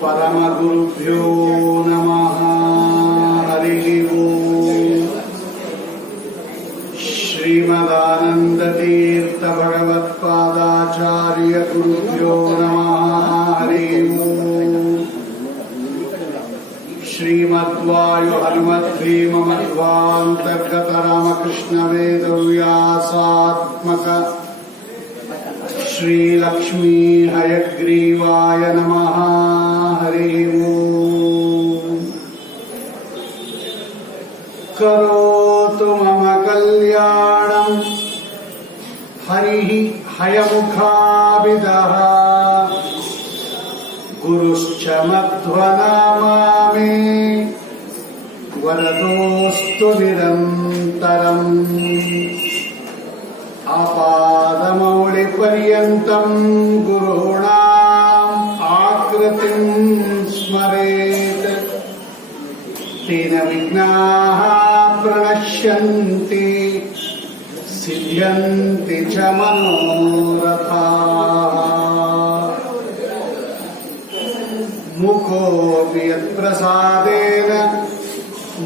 परमगुरुभ्यो नमः। हरिः ओम्। श्रीमदानन्दतीर्थ भगवत्पादाचार्य गुरुभ्यो नमः। हरिः ओम्। श्रीमद्वायु हनुमद्भीममध्वान्तर्गत रामकृष्ण वेदव्यासात्मक श्रीलक्ष्मी हयग्रीवाय नमः। हरिः ओम्। करोतु मम कल्याणम् हरिः हयमुखाभिदः गुरुश्च मध्वनामामि वरदोऽस्तु निरन्तरम्। आपादमौलिपर्यन्तम् गुरूणाम् आकृतिम् स्मरेत् तेन विघ्नाः प्रणश्यन्ति सिद्ध्यन्ति च मनोरथाः। मुकोऽपि यत्प्रसादेन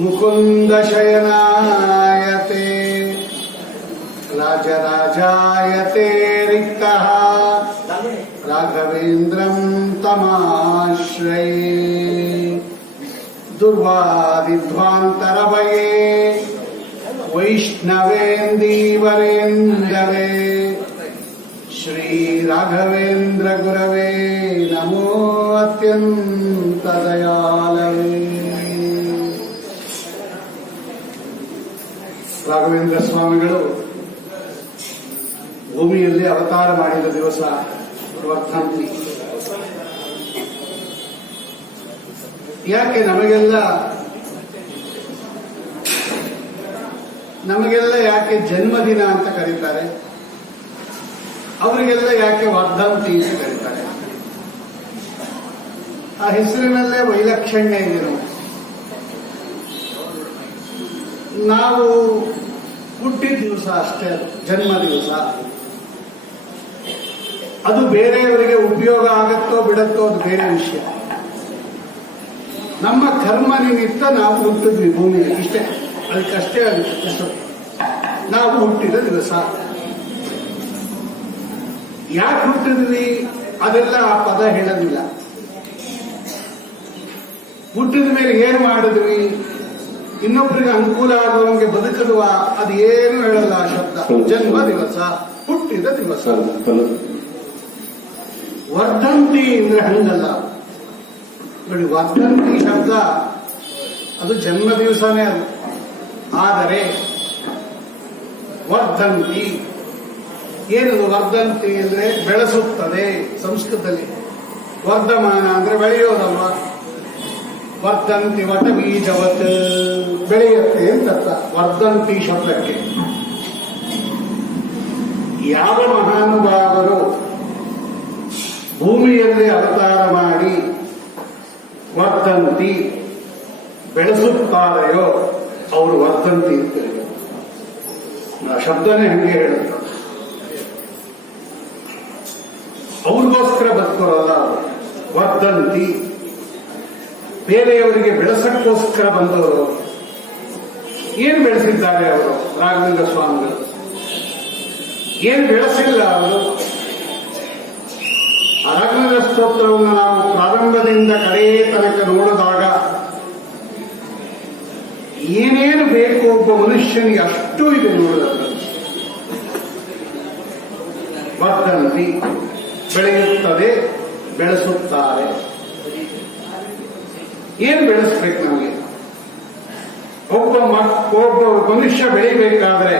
मुकुन्दशयनायते राजराजायते रिक्तः राघवेन्द्रम् तमाश्रये। दुर्वादिध्वान्तरभये वैष्णवेन्दीवरेन्दवे श्रीराघवेन्द्र गुरवे नमो अत्यन्तदयालवे। ರಾಘವೇಂದ್ರ ಸ್ವಾಮಿಗಳು ಭೂಮಿಯಲ್ಲಿ ಅವತಾರ ಮಾಡಿದ ದಿವಸ ವರ್ಧಂತಿ. ಯಾಕೆ ನಮಗೆಲ್ಲ ಯಾಕೆ ಜನ್ಮದಿನ ಅಂತ ಕರೀತಾರೆ, ಅವರಿಗೆಲ್ಲ ಯಾಕೆ ವರ್ಧಂತಿ ಅಂತ ಕರೀತಾರೆ? ಆ ಹೆಸರಿನಲ್ಲೇ ವೈಲಕ್ಷಣ್ಯ ಇದೆ. ನಾವು ಹುಟ್ಟಿದ ದಿವಸ ಅಷ್ಟೇ, ಜನ್ಮ ದಿವಸ. ಅದು ಬೇರೆಯವರಿಗೆ ಉಪಯೋಗ ಆಗತ್ತೋ ಬಿಡತ್ತೋ ಅದು ಬೇರೆ ವಿಷಯ. ನಮ್ಮ ಕರ್ಮ ನಿಮಿತ್ತ ನಾವು ಹುಟ್ಟಿದ್ವಿ ಭೂಮಿಯಲ್ಲಿ, ಇಷ್ಟೇ. ಅದಕ್ಕಷ್ಟೇ ಹೆಸರು, ನಾವು ಹುಟ್ಟಿದ ದಿವಸ. ಯಾಕೆ ಹುಟ್ಟಿದ್ವಿ ಅದೆಲ್ಲ ಆ ಪದ ಹೇಳೋದಿಲ್ಲ. ಹುಟ್ಟಿದ ಮೇಲೆ ಏನ್ ಮಾಡಿದ್ವಿ, ಇನ್ನೊಬ್ಬರಿಗೆ ಅನುಕೂಲ ಆಗುವಂಗೆ ಬದುಕುವ, ಅದು ಏನು ಹೇಳಲ್ಲ ಆ ಶಬ್ದ. ಜನ್ಮ ದಿವಸ, ಹುಟ್ಟಿದ ದಿವಸ. ವರ್ಧಂತಿ ಅಂದ್ರೆ ಹಂಗಲ್ಲ ನೋಡಿ. ವರ್ಧಂತಿ ಶಬ್ದ ಅದು ಜನ್ಮ ದಿವಸನೇ ಅದು. ಆದರೆ ವರ್ಧಂತಿ ಏನದು? ವರ್ಧಂತಿ ಅಂದ್ರೆ ಬೆಳೆಸುತ್ತದೆ. ಸಂಸ್ಕೃತದಲ್ಲಿ ವರ್ಧಮಾನ ಅಂದ್ರೆ ಬೆಳೆಯೋದಲ್ವ. ವರ್ಧಂತಿ ವಟ ಬೀಜವತ್, ಬೆಳೆಯುತ್ತೆ ಅಂತ ಅರ್ಥ ವರ್ಧಂತಿ ಶಬ್ದಕ್ಕೆ. ಯಾವ ಮಹಾನುಭಾವರು ಭೂಮಿಯಲ್ಲಿ ಅವತಾರ ಮಾಡಿ ವರ್ಧಂತಿ ಬೆಳೆಸುತ್ತಾರೆಯೋ ಅವರು ವರ್ಧಂತಿ ಇರ್ತಾರೆ. ಶಬ್ದನೇ ಹಂಗೆ ಹೇಳುತ್ತ. ಅವ್ರಿಗೋಸ್ಕರ ಬದುಕೋರಲ್ಲ ಅವರು. ವರ್ಧಂತಿ ಬೇರೆಯವರಿಗೆ ಬೆಳೆಸಕ್ಕೋಸ್ಕರ ಬಂದವರು. ಏನ್ ಬೆಳೆಸಿದ್ದಾರೆ ಅವರು? ರಾಘವೇಂದ್ರ ಸ್ವಾಮಿಗಳು ಏನ್ ಬೆಳೆಸಿಲ್ಲ ಅವರು. ರಾಘವೇಂದ್ರ ಸ್ತೋತ್ರವನ್ನು ನಾವು ಪ್ರಾರಂಭದಿಂದ ಕಡೆಯ ತನಕ ನೋಡಿದಾಗ ಏನೇನು ಬೇಕು ಒಬ್ಬ ಮನುಷ್ಯನಿಗೆ ಅಷ್ಟು ಇದೆ ನೋಡಿದ್ರೆ. ವರ್ಧಂತಿ ಬೆಳೆಯುತ್ತದೆ, ಬೆಳೆಸುತ್ತಾರೆ. ಏನ್ ಬೆಳೆಸ್ಬೇಕು ನಮಗೆ? ಒಬ್ಬ ಮನುಷ್ಯ ಬೆಳಿಬೇಕಾದ್ರೆ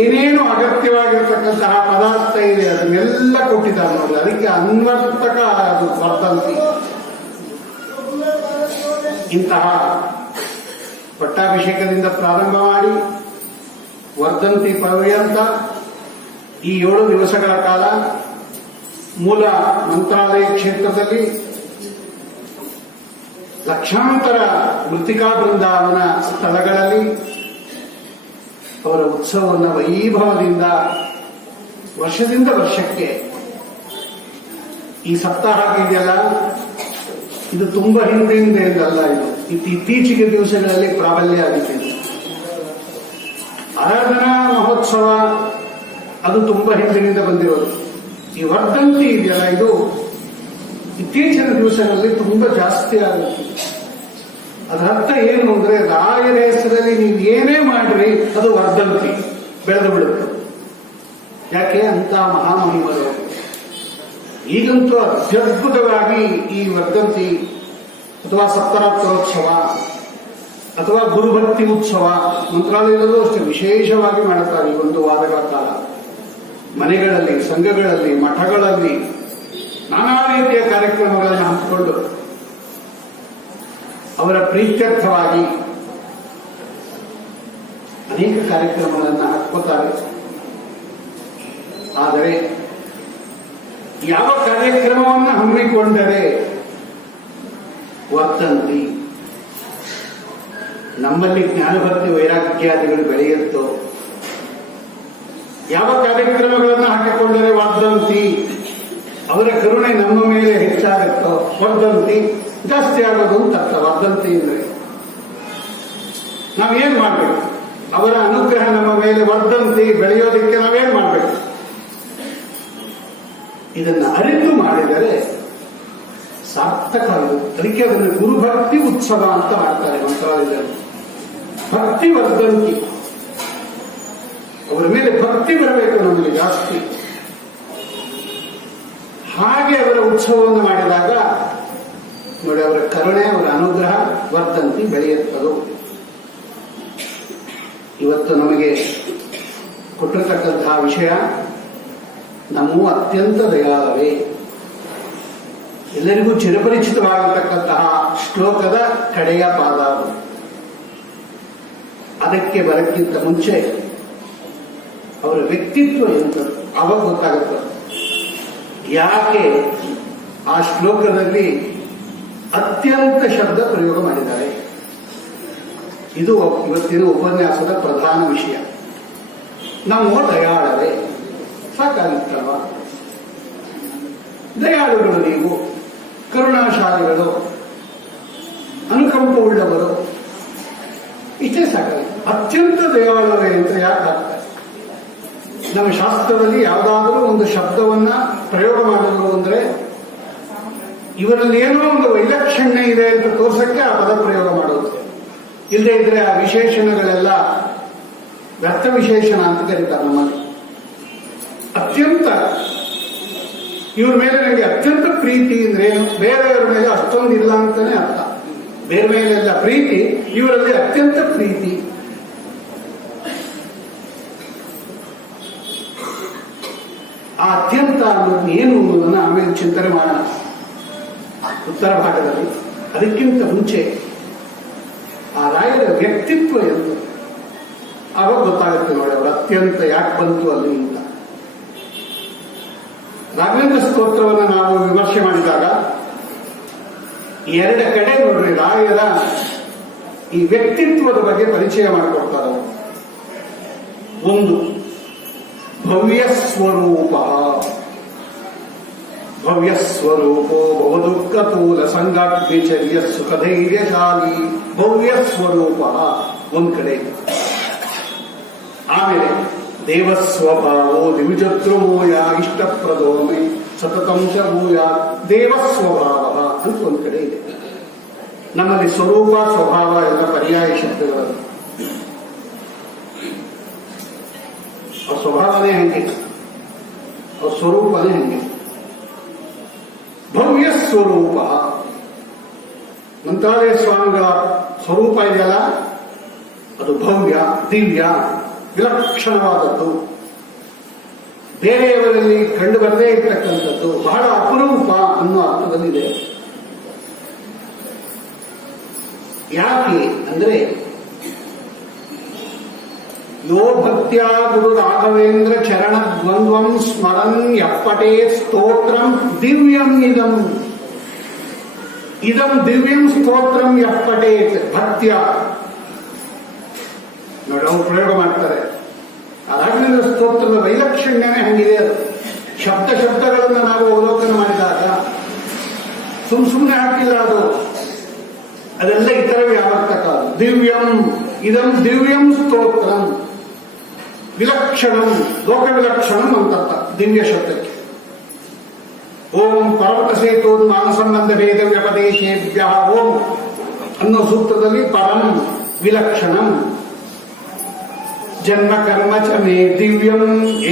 ಏನೇನು ಅಗತ್ಯವಾಗಿರ್ತಕ್ಕಂತಹ ಪದಾರ್ಥ ಇದೆ ಅದನ್ನೆಲ್ಲ ಕೊಟ್ಟಿದ್ದಾರೆ ನೋಡಿ. ಅದಕ್ಕೆ ಅನ್ವರ್ತಕ ಅದು ವರ್ಧಂತಿ. ಇಂತಹ ಪಟ್ಟಾಭಿಷೇಕದಿಂದ ಪ್ರಾರಂಭ ಮಾಡಿ ವರ್ಧಂತಿ ಪರ್ಯಂತ ಈ 7 ದಿವಸಗಳ ಕಾಲ ಮೂಲ ಮಂತ್ರಾಲಯ ಕ್ಷೇತ್ರದಲ್ಲಿ ಲಕ್ಷಾಂತರ ಮೃತ್ತಿಕಾ ಬೃಂದಾವನ ಸ್ಥಳಗಳಲ್ಲಿ ಅವರ ಉತ್ಸವವನ್ನು ವೈಭವದಿಂದ ವರ್ಷದಿಂದ ವರ್ಷಕ್ಕೆ ಈ ಸಪ್ತಾಹ ಇದೆಯಲ್ಲ, ಇದು ತುಂಬಾ ಹಿಂದಿನಿಂದ ಅಲ್ಲ. ಇದು ಇತ್ತೀಚೆಗೆ ದಿವಸಗಳಲ್ಲಿ ಪ್ರಾಬಲ್ಯ ಆಗಿದೆ. ಆರಾಧನಾ ಮಹೋತ್ಸವ ಅದು ತುಂಬಾ ಹಿಂದಿನಿಂದ ಬಂದಿರೋದು. ಈ ವರ್ಧಂತಿ ಇದೆಯಲ್ಲ, ಇದು ಇತ್ತೀಚಿನ ದಿವಸಗಳಲ್ಲಿ ತುಂಬಾ ಜಾಸ್ತಿ ಆಗುತ್ತೆ. ಅದರ ಅರ್ಥ ಏನು ಅಂದ್ರೆ, ರಾಯರ ಹೆಸರಲ್ಲಿ ನೀವು ಏನೇ ಮಾಡ್ರಿ ಅದು ವರ್ಧಂತಿ, ಬೆಳೆದು ಬಿಡುತ್ತೆ. ಯಾಕೆ ಅಂತ ಮಹಾಮಹಿಮರು. ಈಗಂತೂ ಅತ್ಯದ್ಭುತವಾಗಿ ಈ ವರ್ಧಂತಿ ಅಥವಾ ಸಪ್ತರಾತ್ರೋತ್ಸವ ಅಥವಾ ಗುರುಭಕ್ತಿ ಉತ್ಸವ ಮಂತ್ರಾಲಯದಲ್ಲೂ ಅಷ್ಟೇ ವಿಶೇಷವಾಗಿ ಮಾಡುತ್ತಾರೆ. ಈ ಒಂದು ವಾರಗಳ ಕಾಲ ಮನೆಗಳಲ್ಲಿ, ಸಂಘಗಳಲ್ಲಿ, ಮಠಗಳಲ್ಲಿ ನಾನಾ ರೀತಿಯ ಕಾರ್ಯಕ್ರಮಗಳನ್ನು ಹಮ್ಮಿಕೊಂಡು ಅವರ ಪ್ರೀತ್ಯರ್ಥವಾಗಿ ಅನೇಕ ಕಾರ್ಯಕ್ರಮಗಳನ್ನು ಹಾಕ್ಕೋತಾರೆ. ಆದರೆ ಯಾವ ಕಾರ್ಯಕ್ರಮವನ್ನು ಹಮ್ಮಿಕೊಂಡರೆ ವರ್ಧಂತಿ ನಮ್ಮಲ್ಲಿ ಜ್ಞಾನಭಕ್ತಿ ವೈರಾಗ್ಯಾದಿಗಳು ಬೆಳೆಯುತ್ತೋ, ಯಾವ ಕಾರ್ಯಕ್ರಮಗಳನ್ನು ಹಾಕಿಕೊಂಡರೆ ವರ್ಧಂತಿ ಅವರ ಕರುಣೆ ನಮ್ಮ ಮೇಲೆ ಹೆಚ್ಚಾಗುತ್ತೋ, ವರ್ಧಂತಿ ಜಾಸ್ತಿ ಆಗೋದು ಅಂತ ಅರ್ಥ. ವರ್ಧಂತಿ ಅಂದ್ರೆ ನಾವೇನ್ ಮಾಡ್ಬೇಕು? ಅವರ ಅನುಗ್ರಹ ನಮ್ಮ ಮೇಲೆ ವರ್ಧಂತಿ ಬೆಳೆಯೋದಕ್ಕೆ ನಾವೇನ್ ಮಾಡ್ಬೇಕು? ಇದನ್ನ ಅರಿತು ಮಾಡಿದರೆ ಸಾರ್ಥಕ ಆಗುತ್ತೆ. ಅದಕ್ಕೆ ಅದನ್ನು ಗುರುಭಕ್ತಿ ಉತ್ಸವ ಅಂತ ಮಾಡ್ತಾರೆ ಮಂತ್ರಾಲಯದಲ್ಲಿ. ಭಕ್ತಿ ವರ್ಧಂತಿ, ಅವರ ಮೇಲೆ ಭಕ್ತಿ ಬರಬೇಕು ನಮಗೆ ಜಾಸ್ತಿ. ಹಾಗೆ ಅವರ ಉತ್ಸವವನ್ನು ಮಾಡಿದಾಗ ನೋಡಿ, ಅವರ ಕರುಣೆ, ಅವರ ಅನುಗ್ರಹ ವರ್ಧಂತಿ ಬೆಳೆಯುತ್ತದು. ಇವತ್ತು ನಮಗೆ ಕೊಟ್ಟಿರತಕ್ಕಂತಹ ವಿಷಯ ನಮ್ಮೂ ಅತ್ಯಂತ ದಯಾಳವೇ. ಎಲ್ಲರಿಗೂ ಚಿರಪರಿಚಿತವಾಗಿರತಕ್ಕಂತಹ ಶ್ಲೋಕದ ಕಡೆಯ ಪಾದ. ಅದಕ್ಕೆ ಬರಕ್ಕಿಂತ ಮುಂಚೆ ಅವರ ವ್ಯಕ್ತಿತ್ವ ಎಂಥದ್ದು ಅವಾಗ ಗೊತ್ತಾಗುತ್ತೆ. ಯಾಕೆ ಆ ಶ್ಲೋಕದಲ್ಲಿ ಅತ್ಯಂತ ಶಬ್ದ ಪ್ರಯೋಗ ಮಾಡಿದ್ದಾರೆ. ಇದು ಇವತ್ತಿನ ಉಪನ್ಯಾಸದ ಪ್ರಧಾನ ವಿಷಯ. ನಮ್ಮ ದಯಾಳವೇ ಸಾಕಾಗಿತ್ತಲ್ವ? ದಯಾಳುಗಳು ನೀವು, ಕರುಣಾಶಾಲಿಗಳು, ಅನುಕಂಪವುಳ್ಳವರು, ಇಷ್ಟೇ ಸಾಕಾಗಿತ್ತು. ಅತ್ಯಂತ ದಯಾಳುವೇ ಅಂತ ಯಾಕೆ ಆಗ್ತಾರೆ? ನಮ್ಮ ಶಾಸ್ತ್ರದಲ್ಲಿ ಯಾವುದಾದರೂ ಒಂದು ಶಬ್ದವನ್ನ ಪ್ರಯೋಗ ಮಾಡಲು ಅಂದ್ರೆ ಇವರಲ್ಲಿ ಏನೋ ಒಂದು ವೈಲಕ್ಷಣ್ಯ ಇದೆ ಅಂತ ತೋರ್ಸಕ್ಕೆ ಆ ಪದ ಪ್ರಯೋಗ ಮಾಡೋದು. ಇಲ್ಲದೆ ಇದ್ರೆ ಆ ವಿಶೇಷಣಗಳೆಲ್ಲ ವ್ಯರ್ಥ ವಿಶೇಷಣ ಅಂತ ಕರೀತಾರೆ ನಮ್ಮಲ್ಲಿ. ಅತ್ಯಂತ ಇವ್ರ ಮೇಲೆ ನನಗೆ ಅತ್ಯಂತ ಪ್ರೀತಿ ಅಂದ್ರೆ ಏನು? ಬೇರೆಯವರ ಮೇಲೆ ಅಷ್ಟೊಂದು ಇಲ್ಲ ಅಂತಾನೆ ಅರ್ಥ. ಬೇರೆ ಮೇಲೆಲ್ಲ ಪ್ರೀತಿ, ಇವರಲ್ಲಿ ಅತ್ಯಂತ ಪ್ರೀತಿ. ಆ ಅತ್ಯಂತ ಅನ್ನೋದು ಏನು ಅನ್ನೋದನ್ನ ಆಮೇಲೆ ಚಿಂತನೆ ಮಾಡೋಣ ಉತ್ತರ ಭಾಗದಲ್ಲಿ. ಅದಕ್ಕಿಂತ ಮುಂಚೆ ಆ ರಾಯರ ವ್ಯಕ್ತಿತ್ವ ಎಂದು ಆವಾಗ ಗೊತ್ತಾಗುತ್ತೆ ನೋಡಿ, ಅವರು ಅತ್ಯಂತ ಯಾಕೆ ಬಂತು ಅಲ್ಲಿ ಅಂತ. ರಾಘವೇಂದ್ರ ಸ್ತೋತ್ರವನ್ನು ನಾವು ವಿಮರ್ಶೆ ಮಾಡಿದಾಗ ಎರಡು ಕಡೆ ನೋಡ್ರಿ ರಾಯರ ಈ ವ್ಯಕ್ತಿತ್ವದ ಬಗ್ಗೆ ಪರಿಚಯ ಮಾಡಿಕೊಡ್ತಾರೆ. ಒಂದು ಭವ್ಯ ಸ್ವರೂಪ, ಭವ್ಯ ಸ್ವರೂಪೋ ಬಹುದುಃಖ ತೂಲ ಸಂಗಾಗ್ನಿಚರ್ಯ ಸುಖಧೈರ್ಯಶಾಲಿ, ಭವ್ಯ ಸ್ವರೂಪ ಒಂದ್ ಕಡೆ. ಆಮೇಲೆ ದೇವಸ್ವಭಾವೋ ದಿವಿಜದ್ರುಮೋಯ ಇಷ್ಟಪ್ರದೋಮೆ ಸತತಂ ಚ ಭೂಯ, ದೇವಸ್ವಭಾವ ಅಂತ ಒಂದ್ ಕಡೆ ಇದೆ. ನಮ್ಮಲ್ಲಿ ಸ್ವರೂಪ ಸ್ವಭಾವ ಎಲ್ಲ ಪರ್ಯಾಯ ಶಬ್ದಗಳು. ಅವ್ರ ಸ್ವಭಾವನೇ ಹಂಗೆ, ಅವ್ರ ಸ್ವರೂಪನೇ ಹಂಗೆ. ಭವ್ಯ ಸ್ವರೂಪ, ಮಂತ್ರಾಲಯ ಸ್ವಾಮಿಗಳ ಸ್ವರೂಪ ಇದೆಯಲ್ಲ ಅದು ಭವ್ಯ, ದಿವ್ಯ, ವಿಲಕ್ಷಣವಾದದ್ದು, ಬೇರೆಯವರಲ್ಲಿ ಕಂಡು ಬರದೇ ಇರತಕ್ಕಂಥದ್ದು, ಬಹಳ ಅಪರೂಪ ಅನ್ನೋ ಅರ್ಥದಲ್ಲಿದೆ. ಯಾಕೆ ಅಂದ್ರೆ ಯೋ ಭಕ್ತ್ಯಾ ಗುರು ರಾಘವೇಂದ್ರ ಚರಣ ದ್ವಂದ್ವಂ ಸ್ಮರನ್ ಯಪ್ಪಟೇ ಸ್ತೋತ್ರಂ ದಿವ್ಯಂ ಇದಂ, ಇದಂ ದಿವ್ಯಂ ಸ್ತೋತ್ರಂ ಯಪ್ಪಟೇತ್ ಭಕ್ತ್ಯ. ನೋಡಿ ಅವರು ಪ್ರಯೋಗ ಮಾಡ್ತಾರೆ. ಆ ರಾಘವೇಂದ್ರ ಸ್ತೋತ್ರದ ವೈಲಕ್ಷಣ್ಯನೇ ಹಂಗಿದೆ. ಅದು ಶಬ್ದಗಳನ್ನು ನಾವು ಅವಲೋಕನ ಮಾಡಿದಾಗ ಸುಮ್ಮನೆ ಹಾಕಿಲ್ಲ ಅದು, ಅದೆಲ್ಲ ಇತರ ವ್ಯಾವರ್ತಕ. ದಿವ್ಯಂ ಇದಂ ದಿವ್ಯಂ ಸ್ತೋತ್ರಂ ವಿಲಕ್ಷಣಂ ಲೋಕ ವಿಲಕ್ಷಣಂ ಅಂತ ದಿವ್ಯ ಶಬ್ದಕ್ಕೆ. ಓಂ ಪರ್ವತ ಸೇತು ಮಾನಸಂಬಂಧ ಭೇದ ವ್ಯಪದೇಶೇಭ್ಯ ಓಂ ಅನ್ನೋ ಸೂತ್ರದಲ್ಲಿ ಪರಂ ವಿಲಕ್ಷಣಂ ಜನ್ಮ ಕರ್ಮ ಚ ಮೇ ದಿವ್ಯಂ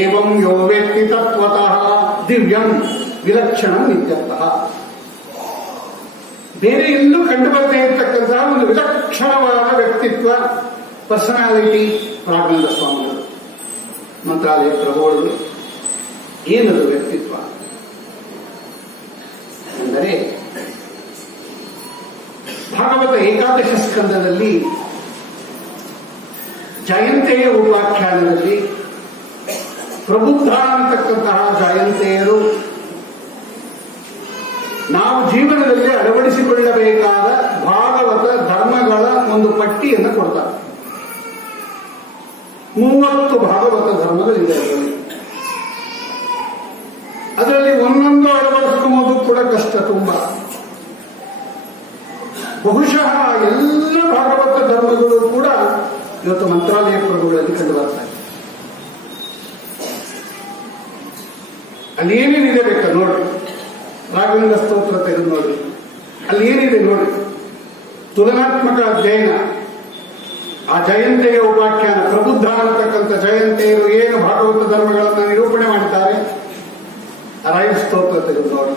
ಏವಂ ಯೋ ವೇತ್ತಿ ತತ್ವತಃ ದಿವ್ಯಂ ವಿಲಕ್ಷಣಂ ಇತ್ಯರ್ಥಃ. ಬೇರೆ ಎಲ್ಲೂ ಕಂಡುಬರದೇ ಇರತಕ್ಕಂತಹ ಒಂದು ವಿಲಕ್ಷಣವಾದ ವ್ಯಕ್ತಿತ್ವ, ಪರ್ಸನಾಲಿಟಿ ರಾಘವೇಂದ್ರ ಸ್ವಾಮಿಗಳು, ಮಂತ್ರಾಲಯ ಪ್ರಭುಗಳು. ಏನದು ವ್ಯಕ್ತಿತ್ವ ಅಂದರೆ, ಭಾಗವತ ಏಕಾದಶ ಸ್ಕಂದದಲ್ಲಿ ಜಯಂತೆಯ ಉಪಾಖ್ಯಾನದಲ್ಲಿ ಪ್ರಬುದ್ಧ ಅನ್ನತಕ್ಕಂತಹ ಜಯಂತೆಯರು ನಾವು ಜೀವನದಲ್ಲಿ ಅಳವಡಿಸಿಕೊಳ್ಳಬೇಕಾದ ಭಾಗವತ ಧರ್ಮಗಳ ಒಂದು ಪಟ್ಟಿಯನ್ನು ಕೊಡ್ತಾರೆ. 30 ಭಾಗವತ ಧರ್ಮಗಳಿದೆ. ಅದರಲ್ಲಿ ಒಂದೊಂದು ಅಳವಡಿಸ್ಕೊಳ್ಳೋದು ಕೂಡ ಕಷ್ಟ ತುಂಬ. ಬಹುಶಃ ಎಲ್ಲ ಭಾಗವತ ಧರ್ಮಗಳು ಕೂಡ ಇವತ್ತು ಮಂತ್ರಾಲಯ ಪ್ರಭುಗಳಲ್ಲಿ ಕಂಡು ಬರ್ತಾರೆ. ಅಲ್ಲಿ ಏನೇನಿದೆ ಬೇಕಾ ನೋಡಿ, ರಾಘವೇಂದ್ರ ಸ್ತೋತ್ರ ತೆಗೆದು ನೋಡಿ, ಅಲ್ಲಿ ಏನಿದೆ ನೋಡಿ. ತುಲನಾತ್ಮಕ ಅಧ್ಯಯನ, ಆ ಜಯಂತೆಯ ಉಪಾಖ್ಯಾನ, ಪ್ರಬುದ್ಧ ಅಂತಕ್ಕಂಥ ಜಯಂತೆಯರು ಏನು ಭಾಗವತ ಧರ್ಮಗಳನ್ನು ನಿರೂಪಣೆ ಮಾಡಿದ್ದಾರೆ, ರಾಯ ಸ್ತೋತ್ರ ತೆಗೆದು ನೋಡಿ.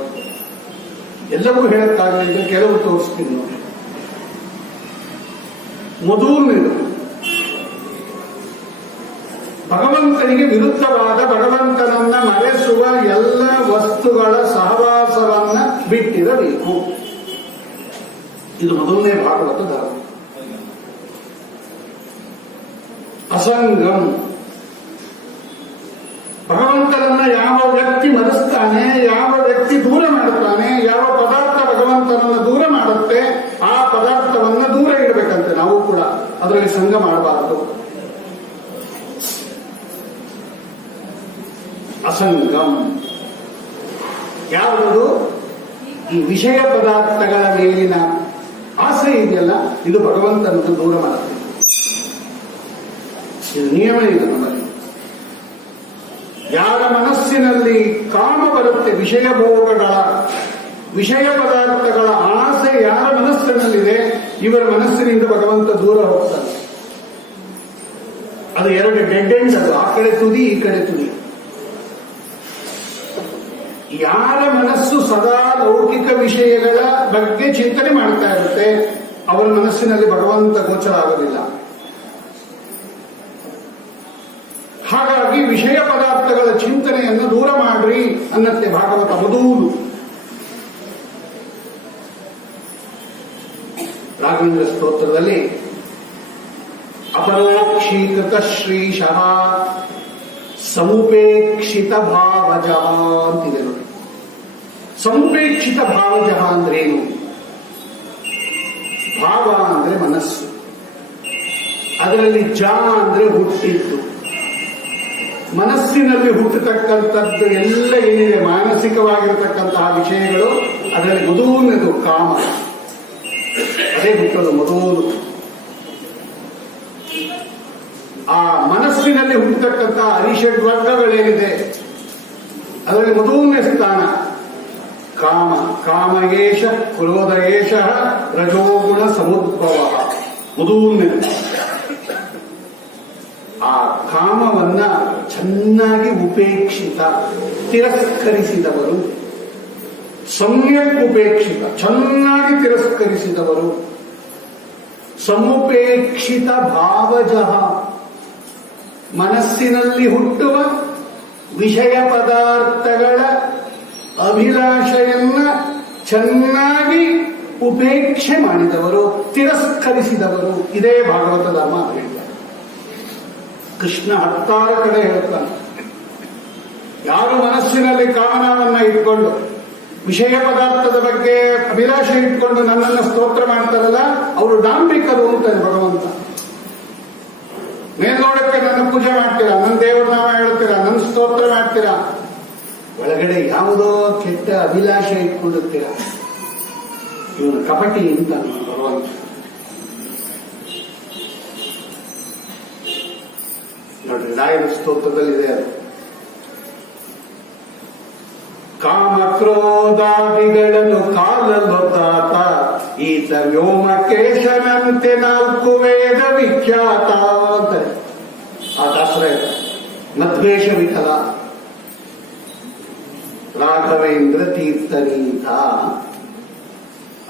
ಎಲ್ಲವೂ ಹೇಳಕ್ಕಾಗಲಿಲ್ಲ, ಕೆಲವು ತೋರಿಸ್ತೀನಿ ನೋಡಿ. ಮೊದಲನೇದು ಭಗವಂತನಿಗೆ ವಿರುದ್ಧವಾದ, ಭಗವಂತನನ್ನ ಮರೆಸುವ ಎಲ್ಲ ವಸ್ತುಗಳ ಸಹವಾಸವನ್ನ ಬಿಟ್ಟಿರಬೇಕು. ಇದು ಮೊದಲನೇ ಭಾಗವತ ಧರ್ಮ. ಅಸಂಗಂ, ಭಗವಂತನನ್ನ ಯಾವ ವ್ಯಕ್ತಿ ಮರೆಸ್ತಾನೆ, ಯಾವ ವ್ಯಕ್ತಿ ದೂರ ಮಾಡುತ್ತಾನೆ, ಯಾವ ಪದಾರ್ಥ ಭಗವಂತನನ್ನ ದೂರ ಮಾಡುತ್ತೆ, ಆ ಪದಾರ್ಥವನ್ನ ದೂರ ಇಡಬೇಕಂತೆ. ನಾವು ಕೂಡ ಅದರಲ್ಲಿ ಸಂಗ ಮಾಡಬಾರದು. ಅಸಂಗಂ ಯಾವುದು? ಈ ವಿಷಯ ಪದಾರ್ಥಗಳ ಮೇಲಿನ ಆಸೆ ಇದೆಯಲ್ಲ, ಇದು ಭಗವಂತನನ್ನು ದೂರ ಮಾಡುತ್ತೆ. ಇದು ನಿಯಮ ಇದೆ ನಮ್ಮಲ್ಲಿ. ಯಾರ ಮನಸ್ಸಿನಲ್ಲಿ ಕಾಮ ಬರುತ್ತೆ, ವಿಷಯ ಭೋಗಗಳ, ವಿಷಯ ಪದಾರ್ಥಗಳ ಆಸೆ ಯಾರ ಮನಸ್ಸಿನಲ್ಲಿದೆ, ಇವರ ಮನಸ್ಸಿನಿಂದ ಭಗವಂತ ದೂರ ಹೋಗ್ತಾನೆ. ಅದು ಎರಡು ಡೆಡ್ ಎಂಡ್. ಅದು ಆ ಕಡೆ ತುದಿ, ಈ ಕಡೆ ತುದಿ. ಯಾರ ಮನಸ್ಸು ಸದಾ ಲೌಕಿಕ ವಿಷಯಗಳ ಬಗ್ಗೆ ಚಿಂತನೆ ಮಾಡ್ತಾ ಇರುತ್ತೆ, ಅವರ ಮನಸ್ಸಿನಲ್ಲಿ ಭಗವಂತ ಗೋಚರ ಆಗೋದಿಲ್ಲ. ಹಾಗಾಗಿ ವಿಷಯ ಪದಾರ್ಥಗಳ ಚಿಂತನೆಯನ್ನು ದೂರ ಮಾಡ್ರಿ ಅನ್ನತ್ತೆ ಭಾಗವತ ಮೊದಲು. ರಾಘವೇಂದ್ರ ಸ್ತೋತ್ರದಲ್ಲಿ ಅಪರೋಕ್ಷೀಕೃತ ಶ್ರೀಶಃ ಸಮುಪೇಕ್ಷಿತ ಭಾವಜಃ ಅಂತಿದೆ ನೋಡಿ. ಸಮುಪೇಕ್ಷಿತ ಭಾವಜಃ ಅಂದ್ರೇನು? ಭಾವ ಅಂದ್ರೆ ಮನಸ್ಸು, ಅದರಲ್ಲಿ ಜ ಅಂದ್ರೆ ಹುಟ್ಟಿದ್ದು. ಮನಸ್ಸಿನಲ್ಲಿ ಹುಟ್ಟತಕ್ಕಂಥದ್ದು ಎಲ್ಲ ಏನಿದೆ ಮಾನಸಿಕವಾಗಿರತಕ್ಕಂತಹ ವಿಷಯಗಳು, ಅದರಲ್ಲಿ ಮೊದಲನೇದು ಕಾಮ. ಅದೇ ಹುಟ್ಟೋದು ಮೊದಲು. ಆ ಮನಸ್ಸಿನಲ್ಲಿ ಹುಟ್ಟತಕ್ಕಂತಹ ಅರಿಷಡ್ ವರ್ಗಗಳೇನಿದೆ, ಅದರಲ್ಲಿ ಮೊದಲನೇ ಸ್ಥಾನ ಕಾಮ. ಕಾಮಯೇಷ ಕ್ರೋಧಯೇಷ ರಜೋಗುಣ ಸಮುದ್ಭವ, ಮೊದಲನೇ. ಆ ಕಾಮವನ್ನ ಚೆನ್ನಾಗಿ ಉಪೇಕ್ಷಿತ, ತಿರಸ್ಕರಿಸಿದವರು, ಸಮ್ಯಕ್ ಉಪೇಕ್ಷಿತ, ಚೆನ್ನಾಗಿ ತಿರಸ್ಕರಿಸಿದವರು. ಸಮುಪೇಕ್ಷಿತ ಭಾವಜಃ, ಮನಸ್ಸಿನಲ್ಲಿ ಹುಟ್ಟುವ ವಿಷಯ ಪದಾರ್ಥಗಳ ಅಭಿಲಾಷೆಯನ್ನ ಚೆನ್ನಾಗಿ ಉಪೇಕ್ಷೆ ಮಾಡಿದವರು, ತಿರಸ್ಕರಿಸಿದವರು. ಇದೇ ಭಾಗವತ ಧರ್ಮ ಅಂತ ಹೇಳ್ತಾರೆ. ಕೃಷ್ಣ 16 ಕಡೆ ಹೇಳ್ತಾನೆ, ಯಾರು ಮನಸ್ಸಿನಲ್ಲಿ ಕಾಮನವನ್ನ ಇಟ್ಕೊಂಡು ವಿಷಯ ಪದಾರ್ಥದ ಬಗ್ಗೆ ಅಭಿಲಾಷೆ ಇಟ್ಕೊಂಡು ನನ್ನನ್ನು ಸ್ತೋತ್ರ ಮಾಡ್ತಾರಲ್ಲ, ಅವರು ಡಾಂಬಿಕರು ಅಂತಾನೆ ಭಗವಂತ. ಮೇಲ್ನೋಡಕ್ಕೆ ನನ್ನ ಪೂಜೆ ಮಾಡ್ತೀರಾ, ನನ್ನ ದೇವರ ನಾಮ ಹೇಳ್ತೀರಾ, ನನ್ನ ಸ್ತೋತ್ರ ಮಾಡ್ತೀರಾ, ಒಳಗಡೆ ಯಾವುದೋ ಕೆಟ್ಟ ಅಭಿಲಾಷೆ ಇಟ್ಕೊಂಡಿರ್ತೀರಾ. ಇವನು ಕಪಟಿ ಅಂತ ಭಗವಂತ. ನೋಡ್ರಿ, ರಾಯರ ಸ್ತೋತ್ರದಲ್ಲಿದೆ ಅದು. ಕಾಮಕ್ರೋಧಾದಿಗಳನ್ನು ಕಾಲಲೊತ್ತಾತ ಈತ ವ್ಯೋಮಕೇಶನಂತೆ 4 ವೇದ ವಿಖ್ಯಾತ ಅಂತಾರೆ ಆ ದಾಸರ. ಮಧ್ವೇಷ ವಿಠಲ ರಾಘವೇಂದ್ರ ತೀರ್ಥನೀತ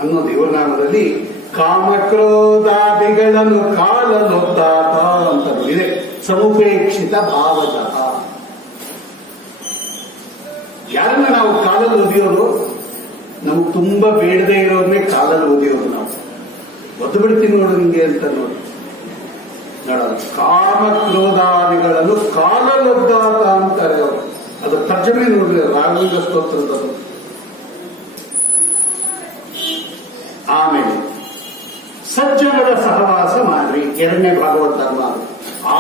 ಅನ್ನೋ ದೇವನಾಮದಲ್ಲಿ ಕಾಮಕ್ರೋಧಾದಿಗಳನ್ನು ಕಾಲಲೊತ್ತಾತ ಅಂತ ಇದೆ. ಸಮುಪೇಕ್ಷಿತ ಭಾವತಃ. ಯಾರನ್ನ ನಾವು ಕಾಲಲ್ಲಿ ಓದಿಯೋರು? ನಮ್ಗೆ ತುಂಬಾ ಬೇಡದೆ ಇರೋದನ್ನೇ ಕಾಲಲ್ಲಿ ಓದಿಯೋರು ನಾವು. ಒದ್ದು ಬಿಡ್ತೀನಿ ನೋಡು ನಿಂಗೆ ಅಂತ ನೋಡಿ ನೋಡೋದು. ಕಾಮಕ್ರೋಧಾದಿಗಳನ್ನು ಕಾಲಲೊದ್ದಾತ ಅಂತಾರೆ ಅವರು. ಅದು ತರ್ಜಮೆ ನೋಡ್ರಿ ರಾಘವೇಂದ್ರ ಸ್ತೋತ್ರದ. ಆಮೇಲೆ ಸಜ್ಜನರ ಸಹವಾಸ ಮಾಡ್ರಿ, 2ನೇ ಭಾಗವತ ಧರ್ಮ.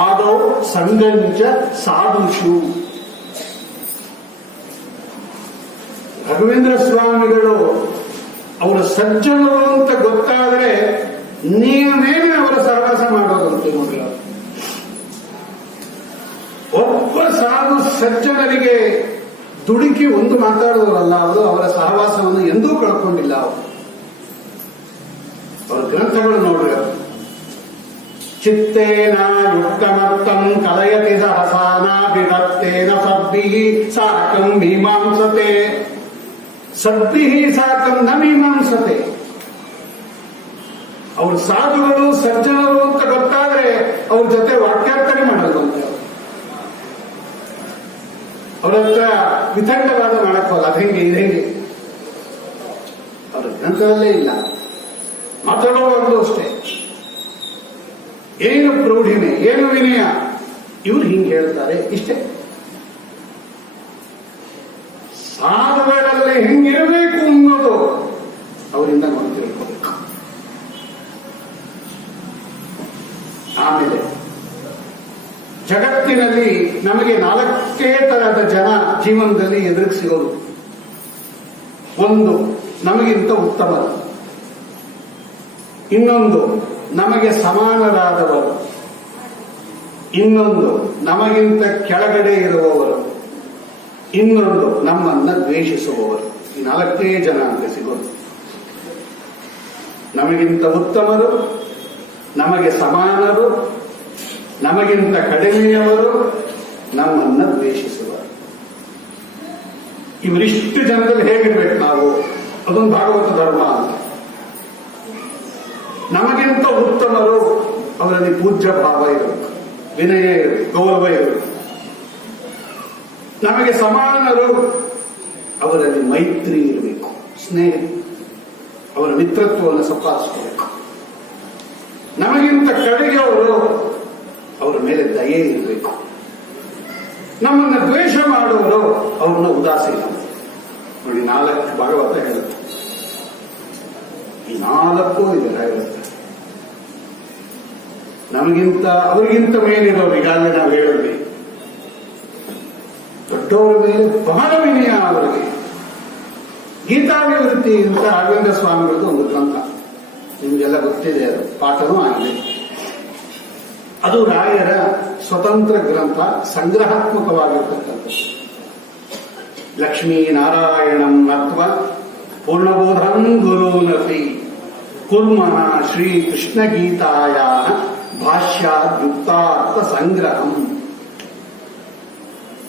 ಆದೌ ಸಂಗಂಚ ಸಾಧುಷು. ರಾಘವೇಂದ್ರ ಸ್ವಾಮಿಗಳು ಅವರ ಸಜ್ಜನರು ಅಂತ ಗೊತ್ತಾದ್ರೆ ನೀವೇನೇ ಅವರ ಸಹವಾಸ ಮಾಡೋದಂತೆ ನೋಡಿ. ಒಬ್ಬ ಸಾಧು ಸಜ್ಜನರಿಗೆ ದುಡುಕಿ ಒಂದು ಮಾತಾಡುವವರಲ್ಲ ಅವರು. ಅವರ ಸಹವಾಸವನ್ನು ಎಂದೂ ಕಳ್ಕೊಂಡಿಲ್ಲ ಅವರು. ಅವರ ಗ್ರಂಥಗಳು ನೋಡ್ರಿ. ಚಿತ್ತೇನ ಯುಕ್ತಮರ್ಥಂ ಕಲಯತಿ ಸಹಸಾನಾಭಿರತ್ತೇನ ಸದ್ಭಿಃ ಸಾಕಂ ಮೀಮಾಂಸತೆ. ಸದ್ಭಿಃ ಸಾಕಂ ನ ಮೀಮಾಂಸತೆ. ಅವ್ರ ಸಾಧುಗಳು ಸಜ್ಜನರು ಅಂತ ಗೊತ್ತಾದ್ರೆ ಅವ್ರ ಜೊತೆ ವಾಕ್ಯಾರ್ಥನೆ ಮಾಡಲು ಅಂತ ಅವ್ರ ಹತ್ರ ವಿತಂಡವಾದ ಮಾಡಕ್ಕೋಲ್ಲ. ಅದು ಹೆಂಗೆ ಇದು ಹೆಂಗೆ ಅವ್ರ ಗ್ರಂಥದಲ್ಲೇ ಇಲ್ಲ. ಮಾತಾಡುವಾಗಲೂ ಅಷ್ಟೇ ಏನು ಪ್ರೌಢಿಮೆ, ಏನು ವಿನಯ. ಇವ್ರು ಹಿಂಗೆ ಹೇಳ್ತಾರೆ ಇಷ್ಟೇ. ಸಾಧುಗಳಲ್ಲಿ ಹೆಂಗಿರಬೇಕು ಅನ್ನೋದು ಅವರಿಂದ ನಾವು ತಿಳ್ಕೋಬೇಕು. ಆಮೇಲೆ ಜಗತ್ತಿನಲ್ಲಿ ನಮಗೆ 4 ತರಹದ ಜನ ಜೀವನದಲ್ಲಿ ಎದುರಿಗೆ ಸಿಗೋದು. ಒಂದು, ನಮಗಿಂತ ಉತ್ತಮರು. ಇನ್ನೊಂದು, ನಮಗೆ ಸಮಾನರಾದವರು. ಇನ್ನೊಂದು, ನಮಗಿಂತ ಕೆಳಗಡೆ ಇರುವವರು. ಇನ್ನೊಂದು, ನಮ್ಮನ್ನ ದ್ವೇಷಿಸುವವರು. ಈ 4 ಜನ ಅಂತ ಸಿಗೋದು. ನಮಗಿಂತ ಉತ್ತಮರು, ನಮಗೆ ಸಮಾನರು, ನಮಗಿಂತ ಕಡಿಮೆಯವರು, ನಮ್ಮನ್ನ ದ್ವೇಷಿಸುವರು. ಇವರಿಷ್ಟು ಜನರಲ್ಲಿ ಹೇಗಿರ್ಬೇಕು ನಾವು? ಅದೊಂದು ಭಾಗವತ ಧರ್ಮ ಅಂತ. ನಮಗಿಂತ ಉತ್ತಮರು, ಅವರಲ್ಲಿ ಪೂಜ್ಯ ಭಾವ ಇರಬೇಕು, ವಿನಯ ಇರಬೇಕು, ಗೌರವ ಇರಬೇಕು. ನಮಗೆ ಸಮಾನರು, ಅವರಲ್ಲಿ ಮೈತ್ರಿ ಇರಬೇಕು, ಸ್ನೇಹ, ಅವರ ಮಿತ್ರತ್ವವನ್ನು ಸಂಪಾದಿಸಬೇಕು. ನಮಗಿಂತ ಕಡೆಗೆಯವರು, ಅವರ ಮೇಲೆ ದಯೆ ಇರಬೇಕು. ನಮ್ಮನ್ನ ದ್ವೇಷ ಮಾಡುವವರು, ಅವ್ರನ್ನ ಉದಾಸೀನ ನೋಡಿ. 4 ಭಾಗವತ ಹೇಳುತ್ತೆ. ಈ 4 ಇದೆ ಹೇಳುತ್ತೆ. ನಮಗಿಂತ ಅವರಿಗಿಂತ ಮೇಲಿರೋರು ಈಗಾಗಲೇ ನಾವು ಹೇಳಿದ್ವಿ. ದೊಡ್ಡವರ ಮೇಲೆ ಬಹಳ ವಿನಯ ಅವರಿಗೆ. ಗೀತಾಭಿವೃತ್ತಿ ಅಂತ ರಾಘವೇಂದ್ರ ಸ್ವಾಮಿಗಳದ್ದು ಒಂದು ಗ್ರಂಥ, ನಿಮಗೆಲ್ಲ ಗೊತ್ತಿದೆ, ಅದು ಪಾಠನೂ ಆಗಿದೆ. ಅದು ರಾಯರ ಸ್ವತಂತ್ರ ಗ್ರಂಥ, ಸಂಗ್ರಹಾತ್ಮಕವಾಗಿರ್ತಕ್ಕಂಥದ್ದು. ಲಕ್ಷ್ಮೀನಾರಾಯಣಂ ನತ್ವ ಪೂರ್ಣಬೋಧಂ ಗುರುನಪಿ ಕುರ್ಮಃ ಶ್ರೀ ಕೃಷ್ಣ ಗೀತಾಯ ಭಾಷ್ಯಾದ್ಯುಕ್ತಾರ್ಥ ಸಂಗ್ರಹಂ.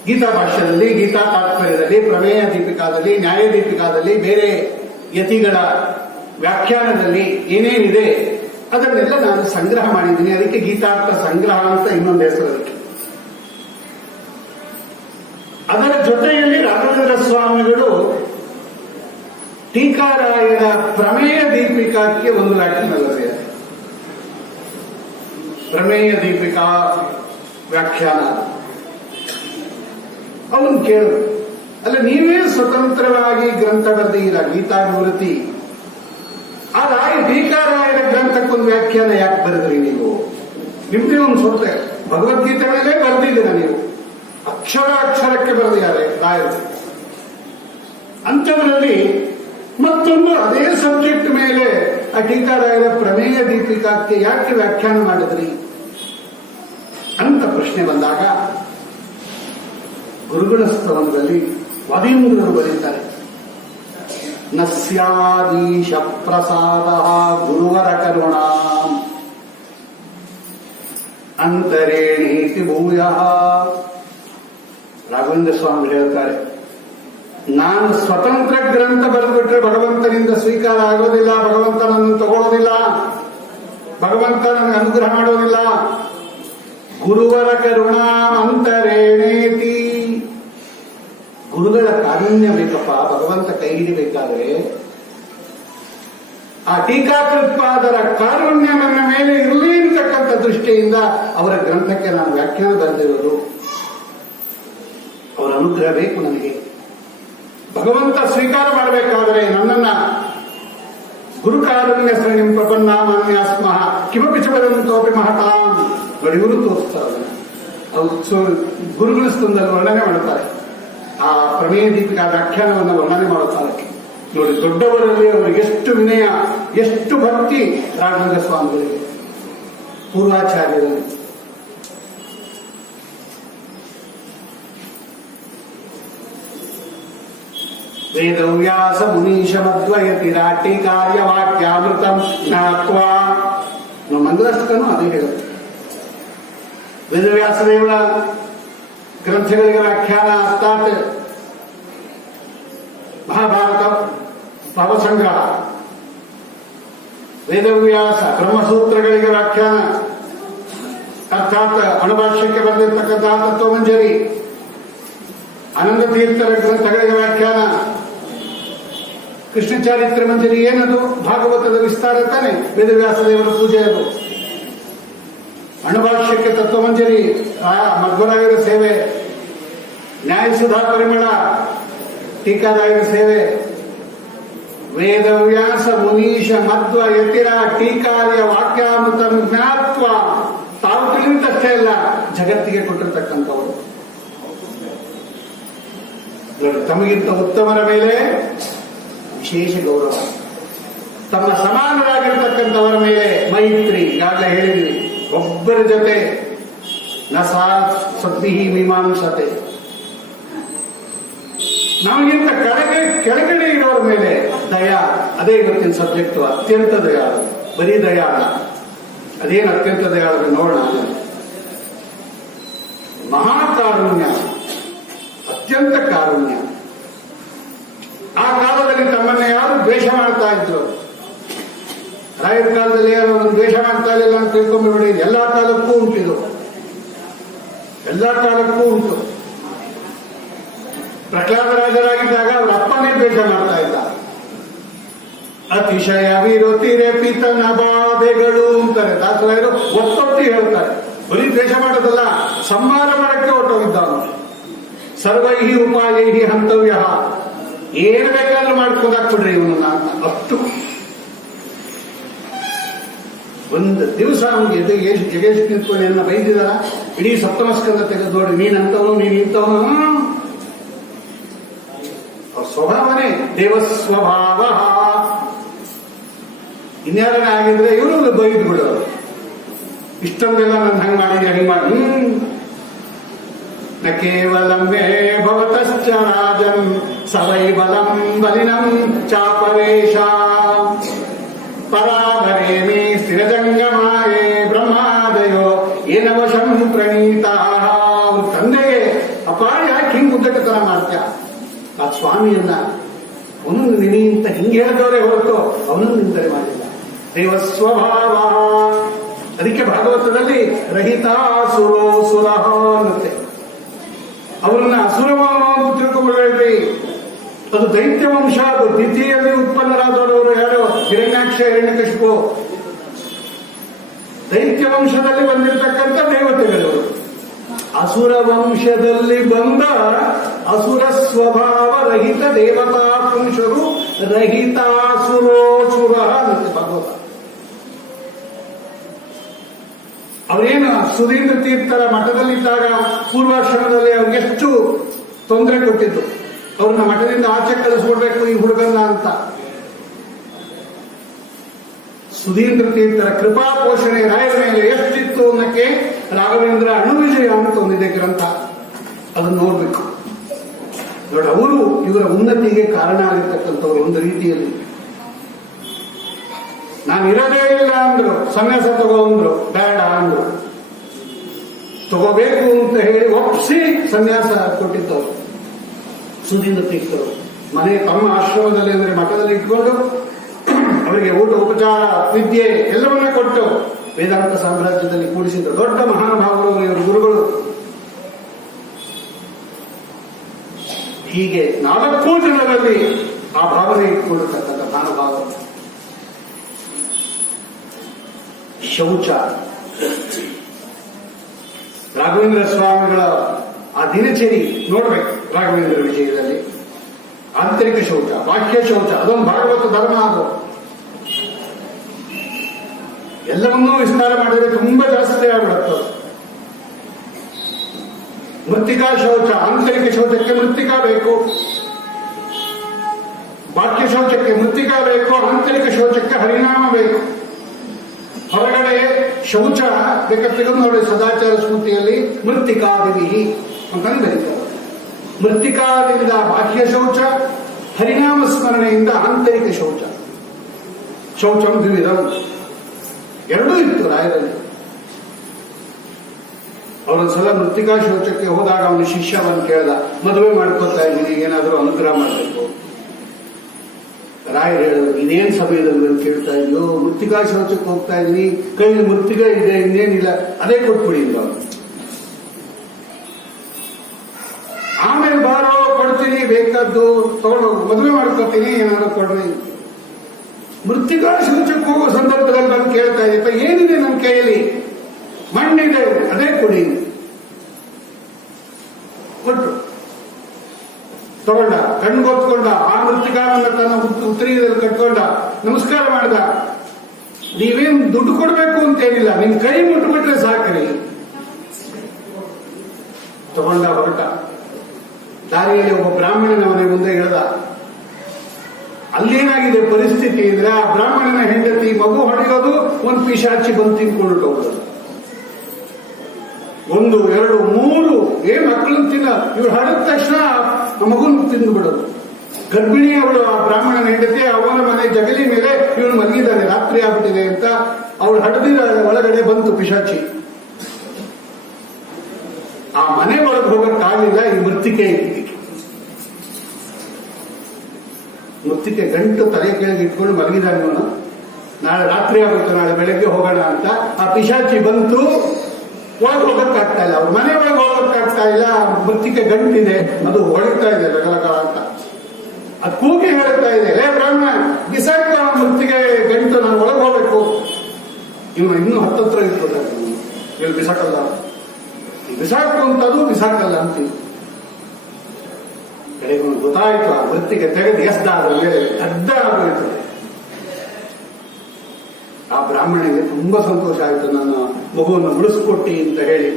ಗೀತಾ ಭಾಷ್ಯದಲ್ಲಿ, ಗೀತಾ ತಾತ್ಪರ್ಯದಲ್ಲಿ, ಪ್ರಮೇಯ ದೀಪಿಕಾದಲ್ಲಿ, ನ್ಯಾಯ ದೀಪಿಕಾದಲ್ಲಿ, ಬೇರೆ ಯತಿಗಳ ವ್ಯಾಖ್ಯಾನದಲ್ಲಿ ಏನೇನಿದೆ ಅದನ್ನೆಲ್ಲ ನಾನು ಸಂಗ್ರಹ ಮಾಡಿದ್ದೀನಿ. ಅದಕ್ಕೆ ಗೀತಾರ್ಥ ಸಂಗ್ರಹ ಅಂತ ಇನ್ನೊಂದು ಹೆಸರು ಅದಕ್ಕೆ. ಅದರ ಜೊತೆಯಲ್ಲಿ ರಾಘವೇಂದ್ರ ಸ್ವಾಮಿಗಳು ಟೀಕಾರಾಯರ ಪ್ರಮೇಯ ದೀಪಿಕಾಕ್ಕೆ ಒಂದು ವ್ಯಾಖ್ಯಾನ ಬರೆದಿದ್ದಾರೆ. ಪ್ರಮೇಯ ದೀಪಿಕಾ ವ್ಯಾಖ್ಯಾನ ಅವನು ಕೇಳು, ಅಲ್ಲ ನೀವೇ ಸ್ವತಂತ್ರವಾಗಿ ಗ್ರಂಥ ಬರೆದೀರ ಗೀತಾಭಿವೃತ್ತಿ, ಆ ಟೀಕಾರಾಯರ ಗ್ರಂಥಕ್ಕೊಂದು ವ್ಯಾಖ್ಯಾನ ಯಾಕೆ ಬರೆದ್ರಿ ನೀವು? ನಿಮ್ದೇ ಒಂದು ಸ್ವಂತ ಭಗವದ್ಗೀತೆ ಮೇಲೆ ಬರೆದಿದ್ದೀರ ನೀವು, ಅಕ್ಷರ ಅಕ್ಷರಕ್ಕೆ ಬರೆದಿದ್ದಾರೆ ರಾಯರು. ಅಂಥದ್ರಲ್ಲಿ ಮತ್ತೊಂದು ಅದೇ ಸಬ್ಜೆಕ್ಟ್ ಮೇಲೆ ಆ ಟೀಕಾರಾಯರ ಪ್ರಮೇಯ ದೀಪಿಕಾಕ್ಕೆ ಯಾಕೆ ವ್ಯಾಖ್ಯಾನ ಮಾಡಿದ್ರಿ ಅಂತ ಪ್ರಶ್ನೆ ಬಂದಾಗ ಗುರುಗಳ ಸ್ತವನದಲ್ಲಿ ವಾದೀಂದ್ರರು ಬರೀತಾರೆ, ನಸ್ಯಾದೀಶ ಪ್ರಸಾದ ಗುರುವರ ಕರುಣ ಅಂತರೇಣೀತಿ ಭೂಯ. ರಾಘವೇಂದ್ರ ಸ್ವಾಮಿ ಹೇಳ್ತಾರೆ, ನಾನು ಸ್ವತಂತ್ರ ಗ್ರಂಥ ಬರೆದುಬಿಟ್ರೆ ಭಗವಂತನಿಂದ ಸ್ವೀಕಾರ ಆಗೋದಿಲ್ಲ, ಭಗವಂತನನ್ನು ತಗೊಳ್ಳೋದಿಲ್ಲ, ಭಗವಂತ ನನಗೆ ಅನುಗ್ರಹ ಮಾಡೋದಿಲ್ಲ. ಗುರುವರ ಕರುಣಾಮಂತರೇಣೇತಿ, ಗುರುಗಳ ಕಾರುಣ್ಯ ಬೇಕಪ್ಪ. ಭಗವಂತ ಕೈ ಹಿಡಿಬೇಕಾದ್ರೆ ಆ ಟೀಕಾಕೃತ್ಪಾದರ ಕಾರುಣ್ಯ ನನ್ನ ಮೇಲೆ ಇರಲಿ ಅಂತಕ್ಕಂಥ ದೃಷ್ಟಿಯಿಂದ ಅವರ ಗ್ರಂಥಕ್ಕೆ ನಾನು ವ್ಯಾಖ್ಯಾನ ಬರೆದಿರೋದು. ಅವರ ಅನುಗ್ರಹ ಬೇಕು ನನಗೆ. ಭಗವಂತ ಸ್ವೀಕಾರ ಮಾಡಬೇಕಾದರೆ ನನ್ನನ್ನ ಗುರುಕಾರುಣ್ಯ ಶ್ರೇಣಿಂ ಪ್ರಪನ್ನಾಮಾನ್ಯಾಸ್ಮಃ ಕಿಮಪಿ ಚವದಂತೋಪಿ ಮಹತಾಂ ಗಡಿಗುರು ತೋರಿಸ್ತಾರೆ. ಗುರುಗಳ ಸ್ತಂಭದಲ್ಲಿ ವರ್ಣನೆ ಮಾಡುತ್ತಾರೆ. ಆ ಪ್ರಮೇಯ ದೀಪಿಕಾ ವ್ಯಾಖ್ಯಾನವನ್ನು ವರ್ಣನೆ ಮಾಡುತ್ತಾರೆ. ನೋಡಿ, ದೊಡ್ಡವರಲ್ಲಿ ಅವರಿಗೆ ಎಷ್ಟು ವಿನಯ, ಎಷ್ಟು ಭಕ್ತಿ ರಾಘವೇಂದ್ರ ಸ್ವಾಮಿಗಳಿಗೆ, ಪೂರ್ವಾಚಾರ್ಯರಲ್ಲಿ. ವೇದವ್ಯಾಸ ಮುನೀಶ ಮದ್ವಯತಿ ರಾಟಿ ಕಾರ್ಯವಾಕ್ಯಾಮೃತಂ ಜ್ಞಾತ್ವಾ. ನಮ್ಮ ಮಂಗಳಾಷ್ಟಕನು ಅದೇ ಹೇಳುತ್ತೆ. ವೇದವ್ಯಾಸ ದೇವರ ಗ್ರಂಥಗಳಿಗೆ ವ್ಯಾಖ್ಯಾನ ಅರ್ಥಾತ್ ಮಹಾಭಾರತ ಭಾವಸಂಗ್ರಹ, ವೇದವ್ಯಾಸ ಬ್ರಹ್ಮಸೂತ್ರಗಳಿಗೆ ವ್ಯಾಖ್ಯಾನ ಅರ್ಥಾತ್ ಅಣುಭಾಷ್ಯಕ್ಕೆ ಬರೆದಿರ್ತಕ್ಕಂತಹ ತತ್ವಮಂಜರಿ, ಆನಂದ ತೀರ್ಥರ ಗ್ರಂಥಗಳಿಗೆ ವ್ಯಾಖ್ಯಾನ, ಕೃಷ್ಣ ಚಾರಿತ್ರ ಮಂಜರಿ ಏನದು? ಭಾಗವತದ ವಿಸ್ತಾರ ತಾನೆ ವೇದವ್ಯಾಸ ದೇವರ ಪೂಜೆ. ಅದು ಅಣುಭಾಷ್ಯಕ್ಕೆ ತತ್ವಮಂಜರಿ, ಮಧ್ವರಾಯರ ಸೇವೆ, ನ್ಯಾಯಸುಧಾ ಪರಿಮಳ ಟೀಕಾರಾಯರ ಸೇವೆ, ವೇದವ್ಯಾಸ ಮುನೀಶ ಮಧ್ವ ಯತಿರ ಟೀಕಾರ್ಯ ವಾಕ್ಯಾಮೃತ ಜ್ಞಾತ್ವ. ತಾವು ತಿಳಿದಷ್ಟೇ ಅಲ್ಲ, ಜಗತ್ತಿಗೆ ಕೊಟ್ಟಿರ್ತಕ್ಕಂಥವರು. ತಮಗಿಂತ ಉತ್ತಮರ ಮೇಲೆ ವಿಶೇಷ ಗೌರವ, ತಮ್ಮ ಸಮಾನರಾಗಿರ್ತಕ್ಕಂಥವರ ಮೇಲೆ ಮೈತ್ರಿ. ಈಗಾಗಲೇ ಹೇಳಿದ್ವಿ, ಒಬ್ಬರ ಜೊತೆ ನಸಾ ಸದ್ದಿ ಮೀಮಾಂಸತೆ. ನಮಗಿಂತ ಕೆಳಗಡೆ ಇರೋರ ಮೇಲೆ ದಯ. ಅದೇ ಇವತ್ತಿನ ಸಬ್ಜೆಕ್ಟ್. ಅತ್ಯಂತ ದಯಾಳು, ಬರೀ ದಯಾಳ. ಅದೇನು ಅತ್ಯಂತ ದಯಾಳು ನೋಡೋಣ. ಮಹಾಕಾರುಣ್ಯ, ಅತ್ಯಂತ ಕಾರುಣ್ಯ. ಆ ಕಾಲದಲ್ಲಿ ತಮ್ಮನ್ನ ಯಾರು ದ್ವೇಷ ಮಾಡ್ತಾ ಇದ್ರು? ರಾಯರ ಕಾಲದಲ್ಲಿ ಯಾರು ದ್ವೇಷ ಮಾಡ್ತಾ ಇರಲಿಲ್ಲ ಅಂತ ತಿಳ್ಕೊಂಡ್ಬಿಡಿ. ಎಲ್ಲಾ ಕಾಲಕ್ಕೂ ಉಂಟಿದು, ಎಲ್ಲಾ ಕಾಲಕ್ಕೂ ಉಂಟು. ಪ್ರಹ್ಲಾದರಾಜರಾಗಿದ್ದಾಗ ಅವ್ರ ಅಪ್ಪನೇ ದ್ವೇಷ ಮಾಡ್ತಾ ಇದ್ದ. ಅತಿಶಯ ವಿರೋತಿರೆ ಪಿತನ ಬಾಧೆಗಳು ಅಂತಾರೆ ದಾಸರಾಯರು, ಒತ್ತೊತ್ತಿ ಹೇಳ್ತಾರೆ. ಬರೀ ದ್ವೇಷ ಮಾಡೋದಲ್ಲ, ಸಂಹಾರ ಮಾಡಕ್ಕೆ ಹೊರಟೋಗಿದ್ದಾನು. ಸರ್ವೈಹಿ ಉಪಾಯೈಹಿ ಹಂತವ್ಯ, ಏನ್ ಬೇಕಾದ್ರೂ ಮಾಡ್ಕೊಂಡಾಕ್ಬಿಡ್ರಿ ಇವನನ್ನ ಅಂತ. ಅಷ್ಟು ಒಂದು ದಿವಸ ಅವನಿಗೆ ಜಗೇಶ್ ನಿಂತ್ಕೊಂಡು ಏನ ಬೈದಿದಾರ, ಇಡೀ ಸಪ್ತಮಸ್ಕಂದ ತೆಗೆದು ನೋಡಿ, ನೀನಂತವನು, ನೀನ್ ಇಂಥವನು. ಅವ್ರ ಸ್ವಭಾವನೇ ದೇವಸ್ವಭಾವ. ಇನ್ಯಾರನ್ನ ಆಗಿದ್ರೆ ಇವರು ಬೈದು ಬಿಡೋರು. ಇಷ್ಟೊಂದೆಲ್ಲ ನನ್ನ ಹಂಗೆ ಮಾಡಿದ್ಯಾ, ಹಂಗೆ ಮಾಡಿ. ನ ಕೇವಲಂ ಮೇ ಭವತಶ್ಚ ರಾಜನ್ ಸವೈ ಬಲಂ ಬಲಿನಂ ಚಾಪರೇಶ ಪರಾಧರೇ ಮೇ ಸ್ಥಿರಜಂಗಮಾಯೇ ಬ್ರಹ್ಮಾದಯೋ ಏನ ವಶಂ ಪ್ರಣೀತಾ. ಅವ್ರ ತಂದೆಗೆ ಅಪಾಯ ಯಾಕೆ ಹಿಂಗ್ ಉದ್ದಟತನ ಮಾಡ್ತ್ಯಾ? ಆ ಸ್ವಾಮಿಯನ್ನ ಅವನನ್ನು ನಿನಿ ಅಂತ ಹಿಂಗೆ ಹೇಳಿದವರೇ ಹೊರತು ಅವನನ್ನು ನಿಂತನೆ ಮಾಡಿಲ್ಲ. ದೇವಸ್ವಭಾವ. ಅದಕ್ಕೆ ಭಾಗವತದಲ್ಲಿ ರಹಿತಾಸುರೋ ಸುರ ಅನ್ನುತ್ತೆ. ಅವರನ್ನ ಅಸುರವ ಅಂತ ತಿಳ್ಕೊಂಡ್ಬಿಡ್ರಿ. ಅದು ದೈತ್ಯ ವಂಶ. ಅದು ದ್ವಿತೀಯಲ್ಲಿ ಉತ್ಪನ್ನರಾದವರು ಯಾರು? ಹಿರಣ್ಯಾಕ್ಷ, ಹಿರಣ್ಯಕಶಿಪು. ದೈತ್ಯ ವಂಶದಲ್ಲಿ ಬಂದಿರತಕ್ಕಂಥ ದೇವತೆಗಳು. ಅಸುರ ವಂಶದಲ್ಲಿ ಬಂದ ಅಸುರ ಸ್ವಭಾವ ರಹಿತ ದೇವತಾ ಪುರುಷರು ರಹಿತಾಸುರೋಸುರ ಅನ್ನುತ್ತೆ ಭಾಗವತ. ಅವರೇನು ಸುಧೀಂದ್ರ ತೀರ್ಥರ ಮಠದಲ್ಲಿದ್ದಾಗ ಪೂರ್ವಾಶ್ರಮದಲ್ಲಿ ಅವ್ರಿಗೆಷ್ಟು ತೊಂದರೆ ಕೊಟ್ಟಿದ್ದು. ಅವ್ರನ್ನ ಮಠದಿಂದ ಆಚೆ ಕಳಿಸ್ಕೊಡ್ಬೇಕು ಈ ಹುಡುಗನ್ನ ಅಂತ. ಸುಧೀಂದ್ರ ತೀರ್ಥರ ಕೃಪಾ ಪೋಷಣೆ ರಾಯರ ಮೇಲೆ ಎಷ್ಟಿತ್ತು ಅನ್ನಕ್ಕೆ ರಾಘವೇಂದ್ರ ಅಣುವಿಜಯ ಅಂತ ಒಂದಿದೆ ಗ್ರಂಥ, ಅದನ್ನು ನೋಡ್ಬೇಕು. ನೋಡಿ, ಅವರು ಇವರ ಉನ್ನತಿಗೆ ಕಾರಣ ಆಗಿರ್ತಕ್ಕಂಥವ್ರು. ಒಂದು ರೀತಿಯಲ್ಲಿ ನಾನು ಇರೋದೇ ಇಲ್ಲ ಅಂದ್ರು, ಸನ್ಯಾಸ ತಗೋ ಅಂದ್ರು, ಬೇಡ ಅಂದ್ರು. ತಗೋಬೇಕು ಅಂತ ಹೇಳಿ ಒಪ್ಪಿಸಿ ಸನ್ಯಾಸ ಕೊಟ್ಟಿದ್ದವರು ಸುಧೀಂದ್ರ ತೀರ್ಥರು. ಮನೆ ತಮ್ಮ ಆಶ್ರಮದಲ್ಲಿ ಅಂದ್ರೆ ಮಠದಲ್ಲಿ ಇಟ್ಕೊಂಡು ಅವರಿಗೆ ಊಟ ಉಪಚಾರ ವಿದ್ಯೆ ಎಲ್ಲವನ್ನ ಕೊಟ್ಟು ವೇದಾಂತ ಸಾಮ್ರಾಜ್ಯದಲ್ಲಿ ಕೂಡಿಸಿದ ದೊಡ್ಡ ಮಹಾನುಭಾವರು ಇವರು ಗುರುಗಳು. ಹೀಗೆ 4 ಜನರಲ್ಲಿ ಆ ಭಾವನೆ ಇಟ್ಕೊಂಡಿರ್ತಕ್ಕಂಥ ಮಹಾನುಭಾವ. ಶೌಚ, ರಾಘವೇಂದ್ರ ಸ್ವಾಮಿಗಳ ಆ ದಿನಚರಿ ನೋಡ್ಬೇಕು. ರಾಘವೇಂದ್ರ ವಿಜಯದಲ್ಲಿ ಆಂತರಿಕ ಶೌಚ, ಬಾಹ್ಯ ಶೌಚ, ಅದೊಂದು ಭಾಗವತ ಧರ್ಮ. ಅದು ಎಲ್ಲವನ್ನೂ ವಿಸ್ತಾರ ಮಾಡಿದ್ರೆ ತುಂಬಾ ಜಾಸ್ತಿ ಆಗ್ಬಿಡುತ್ತೆ. ಮೃತ್ತಿಕಾ ಶೌಚ, ಆಂತರಿಕ ಶೌಚಕ್ಕೆ ಮೃತ್ತಿಕಾ ಬೇಕು, ಬಾಹ್ಯ ಶೌಚಕ್ಕೆ ಮೃತ್ತಿಕಾ ಬೇಕು, ಆಂತರಿಕ ಶೌಚಕ್ಕೆ ಹರಿನಾಮ ಬೇಕು. ಹೊರಗಡೆ ಶೌಚ ಬೇಕಾದ್ರೆ ನೋಡಿ, ಸದಾಚಾರ ಸ್ಮೃತಿಯಲ್ಲಿ ಮೃತ್ತಿಕಾದಿವಿ ಅಂತಾನೆ ಬರೀತಾರೆ. ಮೃತ್ತಿಕಾದಿಂದ ಬಾಹ್ಯ ಶೌಚ, ಹರಿನಾಮ ಸ್ಮರಣೆಯಿಂದ ಆಂತರಿಕ ಶೌಚ. ಶೌಚಂ ದ್ವಿವಿಧಂ, ಎರಡೂ ಇತ್ತು ರಾಯರಲ್ಲಿ. ಅವರೊಂದ್ಸಲ ಮೃತ್ತಿಕಾ ಶೌಚಕ್ಕೆ ಹೋದಾಗ ಅವನ ಶಿಷ್ಯವನ್ನು ಕೇಳ್ದ, ಮದುವೆ ಮಾಡ್ಕೋತಾ ಇದ್ದೀನಿ, ಏನಾದರೂ ಅನುಗ್ರಹ ಮಾಡಬೇಕು. ರಾಯರು ಹೇಳಿದ್ರು, ಇದೇನ್ ಸಮಯದಲ್ಲಿ ನಾನು ಕೇಳ್ತಾ ಇದ್ಯೋ, ಮೃತ್ತಿಕಾ ಶೌಚಕ್ಕೆ ಹೋಗ್ತಾ ಇದ್ದೀನಿ, ಕೈಯಲ್ಲಿ ಮೃತ್ತಿಕಾ ಇದೆ, ಇನ್ನೇನಿಲ್ಲ, ಅದೇ ಕೊಟ್ಬಿಡಿ ಅಂತ. ಆಮೇಲೆ ಬಾರೋ ಕೊಡ್ತೀನಿ, ಬೇಕಾದ್ದು ತಗೊಂಡು ಮದುವೆ ಮಾಡ್ಕೊತೀನಿ, ಏನಾದ್ರು ಕೊಡ್ರಿ. ಮೃತ್ತಿಕಾ ಶೌಚಕ್ಕೆ ಹೋಗೋ ಸಂದರ್ಭದಲ್ಲಿ ನಾನು ಕೇಳ್ತಾ ಇದ್ದೆ, ಏನಿದೆ ನನ್ನ ಕೈಯಲ್ಲಿ, ಮಣ್ಣಿದೆ, ಅದೇ ಕೊಡಿ. ಕೊಟ್ಟು ತಗೊಂಡ, ಕಣ್ಗೊತ್ಕೊಂಡ, ಆ ಮೃತ್ತಿಕಾವನ್ನ ತನ್ನ ಉತ್ತರೀಯದಲ್ಲಿ ಕಟ್ಕೊಂಡ, ನಮಸ್ಕಾರ ಮಾಡ್ದ. ನೀವೇನ್ ದುಡ್ಡು ಕೊಡ್ಬೇಕು ಅಂತೇನಿಲ್ಲ, ನಿಮ್ ಕೈ ಮುಟ್ಬಿಟ್ರೆ ಸಾಕ್ರಿ. ತಗೊಂಡ, ಹೊರಟ. ದಾರಿಯಲ್ಲಿ ಒಬ್ಬ ಬ್ರಾಹ್ಮಣನ ಮನೆ ಮುಂದೆ ಇಳ್ದ. ಅಲ್ಲೇನಾಗಿದೆ ಪರಿಸ್ಥಿತಿ ಅಂದ್ರೆ, ಆ ಬ್ರಾಹ್ಮಣನ ಹೆಂಡತಿ ಮಗು ಹೊಡೆಯೋದು, ಒಂದು ಪಿಶಾಚಿ ಬಂದು ತಿನ್ಕೊಂಡು ಹೋಗೋದು. 1, 2, 3 ಮಕ್ಕಳನ್ನು ತಿನ್ನ, ಇವ್ರು ಹಡಿದ ತಕ್ಷಣ ಆ ಮಗುನ ತಿಂದು ಬಿಡೋದು. ಗರ್ಭಿಣಿ ಅವಳು, ಆ ಬ್ರಾಹ್ಮಣನ ಹೆಂಡತಿ, ಅವನ ಮನೆ ಜಗಲಿ ಮೇಲೆ ಇವನು ಮಲಗಿದ್ದಾನೆ, ರಾತ್ರಿ ಆಗ್ಬಿಟ್ಟಿದೆ ಅಂತ. ಅವಳು ಹಡದಿದ ಒಳಗಡೆ ಬಂತು ಪಿಶಾಚಿ. ಆ ಮನೆ ಒಳಗೆ ಹೋಗಕ್ಕಾಗಲಿಲ್ಲ. ಈ ಮೃತ್ತಿಕೆ ಗಂಟು ತಲೆ ಕೆಳಗೆ ಇಟ್ಕೊಂಡು ಮಲಗಿದ್ದಾನೆ ಅವನು. ನಾಳೆ ರಾತ್ರಿ ಆಗುತ್ತೆ, ನಾಳೆ ಬೆಳಗ್ಗೆ ಹೋಗೋಣ ಅಂತ. ಆ ಪಿಶಾಚಿ ಬಂತು, ಒಳಗೆ ಹೋಗಕ್ಕಾಗ್ತಾ ಇಲ್ಲ, ಅವ್ರ ಮನೆ ಒಳಗೆ ಹೋಗಕ್ಕಾಗ್ತಾ ಇಲ್ಲ. ಮೃತ್ತಿಕೆ ಗಂಟಿದೆ, ಅದು ಹೊಳಿತಾ ಇದೆ ಲಗಲಗ ಅಂತ. ಅದು ಕೂಗಿ ಹೇಳ್ತಾ ಇದೆ, ಹೇ ಬ್ರಾಹ್ಮಣ, ಬಿಸಾಕ ಮೃತ್ತಿಗೆ ಗಂಟು, ನಾನು ಒಳಗೆ ಹೋಗ್ಬೇಕು. ಇವನು ಇನ್ನೂ ಹತ್ತತ್ರ ಇಟ್ಕೊಳ್ತಾರೆ, ಇವ್ರು ಬಿಸಾಕಲ್ಲ, ಬಿಸಾಕು ಅಂತದು ಬಿಸಾಕಲ್ಲ ಅಂತೀವಿ. ಕಡೆಗೆ ಗೊತ್ತಾಯ್ತು, ಆ ವೃತ್ತಿಗೆ ತೆಗೆದು ಎಸ್ದಾದ ಮೇಲೆ ದಡ್ಡ ಆಗೋಯ್ತದೆ. ಆ ಬ್ರಾಹ್ಮಣಿಗೆ ತುಂಬಾ ಸಂತೋಷ ಆಯಿತು, ನನ್ನ ಮಗುವನ್ನು ಉಳಿಸ್ಕೊಟ್ಟಿ ಅಂತ ಹೇಳಿ.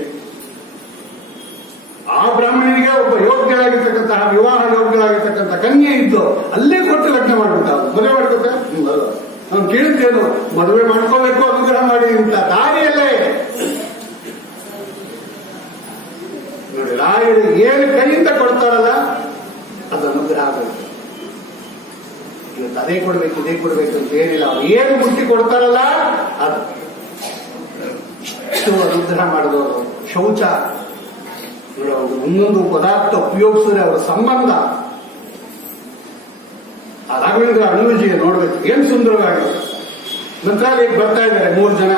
ಆ ಬ್ರಾಹ್ಮಣನಿಗೆ ಒಬ್ಬ ಯೋಗ್ಯರಾಗಿರ್ತಕ್ಕಂತಹ, ವಿವಾಹ ಯೋಗ್ಯರಾಗಿರ್ತಕ್ಕಂಥ ಕನ್ಯೆ ಇದ್ದು, ಅಲ್ಲೇ ಕೊಟ್ಟು ಲಗ್ನ ಮಾಡ್ಬಿಟ್ಟ. ಮದುವೆ ಮಾಡ್ಕೊತ ಅವ್ನು ಕೇಳಿದ್ದೇನು, ಮದುವೆ ಮಾಡ್ಕೋಬೇಕು, ಅನುಗ್ರಹ ಮಾಡಿ ಅಂತ. ದಾರಿಯಲ್ಲೇ ನೋಡಿ, ರಾಯರು ಏನು ಕೈಯಿಂದ ಕೊಡ್ತಾರಲ್ಲ, ಅದು ಅನುಗ್ರಹ ಆಗಬೇಕು. ಇವತ್ತು ಅದೇ ಕೊಡ್ಬೇಕು, ಇದೇ ಕೊಡ್ಬೇಕು ಅಂತ ಏನಿಲ್ಲ. ಅವ್ರು ಏನು ಮುಟ್ಟಿ ಕೊಡ್ತಾರಲ್ಲ, ಅದು ಇಷ್ಟು ಅನುಗ್ರಹ ಮಾಡಿದವರು. ಶೌಚ, ಒಂದೊಂದು ಪದಾರ್ಥ ಉಪಯೋಗಿಸಿದ್ರೆ ಅವರ ಸಂಬಂಧ. ಆ ರಾಘವೇಂದ್ರ ಅಣುವಿಜಯ ನೋಡ್ಬೇಕು, ಏನ್ ಸುಂದರವಾಗಿದೆ. ಮಂತ್ರಾಲಯಕ್ಕೆ ಬರ್ತಾ ಇದ್ದಾರೆ 3 ಜನ.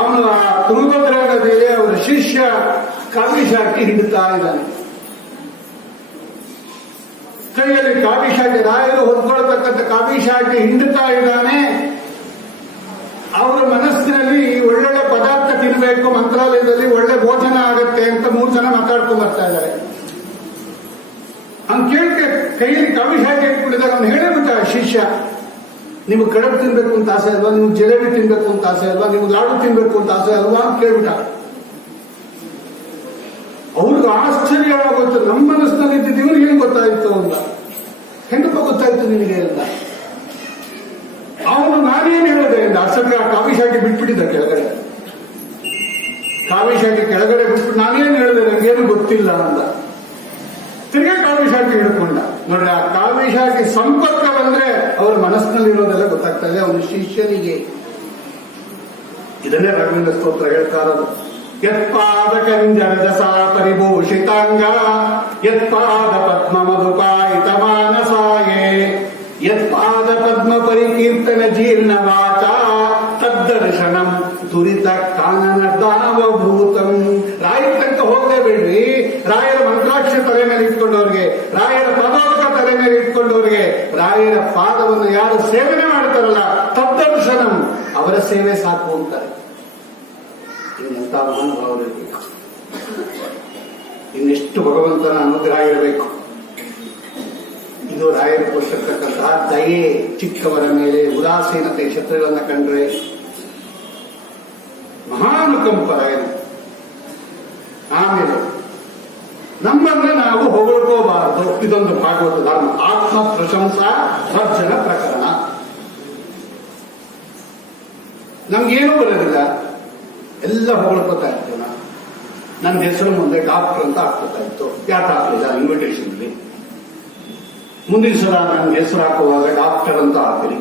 ಅವನು ಆ ತುಂಗಭದ್ರಾ ನದಿಯಲ್ಲಿ ಅವರ ಶಿಷ್ಯ ಕಾವಿಶಾಟಿ ಹಿಡಿತಾ ಇದ್ದಾನೆ. ಕೈಯಲ್ಲಿ ಕಾವಿಶಾಟಿ, ರಾಯರು ಹೊತ್ಕೊಳ್ತಕ್ಕಂಥ ಕಾವಿಶಾಟಿ ಹಿಂಡುತ್ತಾ ಇದ್ದಾನೆ. ಅವರ ಮನಸ್ಸಿನಲ್ಲಿ ಒಳ್ಳೊಳ್ಳೆ ಪದಾರ್ಥ ತಿನ್ನಬೇಕು, ಮಂತ್ರಾಲಯದಲ್ಲಿ ಒಳ್ಳೆ ಭೋಜನ ಆಗತ್ತೆ ಅಂತ 3 ಜನ ಮಾತಾಡ್ಕೊಂಡು ಬರ್ತಾ ಇದ್ದಾರೆ. ಅವ್ನು ಕೇಳಿಕೆ ಕೈಯಲ್ಲಿ ಕಾವಿಶಾಟಿ ಇಟ್ಕೊಂಡಿದ್ದಾಗ ಅವ್ನು ಹೇಳಿಬಿಟ್ಟ ಶಿಷ್ಯ, ನಿಮ್ಗೆ ಕಡಬು ತಿನ್ಬೇಕು ಅಂತ ಆಸೆ ಅಲ್ವಾ, ನಿಮ್ಗೆ ಜಿಲೇಬಿ ತಿನ್ಬೇಕು ಅಂತ ಆಸೆ ಅಲ್ವಾ, ನಿಮ್ಗೆ ಲಾಡು ತಿನ್ಬೇಕು ಅಂತ ಆಸೆ ಅಲ್ವಾ ಅಂತ ಕೇಳ್ಬಿಟ್ಟ. ಅವ್ರಿಗೆ ಆಶ್ಚರ್ಯ ಆಗೋಯ್ತು, ನಮ್ಮ ಮನಸ್ಸಿನಲ್ಲಿ ಇದ್ದಿದ್ದು ಇವ್ರಿಗೆ ಏನು ಗೊತ್ತಾಯ್ತು ಅಂತ. ಹೆಂಗಪ್ಪ ಗೊತ್ತಾಯ್ತು ನಿನಗೆ ಅಂತ. ದಾಸರಿಗೆ ಆ ಕಾವಿ ಶಾಖೆ ಬಿಟ್ಬಿಟ್ಟಿದ್ದ ಕೆಳಗಡೆ. ಕಾವಿ ಶಾಖೆ ಕೆಳಗಡೆ ಬಿಟ್ಬಿಟ್ಟು ನಾನೇನು ಹೇಳಿದೆ ನನಗೇನು ಗೊತ್ತಿಲ್ಲ ಅಂತ ತಿರ್ಗಾ ಕಾವಿ ಶಾಖೆ ಹಿಡ್ಕೊಂಡ. ನೋಡ್ರಿ, ಆ ಕಾವಿ ಶಾಖೆ ಸಂಪರ್ಕ ಬಂದ್ರೆ ಅವ್ರ ಮನಸ್ಸಿನಲ್ಲಿರೋದೆಲ್ಲ ಗೊತ್ತಾಗ್ತದೆ ಅವನ ಶಿಷ್ಯನಿಗೆ. ಇದನ್ನೇ ರಾಘವೇಂದ್ರ ಸ್ತೋತ್ರ ಹೇಳ್ತಾ ಇರೋದು. ಯತ್ಪಾದ ಕಂಜರಜಸ ಪರಿಭೂಷಿತಾಂಗ ಯತ್ಪಾದ ಪದ್ಮ ಮಧುಪಾಯಿತ ಮಾನಸಾಯೇ ಯತ್ಪಾದ ಪದ್ಮ ಪರಿಕೀರ್ತನ ಜೀರ್ಣ ವಾಚ ತದ್ದರ್ಶನಂ ದುರಿತ ಕಾನನ ದಾವಭೂತಂ. ರಾಯರ ತನಕ ಹೋಗಲೇಬೇಡ್ರಿ. ರಾಯರ ಮಂತ್ರಾಕ್ಷ ತಲೆ ಮೇಲೆ ಇಟ್ಕೊಂಡವ್ರಿಗೆ, ರಾಯರ ಪದೋದಕ ತಲೆ ಮೇಲೆ ಇಟ್ಕೊಂಡವ್ರಿಗೆ, ರಾಯರ ಪಾದವನ್ನು ಯಾರು ಸೇವನೆ ಮಾಡ್ತಾರಲ್ಲ ತದ್ದರ್ಶನಂ, ಅವರ ಸೇವೆ ಸಾಕು ಅಂತಾರೆ. ಇನ್ನೆಂತ ಮಹಾನುಭಾವರಿರಬೇಕು, ಇನ್ನೆಷ್ಟು ಭಗವಂತನ ಅನುಗ್ರಹ ಇರಬೇಕು. ಇದು ರಾಯರು ಕೊಟ್ಟಿರ್ತಕ್ಕಂತಹ ದಯೆ. ಚಿಕ್ಕವರ ಮೇಲೆ ಉದಾಸೀನತೆ, ಶತ್ರುಗಳನ್ನ ಕಂಡ್ರೆ ಮಹಾನುಕಂಪ ರಾಯರು. ಆಮೇಲೆ ನಮ್ಮನ್ನ ನಾವು ಹೊಗಳ್ಕೋಬಾರದು. ಇದೊಂದು ಭಾಗವತ ಧರ್ಮ. ಆತ್ಮ ಪ್ರಶಂಸಾ ವರ್ಜನ ಪ್ರಕರಣ. ನಮ್ಗೇನೂ ಬರೋದಿಲ್ಲ, ಎಲ್ಲ ಹೊಗಳ್ಕೋತಾ ಇರ್ತೇವೆ. ನನ್ನ ಹೆಸರು ಮುಂದೆ ಡಾಕ್ಟರ್ ಅಂತ ಹಾಕ್ಕೋತಾ ಇತ್ತು. ಯಾಕೆ ಹಾಕಲಿಲ್ಲ ಇನ್ವಿಟೇಷನ್ ಅಲ್ಲಿ? ಮುಂದಿನ ಸಲ ನನ್ನ ಹೆಸರು ಹಾಕುವಾಗ ಡಾಕ್ಟರ್ ಅಂತ ಹಾಕಿರಿ.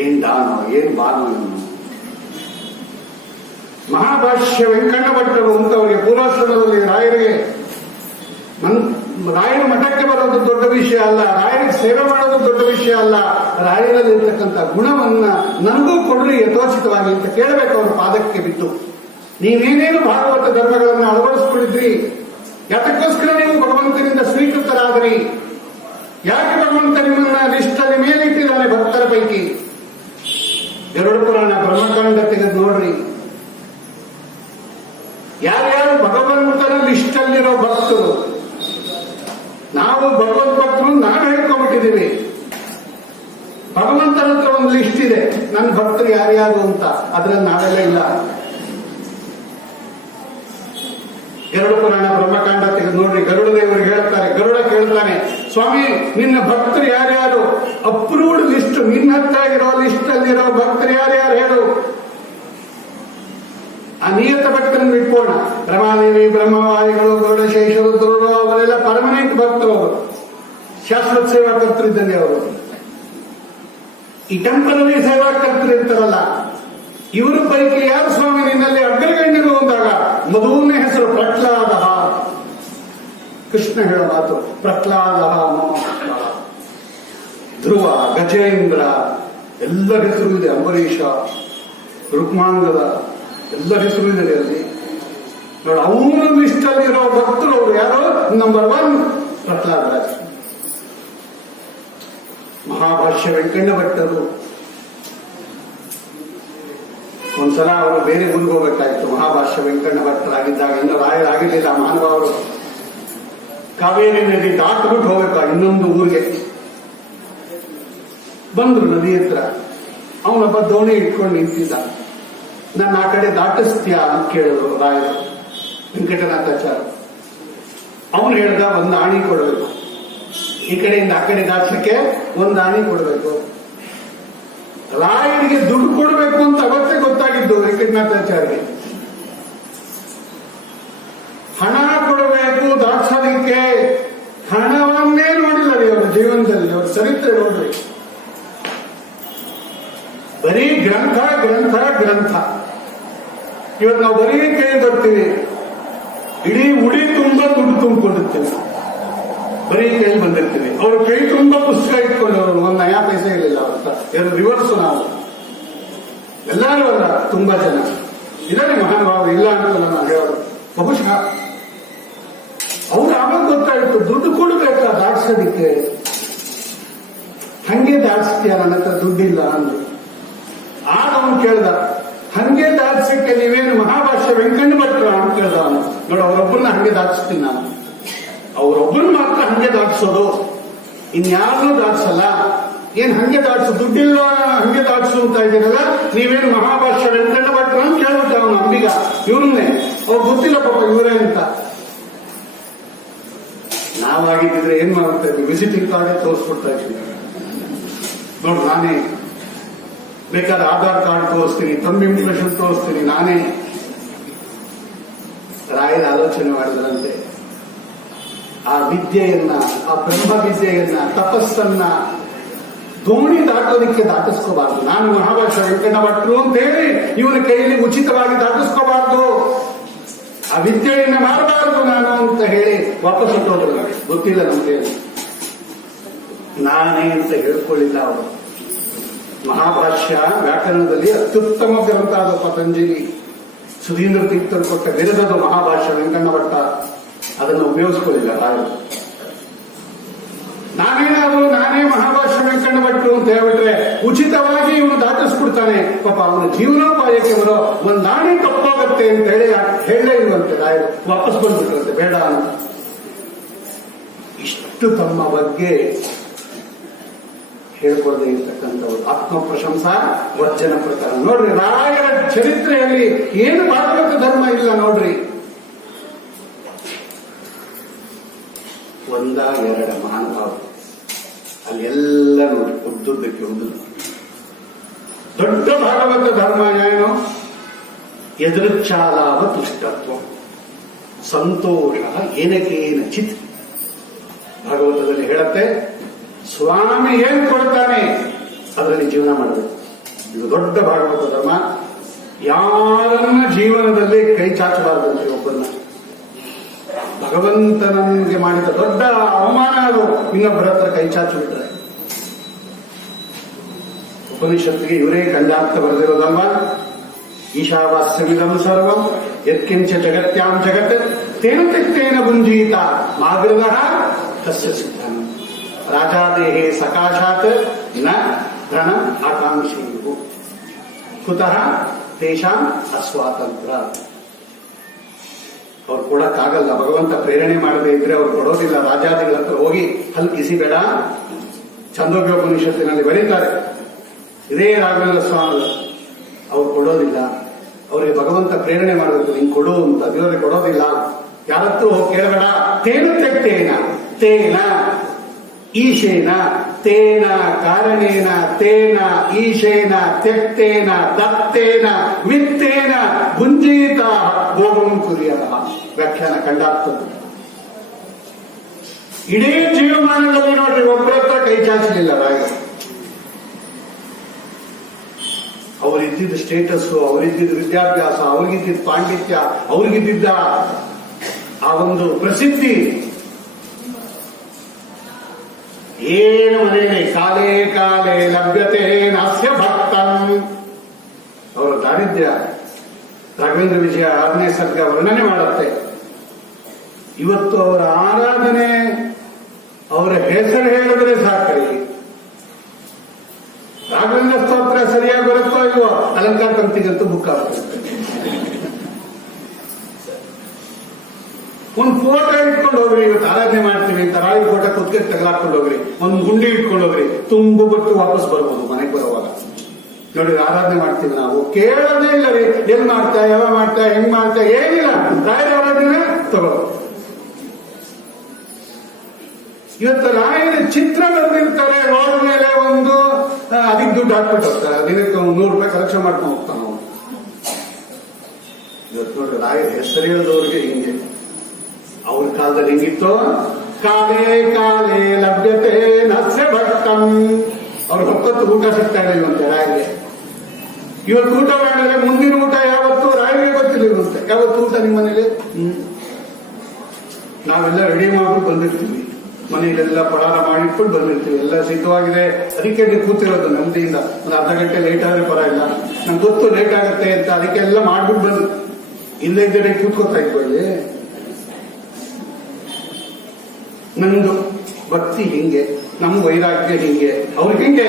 ಏನ್ ದಾನೋ ಏನ್ ಬಾನೋ. ಮಹಾಭಾಷ್ಯ ವೆಂಕಣ್ಣ ಭಟ್ಟರು ಅಂತವರಿಗೆ ಪೂರ್ವಾಶ್ರಮದಲ್ಲಿ ರಾಯರಿಗೆ ರಾಯರ ಮಠಕ್ಕೆ ಬರೋದು ದೊಡ್ಡ ವಿಷಯ ಅಲ್ಲ, ರಾಯರಿಗೆ ಸೇವೆ ಮಾಡೋದು ದೊಡ್ಡ ವಿಷಯ ಅಲ್ಲ. ರಾಯರಲ್ಲಿರ್ತಕ್ಕಂಥ ಗುಣವನ್ನ ನನಗೂ ಕೊಡ್ರಿ ಯಥೋಚಿತವಾಗಿ ಅಂತ ಕೇಳಬೇಕು ಅವರ ಪಾದಕ್ಕೆ ಬಿದ್ದು. ನೀವೇನೇನು ಭಾಗವತ ಧರ್ಮಗಳನ್ನು ಅಳವಡಿಸ್ಕೊಂಡಿದ್ರಿ, ಯಾತಕ್ಕೋಸ್ಕರ ನೀವು ಭಗವಂತನಿಂದ ಸ್ವೀಕೃತರಾದ್ರಿ, ಯಾಕೆ ಭಗವಂತ ನಿಮ್ಮನ್ನ ಲಿಸ್ಟಲ್ಲಿ ಮೇಲಿಟ್ಟಿದ್ದಾನೆ ಭಕ್ತರ ಪೈಕಿ? ಗರುಡ ಪುರಾಣ ಬ್ರಹ್ಮಕಾಂಡ ತೆಗೆದು ನೋಡ್ರಿ. ಯಾರ್ಯಾರು ಭಗವಂತನ ಲಿಸ್ಟಲ್ಲಿರೋ ಭಕ್ತರು, ನಾವು ಭಗವದ್ ಭಕ್ತರು ನಾವು ಹೇಳ್ಕೊಂಡ್ಬಿಟ್ಟಿದ್ದೀವಿ. ಭಗವಂತನ ಹತ್ರ ಒಂದು ಲಿಸ್ಟ್ ಇದೆ, ನನ್ನ ಭಕ್ತರು ಯಾರ್ಯಾರು ಅಂತ. ಅದ್ರಲ್ಲಿ ನಾವೆಲ್ಲ ಇಲ್ಲ. ಗರುಡ ಪುರಾಣ ಬ್ರಹ್ಮಕಾಂಡ ತೆಗೆದು ನೋಡ್ರಿ. ಗರುಡ ದೇವರಿಗೆ ಹೇಳ್ತಾರೆ, ಗರುಡ ಕೇಳ್ತಾನೆ, ಸ್ವಾಮಿ ನಿನ್ನ ಭಕ್ತರು ಯಾರ್ಯಾರು? ಅಪ್ರೂವ್ಡ್ ಲಿಸ್ಟ್, ನಿನ್ನ ಹತ್ರ ಇರೋ ಲಿಸ್ಟ್ ಅಲ್ಲಿರೋ ಭಕ್ತರು ಯಾರ್ಯಾರು ಹೇಳು? ಆ ನಿಯತ ಭಕ್ತರನ್ನು ಇಟ್ಕೋಣ. ರಮಾದೇವಿ, ಬ್ರಹ್ಮವಾದಿಗಳು, ಗರುಡಶೇಷರುದ್ರರು ಅವರೆಲ್ಲ ಪರ್ಮನೆಂಟ್ ಭಕ್ತರು. ಅವರು ಶಾಶ್ವತ ಸೇವಾಕರ್ತರಿದ್ದಂಗೆ ಅವರು. ಈ ಟೆಂಪರರಿ ಸೇವಾಕರ್ತರು ಇರ್ತಾರಲ್ಲ, ಇವರ ಪೈಕಿ ಯಾರು ಸ್ವಾಮಿ ನಿನ್ನಲ್ಲಿ ಅಗ್ರಗಣ್ಯರು ಅಂದಾಗ ಮೊದಲನೇ ಹೆಸರು ಪ್ರಹ್ಲಾದ. ಕೃಷ್ಣ ಹೇಳೋ ಮಾತು ಪ್ರಹ್ಲಾದ, ಧ್ರುವ, ಗಜೇಂದ್ರ, ಎಲ್ಲ ಹೆಸರು ಇದೆ. ಅಂಬರೀಷ, ರುಕ್ಮಾಂಗದ ಎಲ್ಲ ಹೆಸರು ಇದೆ ಅಲ್ಲಿ. ನೋಡಿ, ಅವರ ಲಿಸ್ಟ್ ಅಲ್ಲಿರೋ ಭಕ್ತರು ಅವರು ಯಾರು? ನಂಬರ್ 1 ಪ್ರಹ್ಲಾದ ರಾಜ್. ಮಹಾಭಾಷ್ಯ ವೆಂಕಣ್ಣ ಭಟ್ಟರು ಒಂದ್ಸಲ ಅವರು ಬೇರೆ ಊರಿಗೆ ಹೋಗ್ಬೇಕಾಯ್ತು. ಮಹಾಭಾಷ್ಯ ವೆಂಕಣ್ಣ ಭಟ್ಟರಾಗಿದ್ದಾಗ, ಇನ್ನು ರಾಯರಾಗಿರ್ಲಿಲ್ಲ ಮಹಾನುಭಾವರು. ಕಾವೇರಿ ನದಿ ದಾಟ್ಬಿಟ್ಟು ಹೋಗ್ಬೇಕಾ ಇನ್ನೊಂದು ಊರಿಗೆ. ಬಂದ್ರು ನದಿ ಹತ್ರ. ಅವನೊಬ್ಬ ದೋಣಿ ಇಟ್ಕೊಂಡು ನಿಂತಿದ್ದ. ನಾನು ಆ ಕಡೆ ದಾಟಿಸ್ತೀಯ ಅಂತ ಕೇಳಿದ್ರು ರಾಯರು, ವೆಂಕಟನಾಥಾಚಾರ್ಯ. ಅವನು ಹೇಳ್ದ, ಒಂದು ಆಣಿ ಕೊಡಬೇಕು, ಈ ಕಡೆಯಿಂದ ಆ ಕಡೆ ದಾಟ್ಸಕ್ಕೆ ಒಂದು ಆಣಿ ಕೊಡಬೇಕು. ರಾಯರಿಗೆ ದುಡ್ಡು ಕೊಡಬೇಕು ಅಂತ ಅವತ್ತೇ ಗೊತ್ತಾಗಿದ್ದು ವೆಂಕಟನಾಥಾಚಾರ್ಯ. ಹಣ ಕೊಡಬೇಕು ದಾಟ್ಸೋದಕ್ಕೆ. ಹಣವನ್ನೇ ನೋಡಿಲ್ಲ ರೀ ಅವರ ಜೀವನದಲ್ಲಿ. ಅವ್ರ ಚರಿತ್ರೆ ನೋಡ್ರಿ, ಬರೀ ಗ್ರಂಥ ಗ್ರಂಥ ಗ್ರಂಥ. ಇವತ್ತು ನಾವು ಬರೀ ಕೈ ಬರ್ತೀವಿ, ಇಡೀ ಉಡಿ ತುಂಬಾ ದುಡ್ಡು ತುಂಬಿಕೊಂಡಿರ್ತೀವಿ, ಬರೀ ಕೈಲಿ ಬಂದಿರ್ತೀವಿ. ಅವ್ರ ಕೈ ತುಂಬಾ ಪುಸ್ತಕ ಇಟ್ಕೊಂಡವರು, ಒಂದು ನಯಾ ಪೈಸೆ ಇರಲಿಲ್ಲ ಅಂತ. ಎರಡು ರಿವರ್ಸ್ ನಾವು ಎಲ್ಲರೂ ಅಲ್ಲ, ತುಂಬಾ ಜನ ಇದಾರೆ ಮಹಾನುಭಾವ, ಇಲ್ಲ ಅಂತ ನಾನು ಹೇಳೋದು. ಬಹುಶಃ ಅವ್ರು ಆಮೇಲೆ ಗೊತ್ತಾಯ್ತು, ದುಡ್ಡು ಕೊಡಬೇಕಾ ದಾಟ್ಸೋದಿಕ್ಕೆ. ಹಂಗೆ ದಾಟ್ಸ್ತೀಯ, ನನ್ನ ಹತ್ರ ದುಡ್ಡಿಲ್ಲ ಅಂದ್ರು. ಆಗ ಅವನು ಕೇಳ್ದ, ಹಂಗೆ ದಾಟ್ಸಕ್ಕೆ ನೀವೇನು ಮಹಾಭಾಷ್ಯ ವೆಂಕಣ್ಣ ಭಟ್ರ ಅಂತ ಕೇಳ್ದ ಅವನು. ನೋಡು, ಅವರೊಬ್ಬರನ್ನ ಹಂಗೆ ದಾಟಿಸ್ತೀನಿ ನಾನು, ಅವರೊಬ್ಬರನ್ನ ಮಾತ್ರ ಹಂಗೆ ದಾಟಿಸೋದು, ಇನ್ಯಾರನ್ನೂ ದಾಟಿಸಲ್ಲ. ಏನ್ ಹಂಗೆ ದಾಟಿಸು, ದುಡ್ಡಿಲ್ಲ ಹಂಗೆ ದಾಟಿಸು ಅಂತ ಇದ್ದೀರಲ್ಲ, ನೀವೇನು ಮಹಾಭಾಷ್ಯ ವೆಂಕಣ್ಣ ಭಟ್ರ ಅಂತ ಕೇಳ್ಬಿಟ್ಟ ಅವನು ಅಂಬಿಗ. ಇವ್ರನ್ನೇ ಅವ್ರು ಗೊತ್ತಿಲ್ಲ ಪಾಪ ಇವರೇ ಅಂತ. ನಾವಾಗಿದ್ದಿದ್ರೆ ಏನ್ ಮಾಡ್ತಾ ಇದ್ವಿ, ವಿಸಿಟಿಂಗ್ ಕಾರ್ಡ್ ತೋರಿಸ್ಬಿಡ್ತಾ ಇದ್ವಿ. ನೋಡು, ನಾನೇ ಬೇಕಾದ್ರೆ ಆಧಾರ್ ಕಾರ್ಡ್ ತೋರಿಸ್ತೀನಿ, ತಂಬ್ ಇಂಪ್ರೆಷನ್ ತೋರಿಸ್ತೀನಿ, ನಾನೇ. ರಾಯರ ಆಲೋಚನೆ ಮಾಡಿದ್ರಂತೆ, ಆ ವಿದ್ಯೆಯನ್ನ, ಆ ಬ್ರಹ್ಮ ವಿದ್ಯೆಯನ್ನ, ತಪಸ್ಸನ್ನ ದೋಣಿ ದಾಟೋದಿಕ್ಕೆ ದಾಟಿಸ್ಕೋಬಾರ್ದು. ನಾನು ಮಹಾಭಾಷ ವೆಂಕಣ್ಣ ಭಟ್ರು ಅಂತ ಹೇಳಿ ಇವನ ಕೈಯಲ್ಲಿ ಉಚಿತವಾಗಿ ದಾಟಿಸ್ಕೋಬಾರ್ದು, ಆ ವಿದ್ಯೆಯನ್ನ ಮಾಡಬಾರದು ನಾನು ಅಂತ ಹೇಳಿ ವಾಪಸ್ ಇಟ್ಟೋದ್ರು. ಗೊತ್ತಿಲ್ಲ ನಮಗೆ, ನಾನೇ ಅಂತ ಹೇಳ್ಕೊಳ್ಳಿಲ್ಲ ಅವರು. ಮಹಾಭಾಷ್ಯ ವ್ಯಾಕರಣದಲ್ಲಿ ಅತ್ಯುತ್ತಮ ಗ್ರಂಥ ಅದು. ಪತಂಜಲಿ ಸುಧೀಂದ್ರ ತೀರ್ಥರು ಕೊಟ್ಟ ಬಿರುದದು ಮಹಾಭಾಷ್ಯ ವೆಂಕಣ್ಣ ಭಟ್ಟ. ಅದನ್ನು ಉಪಯೋಗಿಸ್ಕೊಳ್ಳಿಲ್ಲ ರಾಯರು. ನಾನೇ ಮಹಾಭಾಷ್ಯ ವೆಂಕಣ್ಣ ಭಟ್ರು ಅಂತ ಹೇಳ್ಬಿಟ್ರೆ ಉಚಿತವಾಗಿ ಇವನು ದಾಟಿಸ್ಬಿಡ್ತಾನೆ, ಪಾಪ ಅವನ ಜೀವನೋಪಾಯಕ್ಕೆ ಬರೋ ಒಂದು ನಾಣೆ ತಪ್ಪಾಗತ್ತೆ ಅಂತ ಹೇಳೇ ಇರುವಂತೆ ರಾಯರು ವಾಪಸ್ ಬಂದ್ಬಿಟ್ರಂತೆ, ಬೇಡ ಅಂತ. ಇಷ್ಟು ತಮ್ಮ ಬಗ್ಗೆ ಹೇಳ್ಕೊಡದೆ ಇರ್ತಕ್ಕಂಥವ್ರು. ಆತ್ಮ ಪ್ರಶಂಸಾ ವರ್ಜನ ಪ್ರಕಾರ ನೋಡ್ರಿ, ರಾಯರ ಚರಿತ್ರೆಯಲ್ಲಿ ಏನು ಭಾಗವತ ಧರ್ಮ ಇಲ್ಲ ನೋಡ್ರಿ. ಒಂದ ಎರಡ ಮಹಾನುಭಾವ ಅಲ್ಲೆಲ್ಲ ನೋಡಿ ಉದ್ದುದ್ದಕ್ಕೆ ಒಂದು ದೊಡ್ಡ ಭಾಗವತ ಧರ್ಮ ಏನು? ಎದುರುಚ್ಚಾಲಾವ ತುಷ್ಟತ್ವ ಸಂತೋಷ ಏನಕೇನ ಚಿತ್. ಭಾಗವತದಲ್ಲಿ ಹೇಳುತ್ತೆ, ಸ್ವಾಮಿ ಏನ್ ಕೊಡ್ತಾನೆ ಅದರಲ್ಲಿ ಜೀವನ ಮಾಡಬೇಕು. ಇದು ದೊಡ್ಡ ಭಾಗವತ ಧರ್ಮ. ಯಾರನ್ನ ಜೀವನದಲ್ಲಿ ಕೈ ಚಾಚಬಾರದಂತೆ. ಒಬ್ಬರನ್ನ ಭಗವಂತ ನಮಗೆ ಮಾಡಿದ ದೊಡ್ಡ ಅವಮಾನ ಅದು, ಇನ್ನೊಬ್ಬರ ಹತ್ರ ಕೈ ಚಾಚು ಬಿಟ್ರೆ. ಉಪನಿಷತ್ತಿಗೆ ಇವರೇ ಕಂಡಾರ್ಥ ಬರೆದಿರೋದಲ್ವ, ಈಶಾವಾಸ್ಯವಿದಂ ಸರ್ವಂ ಯತ್ಕಿಂಚ ಜಗತ್ಯಾಂ ಜಗತ್ ತೇನ ತೆಕ್ತೇನ ಭುಂಜೀತ ಮಾಗೃದಃ ತಸ್ಯ ಸಿದ್ಧಂ ರಾಜಾದೇಹೇ ಸಕಾಶಾತ್ ನ ಧನ ಆಕಾಂಕ್ಷೆಯು ಕುತಃ ತೇಷಾಂ ಅಸ್ವಾತಂತ್ರ್ಯ. ಅವ್ರು ಕೊಡಕ್ಕಾಗಲ್ಲ, ಭಗವಂತ ಪ್ರೇರಣೆ ಮಾಡದೇ ಇದ್ರೆ ಅವ್ರು ಕೊಡೋದಿಲ್ಲ. ರಾಜಾದಿಗಳ ಹತ್ರ ಹೋಗಿ ಹಲ್ಕಿಸಿ ಬೇಡ. ಛಂದೋಗ್ಯೋಪನಿಷತ್ತಿನಲ್ಲಿ ಬರೀತಾರೆ, ಇದೇ ರಾಘವೇಂದ್ರ ಸ್ವಾಮಿ ಅವ್ರು ಕೊಡೋದಿಲ್ಲ. ಅವ್ರಿಗೆ ಭಗವಂತ ಪ್ರೇರಣೆ ಮಾಡಬೇಕು, ಹಿಂಗ್ ಕೊಡು ಅಂತ. ದೇವರಿಗೆ ಕೊಡೋದಿಲ್ಲ. ಯಾರತ್ತೂ ಹೋಗಿ ಕೇಳಬೇಡ. ತೇನ ತೆಕ್ತೇನ ತೇನ ಈಶೇನ ತೇನ ಕಾರಣೇನ ತೇನ ಈಶೇನ ತ್ಯಕ್ತೇನ ದತ್ತೇನ ವಿತ್ತೇನ ಭುಂಜೀತ ಭೋಗಂ ಕುರಿಯದ. ವ್ಯಾಖ್ಯಾನ ಕಂಡಾಗ್ತದೆ. ಇಡೀ ಜೀವಮಾನದಲ್ಲಿ ನೋಡ್ರಿ ಒಬ್ಬರ ಹತ್ರ ಕೈ ಚಾಚಲಿಲ್ಲ ರಾಯರು. ಅವರಿದ್ದಿದ್ದ ಸ್ಟೇಟಸ್ಸು, ಅವರಿದ್ದಿದ್ದ ವಿದ್ಯಾಭ್ಯಾಸ, ಅವ್ರಿಗಿದ್ದಿದ್ದ ಪಾಂಡಿತ್ಯ, ಅವ್ರಿಗಿದ್ದಿದ್ದ ಆ ಒಂದು ಪ್ರಸಿದ್ಧಿ ಏನು ಮನೇನೆ ಕಾಲೇ ಕಾಲೇ ಲಭ್ಯತೆ ನಾಸ್ಯ ಭಕ್ತಂ. ಅವರ ದಾರಿದ್ರ್ಯ ರಾಘವೇಂದ್ರ ವಿಜಯ 6ನೇ ಸರ್ಗ ವರ್ಣನೆ ಮಾಡುತ್ತೆ. ಇವತ್ತು ಅವರ ಆರಾಧನೆ, ಅವರ ಹೆಸರು ಹೇಳಿದ್ರೆ ಸಾಕ್ರಿ. ರಾಘವೇಂದ್ರ ಸ್ತೋತ್ರ ಸರಿಯಾಗಿ ಬರುತ್ತೋ ಇಲ್ವೋ, ಅಲಂಕಾರ ಕಂತಿಗಂತೂ ಬುಕ್ ಆಗ್ತದೆ. ಒಂದು ಫೋಟೋ ಇಟ್ಕೊಂಡು ಹೋಗ್ರಿ, ಇವತ್ತು ಆರಾಧನೆ ಮಾಡ್ತೀವಿ ಅಂತ ರಾವಿ ಫೋಟೋ ಕುತ್ಕೊಂಡು ತಗಲಾಕೊಂಡು ಹೋಗ್ರಿ, ಒಂದು ಗುಂಡಿ ಇಟ್ಕೊಂಡು ಹೋಗ್ರಿ, ತುಂಬು ಬಿಟ್ಟು ವಾಪಸ್ ಬರ್ಬೋದು ಮನೆಗೆ ಬರುವಾಗ. ನೋಡಿ, ಆರಾಧನೆ ಮಾಡ್ತೀವಿ ನಾವು, ಕೇಳೋದೇ ಇಲ್ಲ ರೀ, ಎಲ್ಲಿ ಮಾಡ್ತಾ, ಯಾವ ಮಾಡ್ತಾ, ಹೆಂಗ್ ಮಾಡ್ತಾ, ಏನಿಲ್ಲ. ರಾಯರ ಆರಾಧನೆ ತಗೋ. ಇವತ್ತು ರಾಯರ ಚಿತ್ರ ಬಂದಿರ್ತಾರೆ ರೋಡ್ ಮೇಲೆ, ಒಂದು ಅದಕ್ಕೆ ದುಡ್ಡು ಹಾಕ್ಬಿಟ್ಟು ಹೋಗ್ತಾರೆ. ದಿನಕ್ಕೆ ₹100 ಕಲೆಕ್ಷನ್ ಮಾಡ್ಕೊಂಡು ಹೋಗ್ತಾನ ಅವನು. ಇವತ್ತು ನೋಡ್ರಿ, ರಾಯರ ಹೆಸರು ಹೇಳಿದವ್ರಿಗೆ ಹಿಂಗೆ. ಅವ್ರ ಕಾಲದಲ್ಲಿ ಹೆಂಗಿತ್ತು? ಕಾಲೇ ಕಾಲೇ ಲಭ್ಯತೆ ನಸ್ಯ ಭಕ್ತಂ. ಅವ್ರ ಹೊತ್ತು ಊಟ ಸಿಗ್ತಾ ಇರುವಂತೆ ರಾಯರಿಗೆ. ಇವತ್ತು ಊಟ ಮಾಡಿದ್ರೆ ಮುಂದಿನ ಊಟ ಯಾವತ್ತು ರಾಯರಿಗೆ ಗೊತ್ತಿಲ್ಲಿರುವಂತೆ. ಯಾವತ್ತು ಊಟ ನಿಮ್ಮ ಮನೇಲಿ? ನಾವೆಲ್ಲ ರೆಡಿ ಮಾಡ್ಬಿಟ್ಟು ಬಂದಿರ್ತೀವಿ, ಮನೆಯಲ್ಲೆಲ್ಲ ಪಳಾರ ಮಾಡಿಟ್ಬಿಟ್ಟು ಬಂದಿರ್ತೀವಿ, ಎಲ್ಲ ಸಿದ್ಧವಾಗಿದೆ. ಅದಕ್ಕೆ ನೀವು ಕೂತಿರೋದು ನೆಮ್ಮದಿಯಿಂದ. ಒಂದು ಅರ್ಧ ಗಂಟೆ ಲೇಟ್ ಆದ್ರೆ ಪರವಾಗಿಲ್ಲ, ನಂಗೆ ಗೊತ್ತು ಲೇಟ್ ಆಗುತ್ತೆ ಅಂತ. ಅದಕ್ಕೆಲ್ಲ ಮಾಡ್ಬಿಟ್ಟು ಬಂದು ಇಲ್ಲೇ ಇದ್ದರೆ ಕೂತ್ಕೋತಾ ಇದ್ವಿ. ನಮ್ದು ಭಕ್ತಿ ಹಿಂಗೆ, ನಮ್ಮ ವೈರಾಗ್ಯ ಹಿಂಗೆ, ಅವ್ರಿಗೆ ಹಿಂಗೆ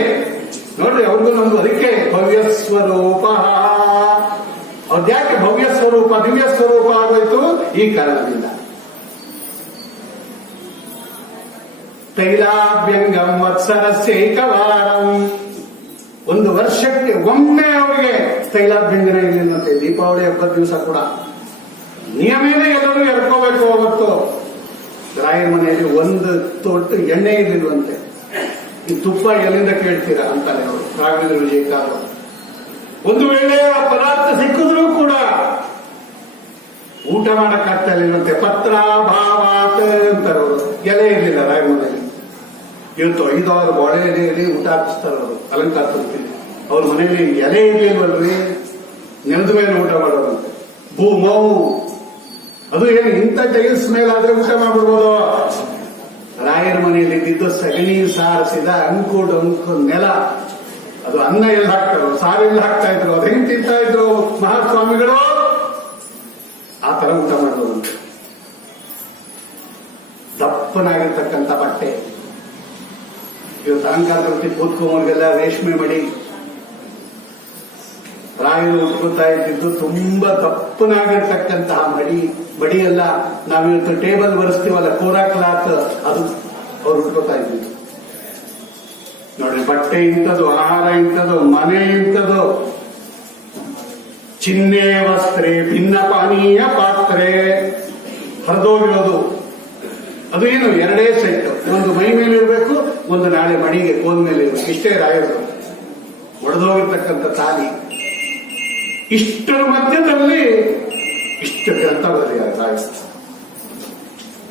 ನೋಡ್ರಿ. ಅವ್ರಿಗೂ ನಮ್ದು ಅದಕ್ಕೆ ಭವ್ಯ ಸ್ವರೂಪ. ಅವ್ರದ್ಯಾಕೆ ಭವ್ಯ ಸ್ವರೂಪ, ದಿವ್ಯ ಸ್ವರೂಪ ಆಗೋಯ್ತು? ಈ ಕಾರಣದಿಂದ. ತೈಲಾಭ್ಯಂಗಂ ವತ್ಸರಸ್ಯೈಕವಾರಂ. ಒಂದು ವರ್ಷಕ್ಕೆ ಒಮ್ಮೆ ಅವರಿಗೆ ತೈಲಾಭ್ಯಂಗನ ಇಲ್ಲಿಂದಂತೆ. ದೀಪಾವಳಿ ಹಬ್ಬದ ದಿವಸ ಕೂಡ ನಿಯಮೇನೆ ಎಲ್ಲರೂ ಎರ್ಕೋಬೇಕು. ಅವತ್ತು ರಾಯರ ಮನೆಯಲ್ಲಿ ಒಂದು ತೊಟ್ಟು ಎಣ್ಣೆ ಇರಲಿಲ್ವಂತೆ. ಈ ತುಪ್ಪ ಎಲ್ಲಿಂದ ಕೇಳ್ತೀರಾ ಅಂತಾನೆ ಅವರು ರಾಘವೇಂದ್ರ ವಿಜಯಕಾರ. ಒಂದು ವೇಳೆ ಆ ಪದಾರ್ಥ ಸಿಕ್ಕಿದ್ರೂ ಕೂಡ ಊಟ ಮಾಡಕ್ಕಾಗ್ತಾ ಇಲ್ಲಿರುವಂತೆ ಪತ್ರ ಭಾವಾತ ಅಂತಾರೆ ಅವರು. ಎಲೆ ಇರಲಿಲ್ಲ ರಾಯರ ಮನೆಯಲ್ಲಿ. ಇವತ್ತು 5-6 ಬಾಳೆ ಎಲೆಯಲ್ಲಿ ಊಟ ಹಾಕಿಸ್ತಾರೆ ಅವರು ಅಲಂಕಾರದಲ್ಲಿ. ಅವ್ರ ಮನೆಯಲ್ಲಿ ಎಲೆ ಇರ್ಲಿಲ್ವಲ್ರಿ, ನೆಲದ ಮೇಲೆ ಊಟ ಮಾಡೋದಂತೆ. ಭೂಮೌ ಅದು ಏನು ಇಂಥ ಟೈಲ್ಸ್ ಮೇಲಾದ್ರೆ ಊಟ ಮಾಡ್ಬಿಡ್ಬೋದು. ರಾಯರ ಮನೆಯಲ್ಲಿ ಇದ್ದಿದ್ದು ಸಗಣಿ ಸಾರಿಸಿದ ಅಂಕು ನೆಲ. ಅದು ಅನ್ನ ಎಲ್ಲ ಹಾಕ್ತಾರೋ, ಸಾರು ಎಲ್ಲ ಹಾಕ್ತಾ ಇದ್ರು. ಅದು ಹೆಂಗ್ ತಿಂತಾ ಇದ್ರು ಮಹಾಸ್ವಾಮಿಗಳು? ಆ ತರ ಊಟ ಮಾಡೋದಂತೆ. ದಪ್ಪನಾಗಿರ್ತಕ್ಕಂಥ ಬಟ್ಟೆ. ಇವತ್ತು ಅಲಂಕಾರ ಪ್ರತಿ ಕೂತ್ಕೊಂಡ್ಗೆಲ್ಲ ರೇಷ್ಮೆ ಮಡಿ. ರಾಯರು ಉಟ್ಕೋತಾ ಇದ್ದಿದ್ದು ತುಂಬಾ ದಪ್ಪನಾಗಿರ್ತಕ್ಕಂತಹ ಮಡಿಯೆಲ್ಲ ನಾವಿವತ್ತು ಟೇಬಲ್ ಒರೆಸ್ತೀವಲ್ಲ, ಕೋರಾ ಕ್ಲಾತ್, ಅದು ಅವ್ರು ಉಟ್ಕೋತಾ ಇದ್ದಿದ್ದು. ನೋಡಿ, ಬಟ್ಟೆ ಇಂಥದ್ದು, ಆಹಾರ ಇಂಥದ್ದು, ಮನೆ ಇಂಥದ್ದು. ಚಿನ್ನೆ ವಸ್ತ್ರೆ ಭಿನ್ನ ಪಾನೀಯ ಪಾತ್ರೆ. ಹರಿದೋಗಿರೋದು ಅದು ಏನು, 2 ಸೆಟ್. ಒಂದು ಮೈ ಮೇಲೆ ಇರಬೇಕು, ಒಂದು ನಾಳೆ ಮಡಿಗೆ ಕೋನ್ ಮೇಲೆ ಇರಬೇಕು. ಇಷ್ಟೇ ರಾಯರು. ಒಡೆದೋಗಿರ್ತಕ್ಕಂಥ ತಾಲಿ. ಇಷ್ಟರ ಮಧ್ಯದಲ್ಲಿ ಇಷ್ಟು ಗ್ರಂಥ ಬರೆದಿದ್ದಾರೆ ರಾಯರು.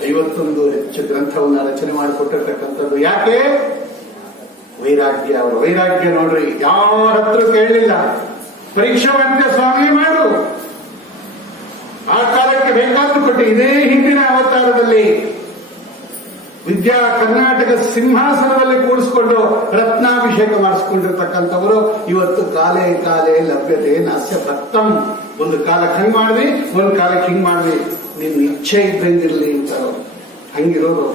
51 ಹೆಚ್ಚು ಗ್ರಂಥವನ್ನು ರಚನೆ ಮಾಡಿಕೊಟ್ಟಿರ್ತಕ್ಕಂಥದ್ದು. ಯಾಕೆ? ವೈರಾಗ್ಯ. ಅವರ ವೈರಾಗ್ಯ ನೋಡ್ರಿ, ಯಾರ ಹತ್ರ ಕೇಳಲಿಲ್ಲ. ಪರೀಕ್ಷೆ ಮಾಡಿದ ಸ್ವಾಮಿ ಮಾಡು, ಆ ಕಾಲಕ್ಕೆ ಬೇಕಾದ್ರೂ ಕೊಟ್ಟು. ಇದೇ ಹಿಂದಿನ ಅವತಾರದಲ್ಲಿ ವಿದ್ಯಾ ಕರ್ನಾಟಕ ಸಿಂಹಾಸನದಲ್ಲಿ ಕೂಡಿಸ್ಕೊಂಡು ರತ್ನಾಭಿಷೇಕ ಮಾಡಿಸ್ಕೊಂಡಿರ್ತಕ್ಕಂಥವರು ಇವತ್ತು ಕಾಲೇ ಕಾಲೇ ಲಭ್ಯತೆ ನಾಸ್ಯ ಭಕ್ತಂ. ಒಂದು ಕಾಲಕ್ಕೆ ಹಂಗ್ ಮಾಡ್ವಿ, ಒಂದು ಕಾಲಕ್ಕೆ ಹಿಂಗ್ ಮಾಡ್ವಿ, ನಿನ್ನ ಇಚ್ಛೆ ಇದ್ದಂಗಿರ್ಲಿ ಅಂತ ಹಂಗಿರೋರು.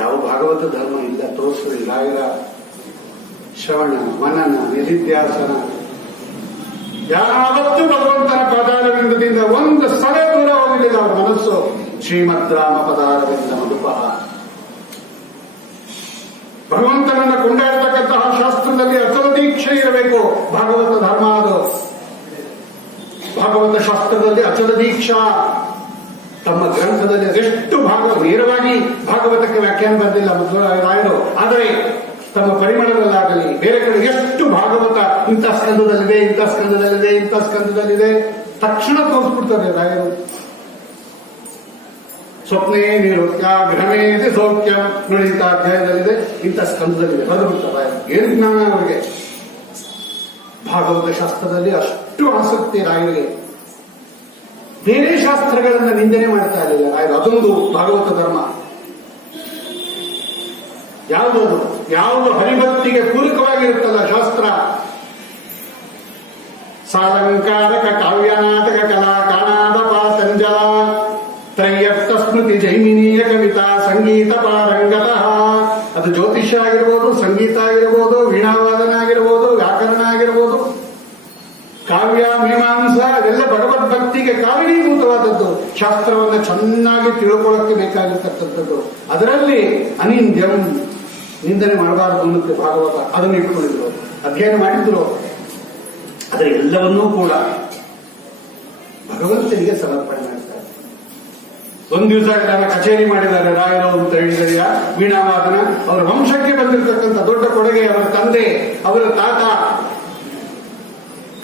ಯಾವ ಭಾಗವತ ಧರ್ಮ ಇಲ್ಲ ತೋರಿಸ್ರಿ. ರಾಯರ ಶ್ರವಣ ಮನನ ನಿಧಿಧ್ಯಾಸನ ಯಾವತ್ತೂ ಭಗವಂತನ ಪದಾರವಿಂದದಿಂದ ಒಂದು ಸಲ ದೂರ ಹೋಗಲಿಲ್ಲ ಅವರ ಮನಸ್ಸು. ಶ್ರೀಮದ್ ರಾಮ ಪದಾರವಿಂದ ಮಧುಪಃ. ಭಗವಂತನನ್ನು ಕೊಂಡಾಡ್ತಕ್ಕಂತಹ ಶಾಸ್ತ್ರದಲ್ಲಿ ಅಚಲ ದೀಕ್ಷೆ ಇರಬೇಕು. ಭಾಗವತ ಧರ್ಮ ಅದು. ಭಾಗವತ ಶಾಸ್ತ್ರದಲ್ಲಿ ಅಚಲ ದೀಕ್ಷಾ. ತಮ್ಮ ಗ್ರಂಥದಲ್ಲಿ ಅದೆಷ್ಟು ನೇರವಾಗಿ ಭಾಗವತಕ್ಕೆ ವ್ಯಾಖ್ಯಾನ ಬರೆದಿಲ್ಲ ರಾಯರು, ಆದರೆ ತಮ್ಮ ಪರಿಮಳದಲ್ಲಾಗಲಿ ಬೇರೆ ಕಡೆ ಎಷ್ಟು ಭಾಗವತ ಇಂಥ ಸ್ಕಂದದಲ್ಲಿದೆ, ಇಂಥ ಸ್ಕಂದದಲ್ಲಿದೆ, ಇಂಥ ಸ್ಕಂದದಲ್ಲಿದೆ ತಕ್ಷಣ ತೋರಿಸ್ಬಿಡ್ತಾರೆ ರಾಯರು. ಸ್ವಪ್ನೇ ನಿರುತ್ಯ ಭ್ರಮೇತಿ ಸೌಖ್ಯ ನೋಡಿ, ಇಂಥ ಅಧ್ಯಾಯದಲ್ಲಿದೆ, ಇಂಥ ಸ್ಕಂದದಲ್ಲಿದೆ, ಬರೆದ್ಬಿಡ್ತಾರೆ ರಾಯರು. ಏನು ಜ್ಞಾನ ಅವರಿಗೆ! ಭಾಗವತ ಶಾಸ್ತ್ರದಲ್ಲಿ ಅಷ್ಟು ಆಸಕ್ತಿ ರಾಯರಿಗೆ. ಬೇರೆ ಶಾಸ್ತ್ರಗಳನ್ನ ನಿಂದನೆ ಮಾಡ್ತಾ ಇರಲಿಲ್ಲ ರಾಯರು. ಅದೊಂದು ಭಾಗವತ ಧರ್ಮ. ಯಾವುದು ಹರಿಭಕ್ತಿಗೆ ಪೂರಕವಾಗಿರುತ್ತಲ್ಲ ಶಾಸ್ತ್ರ, ಸಾಲಂಕಾರಕ ಕಾವ್ಯನಾಟಕ ಕಲಾ ಕಾಣಾದ ಪಾತಂಜಲ ತ್ರಯ್ಯರ್ಥ ಸ್ಮೃತಿ ಜೈಮಿನೀಯ ಕವಿತಾ ಸಂಗೀತ ಪಾರಂಗತಃ. ಅದು ಜ್ಯೋತಿಷ್ಯ ಆಗಿರ್ಬೋದು, ಸಂಗೀತ ಆಗಿರ್ಬೋದು, ವೀಣಾವಾದನ ಆಗಿರ್ಬೋದು, ವ್ಯಾಕರಣ ಆಗಿರ್ಬೋದು, ಕಾವ್ಯ ಮೀಮಾಂಸ, ಅದೆಲ್ಲ ಭಗವದ್ಭಕ್ತಿಗೆ ಕಾರಣೀಭೂತವಾದದ್ದು. ಶಾಸ್ತ್ರವನ್ನು ಚೆನ್ನಾಗಿ ತಿಳ್ಕೊಳ್ಳೋಕೆ ಬೇಕಾಗಿರ್ತಕ್ಕಂಥದ್ದು. ಅದರಲ್ಲಿ ಅನಿಂದ್ಯಂ, ನಿಂದನೆ ಮಾಡಬಾರದು ಅನ್ನೋಕ್ಕೆ ಭಾಗವತ ಅದನ್ನು ಇಟ್ಕೊಂಡಿದ್ರು, ಅಧ್ಯಯನ ಮಾಡಿದ್ರು. ಆದರೆ ಎಲ್ಲವನ್ನೂ ಕೂಡ ಭಗವಂತನಿಗೆ ಸಮರ್ಪಣೆ ಮಾಡ್ತಾರೆ. ಒಂದು ದಿವಸ ನಾನು ಕಚೇರಿ ಮಾಡಿದ್ದಾರೆ ರಾಯರು ಅಂತ ಹೇಳಿದರೆ, ವೀಣಾವಾದನ ಅವರ ವಂಶಕ್ಕೆ ಬಂದಿರತಕ್ಕಂಥ ದೊಡ್ಡ ಕೊಡುಗೆ. ಅವರ ತಂದೆ, ಅವರ ತಾತ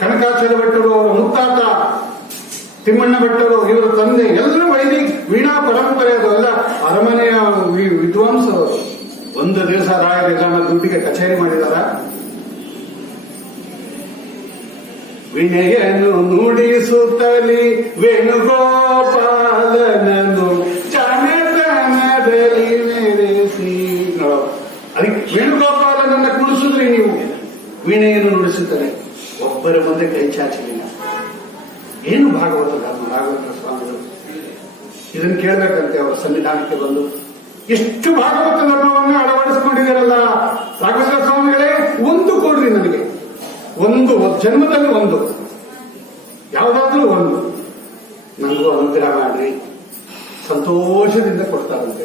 ಕನಕಾಚಲ ಭಟ್ಟರು, ಅವರ ಮುತ್ತಾತ ತಿಮ್ಮಣ್ಣ ಭಟ್ಟರು, ಇವರ ತಂದೆ, ಎಲ್ಲ ವೈದಿಕ ವೀಣಾ ಪರಂಪರೆ. ಅದೆಲ್ಲ ಅರಮನೆಯ ವಿದ್ವಾಂಸರು. ಒಂದು ದಿವಸ ರಾಯರೆಲ್ಲ ದುಡ್ಡಿಗೆ ಕಚೇರಿ ಮಾಡಿದಾರ. ವಿನಯನು ನುಡಿಸುತ್ತಲಿ ವೇಣುಗೋಪಾಲನನು ಜಾಣತನದಲ್ಲಿ ಮೆರೆಸಿ. ಅದಕ್ಕೆ ವೇಣುಗೋಪಾಲನನ್ನ ಕುಣಿಸಿದ್ರಿ ನೀವು. ವೀಣೆಯನ್ನು ನುಡಿಸುತ್ತದೆ, ಒಬ್ಬರ ಮುಂದೆ ಕೈ ಚಾಚಲಿಲ್ಲ. ಏನು ಭಾಗವತ ಧರ್ಮ ರಾಘವೇಂದ್ರ ಸ್ವಾಮಿಗಳು. ಇದನ್ನು ಕೇಳಬೇಕಂತೆ ಅವರ ಸನ್ನಿಧಾನಕ್ಕೆ ಬಂದು. ಎಷ್ಟು ಭಾಗವತ ಧರ್ಮವನ್ನು ಅಳವಡಿಸಿಕೊಂಡಿದ್ದೀರಲ್ಲ ರಾಘವೇಂದ್ರ ಸ್ವಾಮಿಗಳೇ, ಒಂದು ಕೊಡ್ರಿ ನನಗೆ. ಒಂದು ಜನ್ಮದಲ್ಲಿ ಒಂದು, ಯಾವುದಾದ್ರೂ ಒಂದು ನನಗೂ ಅನುಗ್ರಹ ಮಾಡ್ರಿ. ಸಂತೋಷದಿಂದ ಕೊಡ್ತಾರಂತೆ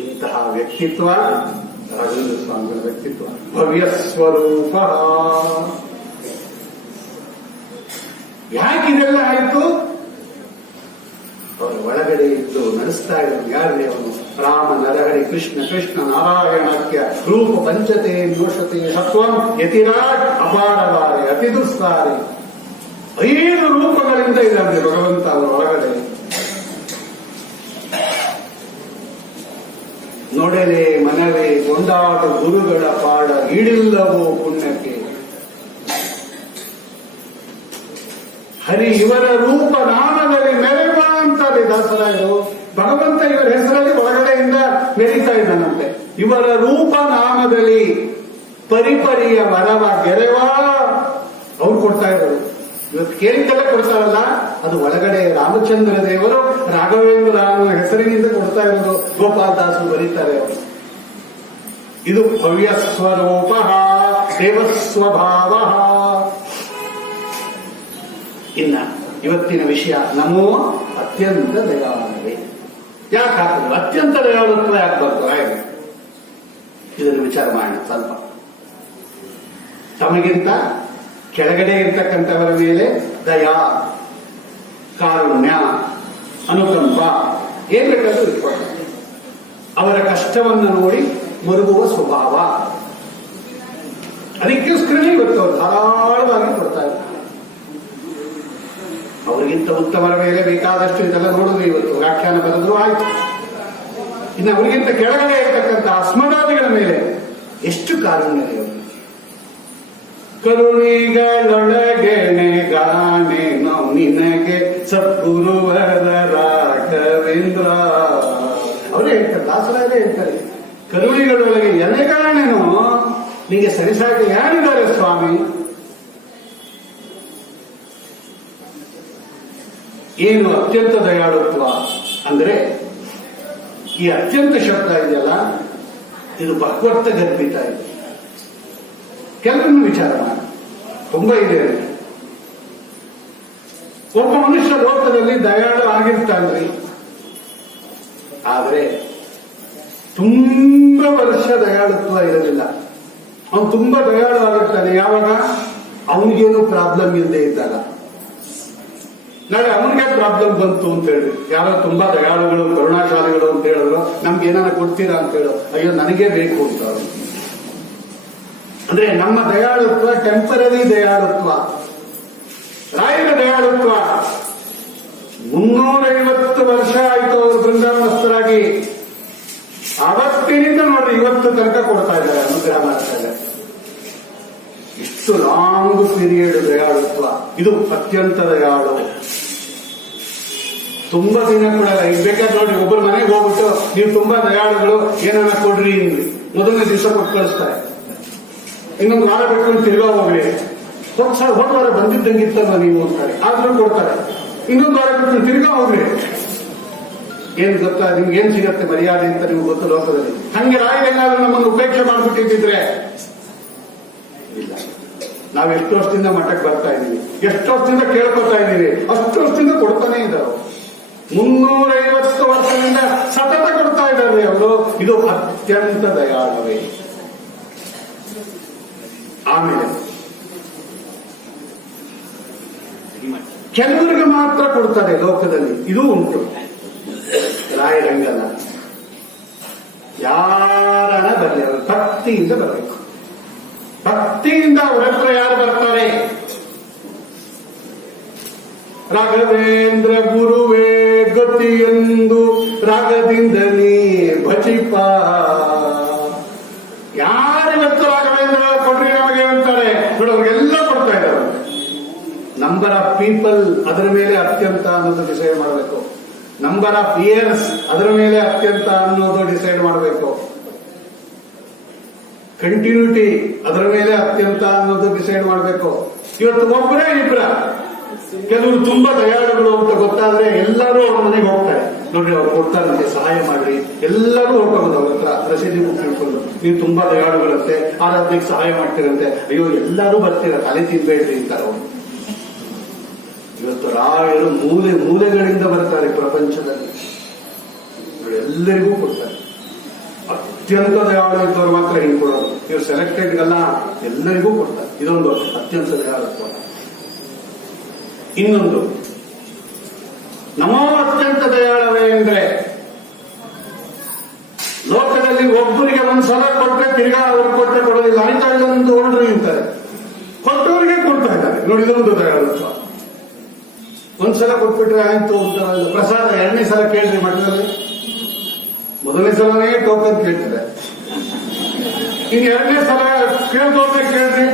ಇಂತಹ ವ್ಯಕ್ತಿತ್ವ ರಾಘವೇಂದ್ರ ಸ್ವಾಮಿಗಳ ವ್ಯಕ್ತಿತ್ವ. ಭವ್ಯ ಸ್ವರೂಪ. ಯಾಕಿದೆಲ್ಲ ಆಯಿತು? ಅವರ ಒಳಗಡೆ ಇದ್ದು ನಡೆಸ್ತಾ ಇರೋನು ಯಾರೇ ಅವನು? ರಾಮ ನರಹರಿ ಕೃಷ್ಣ ಕೃಷ್ಣ ನಾರಾಯಣಾಖ್ಯ ರೂಪ ಪಂಚತೆ ಯೋಷತೆ ಸತ್ವಂ ಯತಿರಾಟ್ ಅಪಾರವಾರೆ ಅತಿ ದುಸ್ಸಾರೆ. 5 ರೂಪಗಳಿಂದ ಇದ್ದಾನೆ ಭಗವಂತ ಅವರ ಒಳಗಡೆ. ನೋಡಲೆ ಮನವೇ ಕೊಂಡಾಡು ಗುರುಗಳ ಪಾಡ ಈಡಿಲ್ಲವೋ ಪುಣ್ಯಕ್ಕೆ. ಹರಿ ಇವರ ರೂಪ ನಾಮದಲ್ಲಿ ಮೆರೆವ ಅಂತಾರೆ ದಾಸರಾಯರು. ಭಗವಂತ ಇವರ ಹೆಸರಲ್ಲಿ ಒಳಗಡೆಯಿಂದ ಮೆರೀತಾ ಇದ್ದಾನಂತೆ. ಇವರ ರೂಪ ನಾಮದಲ್ಲಿ ಪರಿಪರಿಯ ವರವ ಗೆರೆವ ಅವ್ರು ಕೊಡ್ತಾ ಇರೋದು. ಇವತ್ತು ಕೇಳಿದ್ದೆಲ್ಲ ಕೊಡ್ತಾರಲ್ಲ, ಅದು ಒಳಗಡೆ ರಾಮಚಂದ್ರ ದೇವರು ರಾಘವೇಂದ್ರ ಅನ್ನೋ ಹೆಸರಿನಿಂದ ಕೊಡ್ತಾ ಇರೋದು. ಗೋಪಾಲದಾಸರು ಬರೀತಾರೆ ಅವರು. ಇದು ಭವ್ಯ ಸ್ವರೂಪ ದೇವಸ್ವಭಾವ. ಇನ್ನ ಇವತ್ತಿನ ವಿಷಯ ನಮೋ ಅತ್ಯಂತ ದಯಾಳವೇ. ಯಾಕಾಗ್ತದೆ ಅತ್ಯಂತ ದಯಾಳುತ್ವ ಯಾಕೆ ಬರ್ತದೆ? ಇದನ್ನು ವಿಚಾರ ಮಾಡೋಣ ಸ್ವಲ್ಪ. ತಮಗಿಂತ ಕೆಳಗಡೆ ಇರ್ತಕ್ಕಂಥವರ ಮೇಲೆ ದಯಾ, ಕಾರುಣ್ಯ, ಅನುಕಂಪ ಏನ್ ಬೇಕಾದ್ರೂ ಇಟ್ಕೊಳ್ತಾರೆ. ಅವರ ಕಷ್ಟವನ್ನು ನೋಡಿ ಮರುಗುವ ಸ್ವಭಾವ. ಅದಕ್ಕೋಸ್ಕರನೇ ಇವತ್ತು ಅವರು ಧಾರಾಳವಾಗಿ ಕೊಡ್ತಾ ಇದ್ದಾರೆ. ಅವರಿಗಿಂತ ಉತ್ತಮರ ಮೇಲೆ ಬೇಕಾದಷ್ಟು ಇದೆಲ್ಲ ನೋಡುದು. ಇವತ್ತು ವ್ಯಾಖ್ಯಾನ ಬರೆದ್ರು ಆಯ್ತು. ಇನ್ನು ಅವರಿಗಿಂತ ಕೆಳಗಡೆ ಇರ್ತಕ್ಕಂಥ ಅಸ್ಮದಾದಿಗಳ ಮೇಲೆ ಎಷ್ಟು ಕಾರುಣ್ಯ ದೇವರು. ಕರುಣಿಗಳೊಳಗೆನೆ ಗಾಣೆ ನಾವು ನಿನಗೆ ಸದ್ಗುರುವರ ರಾಘವೇಂದ್ರ. ಅವರೇ ಹೇಳ್ತಾರೆ, ದಾಸರಾಯರೇ ಹೇಳ್ತಾರೆ, ಕರುಣಿಗಳೊಳಗೆ ಎನೆಗಾಣೆನೋ ನಿಮಗೆ ಸರಿಸಾಗಿ ಯಾರಿದ್ದಾರೆ ಸ್ವಾಮಿ. ಏನು ಅತ್ಯಂತ ದಯಾಳುತ್ವ ಅಂದ್ರೆ, ಈ ಅತ್ಯಂತ ಶಬ್ದ ಇದೆಯಲ್ಲ, ಇದು ಭಗವರ್ತ ಗರ್ಭಿತ ಇದೆ. ಕೆಲವೊಂದು ವಿಚಾರ ಮಾಡಿ ತುಂಬಾ ಇದೆ. ಒಬ್ಬ ಮನುಷ್ಯ ಲೋಕದಲ್ಲಿ ದಯಾಳು ಆಗಿರ್ತಾನ್ರಿ, ಆದ್ರೆ ತುಂಬಾ ವರ್ಷ ದಯಾಳುತ್ವ ಇರೋದಿಲ್ಲ. ಅವನು ತುಂಬಾ ದಯಾಳು ಆಗಿರ್ತಾನೆ ಯಾವಾಗ ಅವನಿಗೇನು ಪ್ರಾಬ್ಲಮ್ ಇಲ್ಲದೆ ಇದ್ದಾಗ. ನಾಳೆ ಅವನಿಗೆ ಪ್ರಾಬ್ಲಮ್ ಬಂತು ಅಂತ ಹೇಳಿ ಯಾರೋ ತುಂಬಾ ದಯಾಳುಗಳು ಕರುಣಾಶಾಲಿಗಳು ಅಂತ ಹೇಳಿದ್ರು, ನಮ್ಗೆ ಏನಾರ ಕೊಡ್ತೀರಾ ಅಂತ ಹೇಳೋ, ಅಯ್ಯೋ ನನಗೇ ಬೇಕು ಅಂತ. ಅಂದ್ರೆ ನಮ್ಮ ದಯಾಳುತ್ವ ಟೆಂಪರರಿ ದಯಾಳುತ್ವ. ರಾಯರ ದಯಾಳುತ್ವ 350 ವರ್ಷ ಆಯ್ತು ಅವರು ಬೃಂದಾವನಸ್ಥರಾಗಿ. ಅವತ್ತಿನಿಂದ ನೋಡ್ರಿ ಇವತ್ತು ತನಕ ಕೊಡ್ತಾ ಇದ್ದಾರೆ, ಅನುಗ್ರಹ ಮಾಡ್ತಾ ಇದ್ದಾರೆ. ಇಷ್ಟು ಲಾಂಗ್ ಪೀರಿಯಡ್ ದಯಾಳುತ್ವ. ಇದು ಅತ್ಯಂತ ದಯಾಳು. ತುಂಬಾ ದಿನ ಕೊಡಲ್ಲ. ಈಗ ಬೇಕಾದ್ರೆ ನೋಡಿ, ಒಬ್ಬರು ಮನೆಗೆ ಹೋಗ್ಬಿಟ್ಟು ನೀವು ತುಂಬಾ ದಯಾಳುಗಳು ಏನಾರ ಕೊಡ್ರಿ, ಮೊದಲನೇ ದಿವಸ ಕೊಟ್ಟು ಕಳಿಸ್ತಾರೆ. ಇನ್ನೊಂದು ವಾರ ಬಿಟ್ಕೊಂಡು ತಿರ್ಗಾ ಹೋಗ್ಲಿ, ಹೋದ ವಾರ ಬಂದಿದ್ದಂಗಿತ್ತಲ್ವ ನೀವು ಅಂತಾರೆ, ಆದ್ರೂ ಕೊಡ್ತಾರೆ. ಇನ್ನೊಂದು ವಾರ ಬಿಟ್ಕೊಂಡು ತಿರ್ಗಾ ಹೋಗ್ಲಿ. ಏನ್ ಗೊತ್ತಾ, ನಿಮ್ಗೆ ಏನ್ ಸಿಗತ್ತೆ ಮರ್ಯಾದೆ ಅಂತ ನಿಮ್ಗೆ ಗೊತ್ತು ಲೋಕದಲ್ಲಿ. ಹಂಗೆ ರಾಯರೇನಾದ್ರೂ ನಮ್ಮನ್ನು ಉಪೇಕ್ಷೆ ಮಾಡ್ಬಿಟ್ಟಿದ್ರೆ ಇಲ್ಲ. ನಾವು ಎಷ್ಟು ವರ್ಷದಿಂದ ಮಠಕ್ಕೆ ಬರ್ತಾ ಇದ್ದೀವಿ, ಎಷ್ಟು ವರ್ಷದಿಂದ ಕೇಳ್ಕೊತಾ ಇದ್ದೀವಿ, ಅಷ್ಟು ವರ್ಷದಿಂದ ಕೊಡ್ತಾನೆ ಇದ್ದಾರೆ. 350 ವರ್ಷದಿಂದ ಸತತ ಕೊಡ್ತಾ ಇದ್ದಾರೆ ಅವರು. ಇದು ಅತ್ಯಂತ ದಯಾಳವೇ. ಆಮೇಲೆ ಕೆಲವರಿಗೆ ಮಾತ್ರ ಕೊಡ್ತಾರೆ ಲೋಕದಲ್ಲಿ, ಇದು ಉಂಟು. ರಾಯರಂಗಲ್ಲ, ಯಾರನ್ನ ಬರಲಿ ಅವರು ಭಕ್ತಿಯಿಂದ ಬರಬೇಕು. ಭಕ್ತಿಯಿಂದ ಅವರ ಹತ್ರ ಯಾರು ಬರ್ತಾರೆ? ರಾಘವೇಂದ್ರ ಗುರುವೇ ಗತಿಯೆಂದು ರಾಗದಿಂದ ನೀ ಭಜಿಪ. ಯಾರಿವತ್ತು ರಾಘವೇಂದ್ರ ಕೊಡ್ರಿ ನಮಗೆ ಅಂತಾರೆ ನೋಡಿ, ಅವ್ರಿಗೆಲ್ಲ ಕೊಡ್ತಾ ಇದ್ದಾರೆ. ನಂಬರ್ ಆಫ್ ಪೀಪಲ್ ಅದರ ಮೇಲೆ ಅತ್ಯಂತ ಅನ್ನೋದು ಡಿಸೈಡ್ ಮಾಡಬೇಕು. ನಂಬರ್ ಆಫ್ ಇಯರ್ಸ್ ಅದರ ಮೇಲೆ ಅತ್ಯಂತ ಅನ್ನೋದು ಡಿಸೈಡ್ ಮಾಡಬೇಕು. ಕಂಟಿನ್ಯೂಟಿ ಅದರ ಮೇಲೆ ಅತ್ಯಂತ ಅನ್ನೋದು ಡಿಸೈಡ್ ಮಾಡಬೇಕು. ಇವತ್ತು ಒಬ್ಬರೇ ಇಬ್ಬರ, ಕೆಲವರು ತುಂಬಾ ದಯಾಳುಗಳು ಅಂತ ಗೊತ್ತಾದ್ರೆ ಎಲ್ಲರೂ ಅವ್ರ ಮನೆಗೆ ಹೋಗ್ತಾರೆ. ನೋಡ್ರಿ ಅವ್ರು ಕೊಡ್ತಾರಂತೆ, ಸಹಾಯ ಮಾಡ್ರಿ. ಎಲ್ಲರೂ ಹೊರಟೋಗೋದು ಅವ್ರ ಹತ್ರ ಪ್ರಸಿದ್ಧಿ ಮುಗಿಸ್ಕೊಂಡು, ನೀವು ತುಂಬಾ ದಯಾಳುಗಳಂತೆ, ಆರಾಧನೆಗೆ ಸಹಾಯ ಮಾಡ್ತೀರಂತೆ. ಅಯ್ಯೋ ಎಲ್ಲರೂ ಬರ್ತೀರ, ತಲೆ ತಿನ್ಬೇಡ್ರಿ ಅಂತಾರೆ ಅವರು. ಇವತ್ತು ರಾಯರು ಮೂಲೆ ಮೂಲೆಗಳಿಂದ ಬರ್ತಾರೆ ಪ್ರಪಂಚದಲ್ಲಿ, ಎಲ್ಲರಿಗೂ ಕೊಡ್ತಾರೆ. ಅತ್ಯಂತ ದಯಾಳು ಇದ್ದವ್ರು ಮಾತ್ರ ಹಿಂಗೆ ಕೊಡೋದು. ಇವ್ರು ಸೆಲೆಕ್ಟೆಡ್ಗೆಲ್ಲ ಎಲ್ಲರಿಗೂ ಕೊಡ್ತಾರೆ. ಇದೊಂದು ಅತ್ಯಂತ ದಯಾಳುತ್ವ. ಇನ್ನೊಂದು ನಮೋ ಅತ್ಯಂತ ದಯಾಳವೇ ಅಂದ್ರೆ ಲೋಕದಲ್ಲಿ ಒಬ್ಬರಿಗೆ ಒಂದ್ಸಲ ಕೊಟ್ಟರೆ ತಿರ್ಗಾ ಅವ್ರಿಗೆ ಕೊಟ್ಟರೆ ಕೊಡೋದಿಲ್ಲ, ಆಯ್ತಾ ಇಲ್ಲ ಒಂದು ಹೊರಡ್ರಿ ಅಂತಾರೆ. ಕೊಟ್ಟವರಿಗೆ ಕೊಡ್ತಾ ಇದ್ದಾರೆ. ನೋಡಿ, ಇದೊಂದು ದಯಾಳುತ್ವ. ಒಂದ್ಸಲ ಕೊಟ್ಬಿಟ್ರೆ ಆಯ್ತು ಅಂತಾರಲ್ಲ. ಪ್ರಸಾದ 2ನೇ ಸಲ ಕೇಳ್ರಿ ಮಠದಲ್ಲಿ. 1ನೇ ಸಲನೇ ಟೋಕನ್ ಕೇಳ್ತಾರೆ, ಇನ್ನು 2ನೇ ಸಲ ಕೇಳ್ದೋರ್ನೆ ಕೇಳ್ರಿ,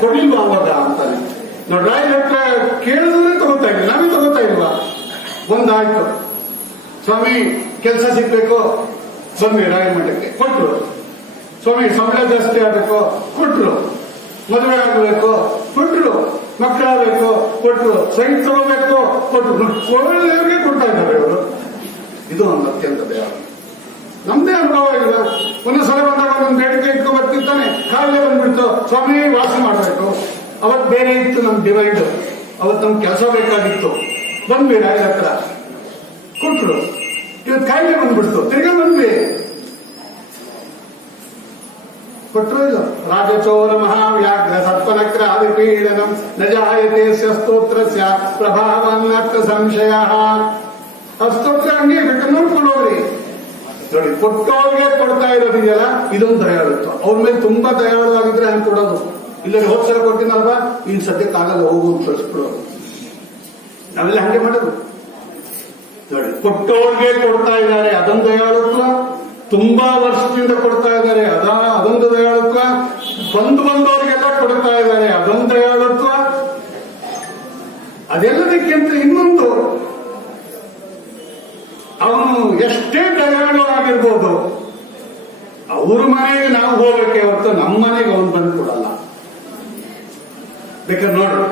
ಕೊಡ್ಲಿಲ್ವಾ ಅವಾಗ ಅಂತಾನೆ. ನೋಡಿ, ರಾಯರ ಹತ್ರ ಕೇಳಿದ್ರೆ ತಗೋತಾ ಇದ್ವಿ, ನಾವೇ ತಗೋತಾ ಇಲ್ವಾ? ಒಂದಾಯ್ತು, ಸ್ವಾಮಿ ಕೆಲಸ ಸಿಗ್ಬೇಕು, ಬಂದ್ವಿ ರಾಯರ ಮಠಕ್ಕೆ, ಕೊಟ್ರು. ಸ್ವಾಮಿ ಸಂಬಳ ಜಾಸ್ತಿ ಆಗ್ಬೇಕು, ಕೊಟ್ರು. ಮದುವೆ ಆಗಬೇಕು, ಕೊಟ್ರು. ಮಕ್ಕಳಾಗಬೇಕು, ಕೊಟ್ರು. ಸೈಟ್ ತಗೋಬೇಕು, ಕೊಟ್ರು. ಕೊಳ್ಳೋರಿಗೆ ಕೊಡ್ತಾ ಇದ್ದಾರೆ ಇವರು. ಇದು ಒಂದು ಅತ್ಯಂತ ದೇವ. ನಮ್ದೇ ಅನುಭವ ಇಲ್ಲ. ಒಂದೊಂದು ಸಲ ಬಂದಾಗ ಒಂದೊಂದು ಬೇಡಿಕೆ ಇಟ್ಕೊಂಡು ಬರ್ತಿರ್ತಾನೆ, ಕಾಯಿಲೆ ಬಂದ್ಬಿಡ್ತು, ಸ್ವಾಮಿ ವಾಸ ಮಾಡಬೇಕು. ಅವತ್ತು ಬೇರೆ ಇತ್ತು ನಮ್ ಡಿವೈಡ್, ಅವತ್ತು ನಮ್ಗೆ ಕೆಲಸ ಬೇಕಾಗಿತ್ತು, ಬಂದ್ವಿ ರಾಯರ ಹತ್ರ, ಕೊಟ್ರು. ಇವತ್ತು ಕಾಯಿಲೆ ಬಂದ್ಬಿಡ್ತು, ತಿರ್ಗಾ ಬಂದ್ವಿ, ಕೊಟ್ಟರು ಇಲ್ಲ. ರಾಜಚೋರ ಮಹಾವ್ಯಾಘ್ರ ಸರ್ಪನಕ್ರ ಆದಿಪೀಡನಂ ನ ಜಾಯತೆ ಸ್ತೋತ್ರಸ್ಯ ಪ್ರಭಾವನ್ನರ್ಥ ಸಂಶಯ. ಆ ಸ್ತೋತ್ರ ಹಂಗೆ ಬೇಕಾದ್ರೆ ನೋಡ್ಕೊಂಡು ಹೋಗ್ರಿ. ನೋಡಿ, ಕೊಟ್ಟವ್ರಿಗೆ ಕೊಡ್ತಾ ಇರೋದಿದೆಯಲ್ಲ, ಇದೊಂದು ದಯಾಳುತ್ವ. ಅವ್ರ ಮೇಲೆ ತುಂಬಾ ದಯಾಳು ಆಗಿದ್ರೆ ಹಂಗೆ ಕೊಡೋದು. ಇಲ್ಲ ಹೋದ್ಸಲ ಕೊಟ್ಟಿನಲ್ವಾ, ಇನ್ ಸದ್ಯಕ್ಕೆ ಆಗಲ್ಲ, ಹೋಗು ಅಂತ ಕಳಿಸ್ಬಿಡೋದು. ನಾವೆಲ್ಲ ಹಂಗೆ ಮಾಡೋದು. ನೋಡಿ, ಕೊಟ್ಟವ್ರಿಗೆ ಕೊಡ್ತಾ ಇದ್ದಾರೆ, ಅದೊಂದು ದಯಾಳುತ್ವ. ತುಂಬಾ ವರ್ಷದಿಂದ ಕೊಡ್ತಾ ಇದ್ದಾರೆ, ಅದೊಂದು ದಯಾಳುತ್ವ. ಬಂದವರಿಗೆಲ್ಲ ಕೊಡ್ತಾ ಇದ್ದಾರೆ, ಅದೊಂದು ದಯಾಳುತ್ವ. ಅದೆಲ್ಲದಕ್ಕಿಂತ ಇನ್ನೊಂದು, ಅವನು ಎಷ್ಟೇ ದಯಾಳು ಆಗಿರ್ಬೋದು, ಅವ್ರ ಮನೆಗೆ ನಾವು ಹೋಗ್ಬೇಕೆ ಹೊರತು ನಮ್ಮ ಮನೆಗೆ ಅವನು ಬಂದು ಕೊಡಲ್ಲ. ಬೇಕಾದ್ರೆ ನೋಡ್ರಿ,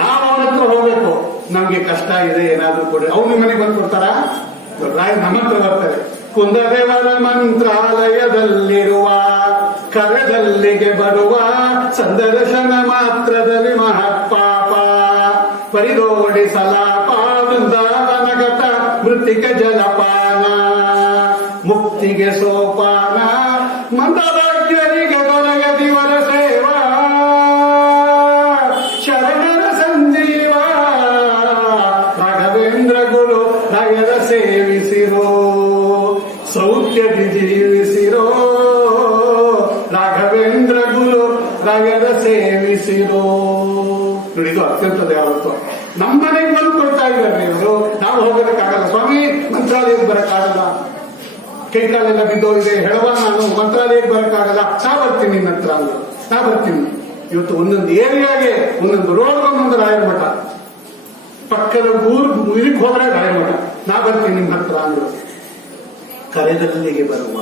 ನಾವು ಅವನ ಹತ್ರ ಹೋಗ್ಬೇಕು, ನಮ್ಗೆ ಕಷ್ಟ ಇದೆ ಏನಾದ್ರೂ ಕೊಡಿ, ಅವ್ರ ಮನೆಗೆ ಬಂದು ಕೊಡ್ತಾರ? ರಾಯ ನಮ್ಮ ಹತ್ರ ಬರ್ತಾರೆ. ಕುಂದದೇವರ ಮಂತ್ರಾಲಯದಲ್ಲಿರುವ ಕರದಲ್ಲಿಗೆ ಬರುವ ಸಂದರ್ಶನ ಮಾತ್ರದಲ್ಲಿ ಮಹತ್ಪಾಪ ಪರಿದೋಡಿಸಲಾಪ ವೃಂದಾವನಗತ ಮೃತ್ತಿಕ ಜಲಪಾನ ಮುಕ್ತಿಗೆ ಸೋಪಾನ ಮಂದಭಾಗ್ಯರಿಗೆ ದೊರಗದಿವರ ಸೇವಾ ಶರಣರ ಸಂಜೀವ ರಾಘವೇಂದ್ರ ಗುರು ರಾಯರ ಸೇವಿಸಿರೋ ಸೌಖ್ಯದಿ ಜೀವಿಸಿರೋ ರಾಘವೇಂದ್ರ ಗುರು ರಾಯರ ಸೇವಿಸಿರೋ. ನೋಡಿ, ಇದು ಅತ್ಯಂತ ದೇವತ್ವ. ನಮ್ಮ ಮನೆಗೆ ಬಂದು ಕೊಡ್ತಾ ಇದ್ದಾರೆ ಇವರು. ನಾವು ಹೋಗೋದಕ್ಕಾಗಲ್ಲ ಸ್ವಾಮಿ, ಮಂತ್ರಾಲಯಕ್ಕೆ ಬರಕ್ಕಾಗಲ್ಲ, ಕೈಕಾಲೆಲ್ಲ ಬಿದ್ದೋಗಿದೆ, ಹೇಳುವ ನಾನು ಮಂತ್ರಾಲಯಕ್ಕೆ ಬರಕ್ಕಾಗಲ್ಲ, ನಾ ಬರ್ತೀನಿ ನಿನ್ನ ಹತ್ರ ಅಂದ್ರು. ನಾ ಬರ್ತೀನಿ. ಇವತ್ತು ಒಂದೊಂದು ಏರಿಯಾಗೆ ಒಂದೊಂದು ರೋಡ್ ಒಂದೊಂದು ರಾಯರ ಮಠ, ಪಕ್ಕದ ಊರು ಇದಕ್ಕೆ ಹೋದ್ರೆ ರಾಯರ ಮಠ. ನಾ ಬರ್ತೀನಿ ನಿಮ್ಮ ಹತ್ರ ಅಂದ್ರು. ಕರೆದಲ್ಲಿಗೆ ಬರುವ,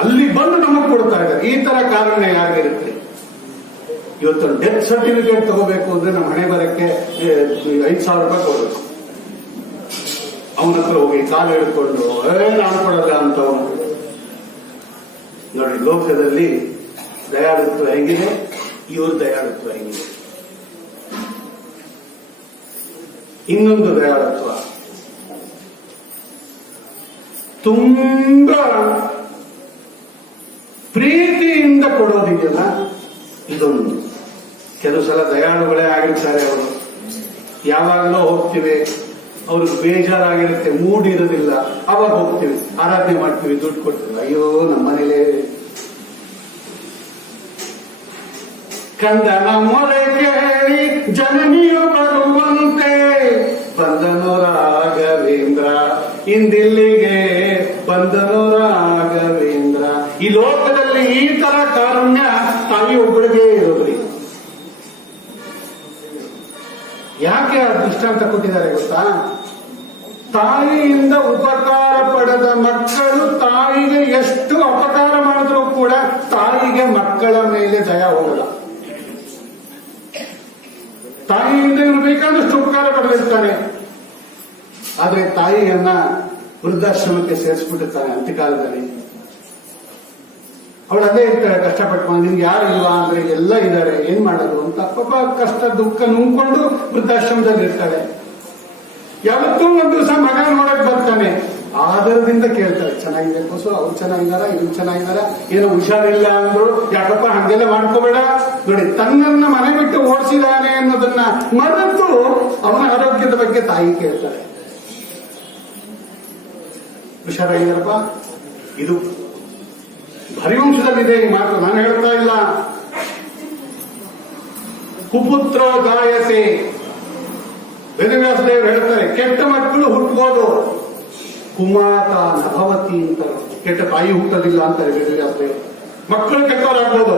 ಅಲ್ಲಿ ಬಂದು ನಮಗೆ ಕೊಡ್ತಾ ಇದ್ದಾರೆ. ಈ ತರ ಕಾರಣ ಯಾರಿಗಿರುತ್ತೆ? ಇವತ್ತು ಡೆತ್ ಸರ್ಟಿಫಿಕೇಟ್ ತಗೋಬೇಕು ಅಂದ್ರೆ ನಮ್ಮ ಹಣೆ ಬರಕ್ಕೆ 5,000 ರೂಪಾಯಿ ಕೊಡಬೇಕು. ಅವನ ಹತ್ರ ಹೋಗಿ ಕಾಲು ಹಿಡ್ಕೊಂಡು ನಾನು ಕೊಡಲ್ಲ ಅಂತವನು. ನೋಡಿ, ಲೋಕದಲ್ಲಿ ದಯಾಳುತ್ವ ಹೆಂಗಿದೆ, ಇವ್ರ ದಯಾಳುತ್ವ ಹೆಂಗಿದೆ. ಇನ್ನೊಂದು ದಯಾಳುತ್ವ, ತುಂಬಾ ಪ್ರೀತಿಯಿಂದ ಕೊಡೋದಿದೆಯಲ್ಲ, ಇದೊಂದು. ಕೆಲವು ಸಲ ದಯಾಳುಗಳೇ ಆಗಿರ್ತಾರೆ ಅವರು. ಯಾವಾಗಲೂ ಹೋಗ್ತೀವಿ, ಅವ್ರಿಗೆ ಬೇಜಾರಾಗಿರುತ್ತೆ, ಮೂಡ್ ಇರೋದಿಲ್ಲ, ಅವಾಗ ಹೋಗ್ತೀವಿ, ಆರಾಧನೆ ಮಾಡ್ತೀವಿ, ದುಡ್ಡು ಕೊಡ್ತೀವಿ. ಅಯ್ಯೋ, ನಮ್ಮ ಮನೇಲೆ ಕಂದನ ಮೊರೆ ಕೇಳಿ ಜನನಿಯು ಬರುವಂತೆ ಬಂದನು ರಾಘವೇಂದ್ರ, ಇಂದಿಲ್ಲಿಗೆ ಬಂದನು ರಾಘವೇಂದ್ರ. ಈ ಲೋಕದಲ್ಲಿ ಈ ತರ ಕಾರುಣ್ಯ ತಾಯಿ ಒಬ್ಬಳಿಗೆ ಇರೋದ್ರಿ. ಯಾಕೆ ಆ ದೃಷ್ಟಾಂತ ಕೊಟ್ಟಿದ್ದಾರೆ ಗೊತ್ತಾ? ತಾಯಿಯಿಂದ ಉಪಕಾರ ಪಡೆದ ಮಕ್ಕಳು ತಾಯಿಗೆ ಎಷ್ಟು ಅಪಕಾರ ಮಾಡಿದ್ರು ಕೂಡ ತಾಯಿಗೆ ಮಕ್ಕಳ ಮೇಲೆ ದಯ ಹೋಗಲ್ಲ. ತಾಯಿಯಿಂದ ಇವರು ಬೇಕಾದಷ್ಟು ಉಪಕಾರ ಪಡೆದಿರ್ತಾನೆ, ಆದ್ರೆ ತಾಯಿಯನ್ನ ವೃದ್ಧಾಶ್ರಮಕ್ಕೆ ಸೇರಿಸ್ಬಿಟ್ಟಿರ್ತಾನೆ ಅಂತ್ಯಕಾಲದಲ್ಲಿ. ಅವಳು ಅದೇ ಇರ್ತಾಳೆ ಕಷ್ಟಪಟ್ಟು, ನಿಮ್ಗೆ ಯಾರು ಇಲ್ವಾ ಅಂದ್ರೆ ಎಲ್ಲ ಇದ್ದಾರೆ, ಏನ್ ಮಾಡೋದು ಅಂತ ಪಾಪ ಕಷ್ಟ ದುಃಖ ನುಂಗ್ಕೊಂಡು ವೃದ್ಧಾಶ್ರಮದಲ್ಲಿ ಇರ್ತಾಳೆ. ಯಾವತ್ತೂ ಒಂದು ದಿವಸ ಮಗ ನೋಡಕ್ ಬರ್ತಾನೆ, ಆಧಾರದಿಂದ ಕೇಳ್ತಾರೆ, ಚೆನ್ನಾಗಿದೆ ಕೊಸು, ಅವ್ರು ಚೆನ್ನಾಗಿದಾರ, ಇವ್ರು ಚೆನ್ನಾಗಿದಾರ, ಏನೋ ಹುಷಾರಿಲ್ಲ ಅಂದ್ರು, ಯಾಕಪ್ಪ ಹಂಗೆಲ್ಲ ಮಾಡ್ಕೋಬೇಡ. ನೋಡಿ, ತನ್ನನ್ನ ಮನೆ ಬಿಟ್ಟು ಓಡಿಸಿದಾನೆ ಅನ್ನೋದನ್ನ ಮರೆತು ಅವನ ಆರೋಗ್ಯದ ಬಗ್ಗೆ ತಾಯಿ ಕೇಳ್ತಾರೆ. ಹುಷಾರಾಗಿದ್ದಾರಪ್ಪ. ಇದು ಹರಿವಂಶದಲ್ಲಿದೆ ಈ ಮಾತು, ನಾನು ಹೇಳ್ತಾ ಇಲ್ಲ. ಕುಪುತ್ರೋ ಗಾಯತೆ, ವೇದವ್ಯಾಸ ದೇವರು ಹೇಳ್ತಾರೆ, ಕೆಟ್ಟ ಮಕ್ಕಳು ಹುಟ್ಟಬಹುದು, ಕುಮಾತ ನಭವತಿ ಅಂತಾರೆ. ಕೆಟ್ಟ ತಾಯಿ ಹುಟ್ಟೋದಿಲ್ಲ ಅಂತಾರೆ ವೇದವ್ಯಾಸ ದೇವರು. ಮಕ್ಕಳು ಕೆಟ್ಟವರಾಗ್ಬೋದು,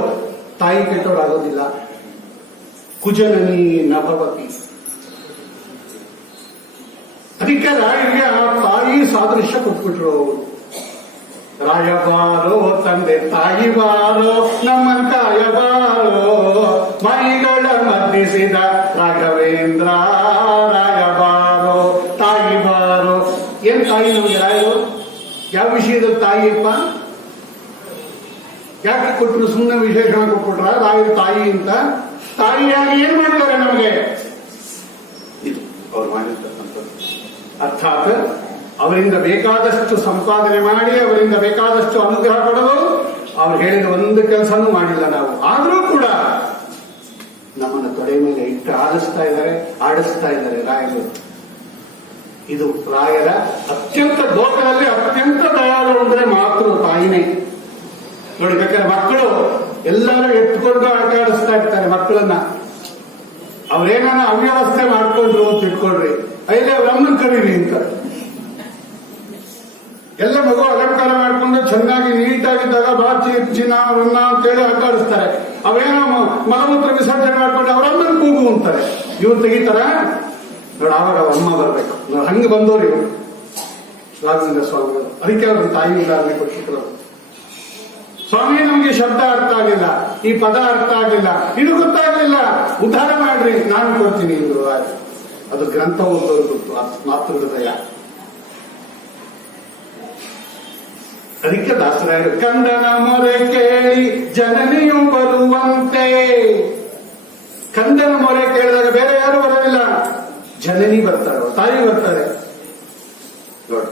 ತಾಯಿ ಕೆಟ್ಟವರಾಗೋದಿಲ್ಲ. ಕುಜನನಿ ನಭವತಿ. ಅದಕ್ಕೆ ರಾಯರಿಗೆ ಆ ತಾಯಿ ಸಾದೃಶ್ಯ ಕೊಟ್ಬಿಟ್ರು. ರಾಯಬಾರೋ ತಂದೆ ತಾಯಿ ಬಾರೋ ನಮ್ಮ ಕಾಯಬಾರೋ, ಮೈಗಳ ಮದ್ದಿಸಿದ ರಾಘವೇಂದ್ರ ರಾಯಬಾರೋ ತಾಯಿ ಬಾರೋ. ಏನ್ ತಾಯಿ ನಮಗೆ ರಾಯರು? ಯಾವ ವಿಷಯದಲ್ಲಿ ತಾಯಿಯಪ್ಪ? ಯಾಕೆ ಕೊಟ್ಟರು? ಸುಮ್ಮನೆ ವಿಶೇಷಣ ಕೊಟ್ಬಿಟ್ರ ರಾಯರು ತಾಯಿ ಅಂತ? ತಾಯಿಯಾಗಿ ಏನ್ ಮಾಡಿದ್ದಾರೆ ನಮಗೆ? ಇದು ಅವ್ರು ಮಾಡಿರ್ತಕ್ಕಂಥದ್ದು. ಅರ್ಥಾತ್ ಅವರಿಂದ ಬೇಕಾದಷ್ಟು ಸಂಪಾದನೆ ಮಾಡಿ, ಅವರಿಂದ ಬೇಕಾದಷ್ಟು ಅನುಗ್ರಹ ಕೊಡೋದು, ಅವ್ರು ಹೇಳಿದ ಒಂದು ಕೆಲಸನೂ ಮಾಡಿಲ್ಲ ನಾವು. ಆದರೂ ಕೂಡ ನಮ್ಮನ್ನು ತೊಡೆ ಮೇಲೆ ಇಟ್ಟು ಆಡಿಸ್ತಾ ಇದ್ದಾರೆ ರಾಯರು. ಇದು ರಾಯರ ಅತ್ಯಂತ ಲೋಕದಲ್ಲಿ ಅತ್ಯಂತ ದಯಾಳು ಅಂದ್ರೆ ಮಾತೃ ತಾಯಿನೇ. ನೋಡಿ, ಬೇಕಾದ್ರೆ ಮಕ್ಕಳು ಎಲ್ಲರೂ ಎತ್ಕೊಂಡು ಆಟ ಆಡಿಸ್ತಾ ಇರ್ತಾರೆ ಮಕ್ಕಳನ್ನ. ಅವ್ರೇನ ಅವ್ಯವಸ್ಥೆ ಮಾಡ್ಕೊಂಡ್ರು ಅಂತ ಇಟ್ಕೊಳ್ರಿ, ಐದೇ ಅವ್ರ ಅಮ್ಮನ್ ಕರೀರಿ ಅಂತ. ಎಲ್ಲ ಮಗು ಅಲಂಕಾರ ಮಾಡ್ಕೊಂಡು ಚೆನ್ನಾಗಿ ನೀಟಾಗಿದ್ದಾಗ ಬಾಚಿ ಚಿನ್ನ ರನ್ನ ಅಂತೇಳಿ ಆಟ ಆಡಿಸ್ತಾರೆ. ಅವೇನೋ ಮಲಮೂತ್ರ ವಿಸರ್ಜನೆ ಮಾಡ್ಕೊಂಡು ಅವ್ರ ಅಮ್ಮನ್ ಕೂಗು ಅಂತಾರೆ. ಇವ್ರು ತೆಗಿತಾರ ನೋಡಿ, ಆವಾಗ ಅಮ್ಮ ಬರ್ಬೇಕು. ಹಂಗೆ ಬಂದವ್ರು ಇವರು ರಾಘವೇಂದ್ರ ಸ್ವಾಮಿಗಳು. ಅದಕ್ಕೆ ಅವ್ರ ತಾಯಿ ಉದಾಹರಣೆ ಕೊಟ್ಟಿದ್ರು. ಸ್ವಾಮಿ, ನಮ್ಗೆ ಶಬ್ದ ಅರ್ಥ ಆಗಿಲ್ಲ, ಈ ಪದ ಅರ್ಥ ಆಗಿಲ್ಲ, ಇದು ಗೊತ್ತಾಗಲಿಲ್ಲ, ಉದ್ಧಾರ ಮಾಡ್ರಿ, ನಾನು ಕೊಡ್ತೀನಿ ಅಂದ್ರು. ಅದು ಗ್ರಂಥ ಓದೋರು ಗೊತ್ತು, ಮಾತೃ ಹೃದಯ. ಅದಕ್ಕೆ ದಾಸರಾಯರು ಕಂದನ ಮೊರೆ ಕೇಳಿ ಜನನಿಯು ಬರುವಂತೆ. ಕಂದನ ಮೊರೆ ಕೇಳಿದಾಗ ಬೇರೆ ಯಾರು ಬರೋದಿಲ್ಲ, ಜನನಿ ಬರ್ತಾರೆ, ತಾಯಿ ಬರ್ತಾರೆ. ನೋಡಿ,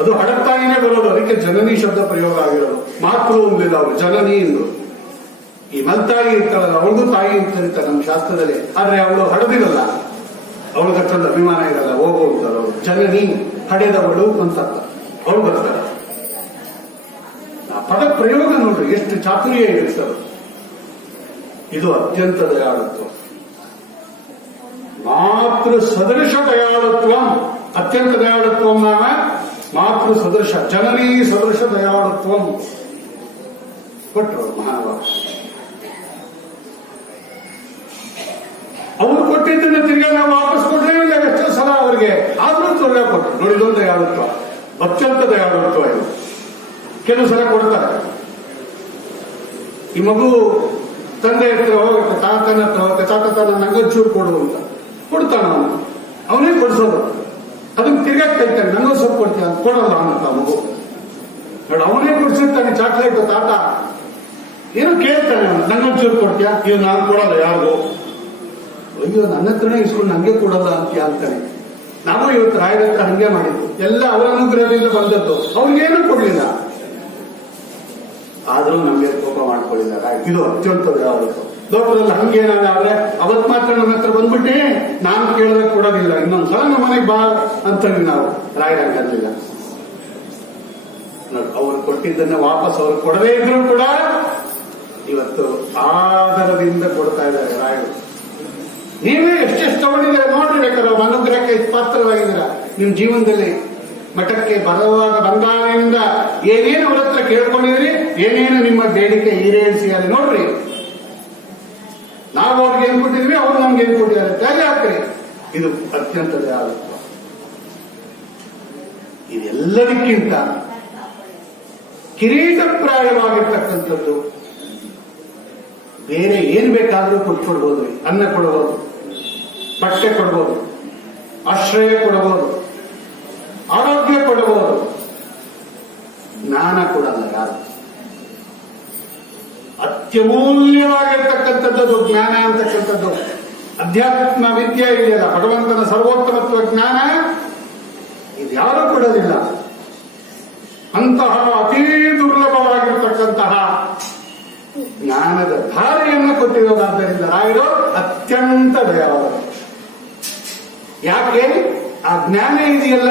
ಅದು ಹಡತಾಯಿನೇ ಬರೋದು. ಅದಕ್ಕೆ ಜನನಿ ಶಬ್ದ ಪ್ರಯೋಗ ಆಗಿರೋದು. ಮಾತೃ ಅಂದಿಲ್ಲ ಅವರು, ಜನನಿ ಎಂದು. ಈ ಮಲ್ತಾಯಿ ಇರ್ತಾಳಲ್ಲ, ಅವಳದು ತಾಯಿ ಅಂತ ಇರ್ತಾರೆ ನಮ್ಮ ಶಾಸ್ತ್ರದಲ್ಲಿ. ಆದ್ರೆ ಅವಳು ಹಡದಿರಲ್ಲ, ಅವಳಿಗೆ ಅಷ್ಟೊಂದು ಅಭಿಮಾನ ಇರಲ್ಲ, ಹೋಗ್ತಾರೆ ಅವಳು. ಜನನಿ ಹಡೆದವಳು ಅಂತ ಅವಳು ಬರ್ತಾರೆ. ಆ ಪದ ಪ್ರಯೋಗ ನೋಡ್ರಿ ಎಷ್ಟು ಚಾತುರ್ಯ ಇರ್ತದೆ. ಇದು ಅತ್ಯಂತ ದಯಾಳುತ್ವ. ಮಾತೃ ಸದೃಶ ದಯಾಳುತ್ವ, ಅತ್ಯಂತ ದಯಾಳುತ್ವ ನಾಮ ಮಾತೃ ಸದೃಶ, ಜನನಿ ಸದೃಶ ದಯಾಳುತ್ವ ಕೊಟ್ಟರು ಮಹಾನುಭಾವ. ಅವರು ಕೊಟ್ಟಿದ್ದನ್ನು ತಿರ್ಗಾ ನಾವು ವಾಪಸ್ ಕೊಟ್ಟರೆ ಇಲ್ಲ, ಎಷ್ಟೋ ಸಲ ಅವರಿಗೆ ಆದ್ರೂ ತ್ವರೆ ಕೊಟ್ಟರು. ನೋಡಿ, ಇದೊಂದು ದಯಾಳುತ್ವ, ಅತ್ಯಂತ ದಯಾಳುತ್ವ ಇದು. ಕೆಲವು ಸಲ ಕೊಡ್ತಾರೆ. ಈ ಮಗು ತಂದೆ ಹತ್ರ ಹೋಗುತ್ತೆ, ತಾತನ ಹತ್ರ ಹೋಗುತ್ತೆ, ತಾತ ನಂಗೊಂಚೂರು ಕೊಡು ಅಂತ ಕೊಡ್ತಾನ. ಅವನೇ ಕೊಡಿಸೋದು. ಅದನ್ನ ತಿರ್ಗಾ ಕೈತಾನೆ, ನಂಗೊಂದು ಸ್ವಲ್ಪ ಕೊಡ್ತೀಯ ಅಂತ ಕೊಡೋಲ್ಲ ಅಂತ ಮಗು. ನೋಡಿ, ಅವನೇ ಕೊಡ್ಸಿರ್ತಾನೆ ಚಾಕ್ಲೇಟ್. ತಾತ ಏನೋ ಕೇಳ್ತಾನೆ, ನಂಗೊಂಚೂರು ಕೊಡ್ತೀಯ? ಇದು ನಾನು ಕೊಡಲ್ಲ ಯಾರಿಗೂ. ಅಯ್ಯೋ, ನನ್ನ ಹತ್ರನೇ ಇಸ್ಕೊಂಡು ನಂಗೆ ಕೊಡಲ್ಲ ಅಂತಾನೆ. ನಾವು ಇವತ್ತು ರಾಯರ ಹತ್ರ ಹಂಗೆ ಮಾಡಿದ್ದು. ಎಲ್ಲ ಅವರ ಅನುಗ್ರಹದಿಂದ ಬಂದದ್ದು, ಅವ್ರಿಗೇನು ಕೊಡ್ಲಿಲ್ಲ. ಆದ್ರೂ ನಮ್ಗೆ ಕೋಪ ಮಾಡ್ಕೊಳ್ಳಿಲ್ಲ. ಇದು ಅತ್ಯಂತ ದಯಾಳುತ್ವ. ಲೋಕದಲ್ಲಿ ಹಂಗೇನಾದ್ರೆ ಅವತ್ ಮಾತ್ರ ನಮ್ಮ ಹತ್ರ ಬಂದ್ಬಿಟ್ಟೆ, ನಾನು ಕೇಳಿದ್ರೆ ಕೊಡೋದಿಲ್ಲ, ಇನ್ನೊಂದ್ಸಲ ನಮ್ಮ ಮನೆಗೆ ಬಾ ಅಂತ ನಾವು. ರಾಯರಂಗಲಿಲ್ಲ. ಅವ್ರು ಕೊಟ್ಟಿದ್ದನ್ನ ವಾಪಸ್ ಅವ್ರು ಕೊಡದೇ ಇದ್ರು ಕೂಡ ಇವತ್ತು ಆದರದಿಂದ ಕೊಡ್ತಾ ಇದ್ದಾರೆ ರಾಯರು. ನೀವೇ ಎಷ್ಟೆಷ್ಟು ತಗೊಂಡಿದ್ದೀರ ನೋಡ್ರಿ, ಬೇಕಾದ್ರೆ ಅವ್ರ ಅನುಗ್ರಹಕ್ಕೆ ಪಾತ್ರವಾಗಿದ್ದೀರ. ನಿಮ್ ಜೀವನದಲ್ಲಿ ಮಠಕ್ಕೆ ಬರುವಾಗ ಬಂದಾಗಿನಿಂದ ಏನೇನು ಅವ್ರ ಹತ್ರ ಕೇಳ್ಕೊಂಡಿದ್ರಿ, ಏನೇನು ನಿಮ್ಮ ಬೇಡಿಕೆ ಈಡೇರಿಸಿ ಅಲ್ಲಿ ನೋಡ್ರಿ. ನಾವು ಅವ್ರಿಗೆ ಏನ್ ಕೊಟ್ಟಿದ್ವಿ, ಅವ್ರು ನಮ್ಗೆ ಏನ್ ಕೊಟ್ಟಿದ್ದಾರೆ, ತ್ಯಾಗ ಹಾಕ್ರಿ. ಇದು ಅತ್ಯಂತ ದಯಾಳುತ್ವ. ಇದೆಲ್ಲದಕ್ಕಿಂತ ಕಿರೀಟಪ್ರಾಯವಾಗಿರ್ತಕ್ಕಂಥದ್ದು ಬೇರೆ ಏನ್ ಬೇಕಾದ್ರೂ ಕೊಟ್ಕೊಡ್ಬೋದು. ಅನ್ನ ಕೊಡಬಹುದು, ಬಟ್ಟೆ ಕೊಡಬಹುದು, ಆಶ್ರಯ ಕೊಡಬಹುದು, ಆರೋಗ್ಯ ಕೊಡಬಹುದು. ಜ್ಞಾನ ಕೊಡಲ್ಲ ಯಾರು. ಅತ್ಯಮೂಲ್ಯವಾಗಿರ್ತಕ್ಕಂಥದ್ದು ಜ್ಞಾನ ಅಂತಕ್ಕಂಥದ್ದು. ಅಧ್ಯಾತ್ಮ ವಿದ್ಯೆ ಇದೆಯಲ್ಲ, ಭಗವಂತನ ಸರ್ವೋತ್ತಮತ್ವ ಜ್ಞಾನ, ಇದು ಯಾರೂ ಕೊಡೋದಿಲ್ಲ. ಅಂತಹ ಅತೀ ದುರ್ಲಭವಾಗಿರ್ತಕ್ಕಂತಹ ಜ್ಞಾನದ ಧಾರೆಯನ್ನು ಕೊಟ್ಟಿರೋದಾದ್ದರಿಂದ ರಾಯರು ಅತ್ಯಂತ ದಯಾಳು. ಯಾಕೆ? ಆ ಜ್ಞಾನ ಇದೆಯಲ್ಲ,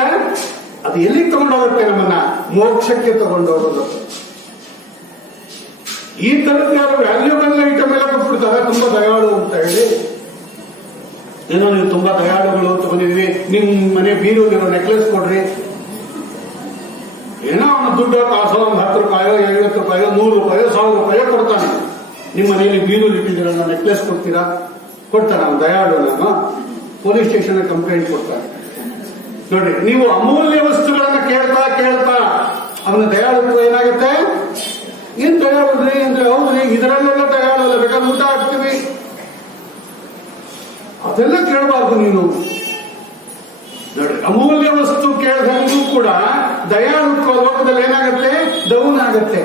ಅದು ಎಲ್ಲಿಗೆ ತಗೊಂಡೋಗುತ್ತೆ? ನಮ್ಮನ್ನ ಮೋಕ್ಷಕ್ಕೆ ತಗೊಂಡೋಗೋದು. ಈ ತರದ ಯಾರು ವ್ಯಾಲ್ಯೂಬಲ್ ಐಟಮ್ ಎಲ್ಲ ಕೊಟ್ಬಿಡ್ತಾರೆ, ತುಂಬಾ ದಯಾಳು ಅಂತ ಹೇಳಿ. ಏನೋ ನೀವು ತುಂಬಾ ದಯಾಳುಗಳು ತಗೊಂಡಿದ್ವಿ, ನಿಮ್ ಮನೆ ಬೀರೂರಿರೋ ನೆಕ್ಲೆಸ್ ಕೊಡ್ರಿ, ಏನೋ ಅವನ ದುಡ್ಡು ಕಾಸೋ ಒಂದು 10 ರೂಪಾಯೋ 50 ರೂಪಾಯೋ 100 ರೂಪಾಯೋ 1000 ರೂಪಾಯೋ ಕೊಡ್ತಾನೆ. ನಿಮ್ಮ ಮನೆಯಲ್ಲಿ ಬೀರೂರು ಇಟ್ಟಿದ್ದೀರ, ನೆಕ್ಲೆಸ್ ಕೊಡ್ತೀರಾ? ಕೊಡ್ತಾನೆ. ಅವ್ನು ದಯಾಳು. ನಮ್ಮ ಪೊಲೀಸ್ ಸ್ಟೇಷನ್ ಕಂಪ್ಲೇಂಟ್ ಕೊಡ್ತಾನೆ. ನೋಡಿ, ನೀವು ಅಮೂಲ್ಯ ವಸ್ತುಗಳನ್ನ ಕೇಳ್ತಾ ಕೇಳ್ತಾ ಅವನ ದಯಾಳುತ್ವ ಏನಾಗುತ್ತೆ? ಏನ್ ದಯಾಳುದ್ರಿ ಅಂದ್ರೆ, ಹೌದ್ರಿ ಇದರಲ್ಲೆಲ್ಲ ದಯಾಳಲ್ಲ, ಬೇಕಾದ್ರೆ ಊಟ ಹಾಕ್ತೀವಿ, ಅದೆಲ್ಲ ಕೇಳಬಾರ್ದು ನೀನು. ನೋಡಿ, ಅಮೂಲ್ಯ ವಸ್ತು ಕೇಳಿದಂಗೂ ಕೂಡ ದಯಾಳುತ್ವ ಲೋಕದಲ್ಲಿ ಏನಾಗುತ್ತೆ? ಡೌನ್ ಆಗತ್ತೆ.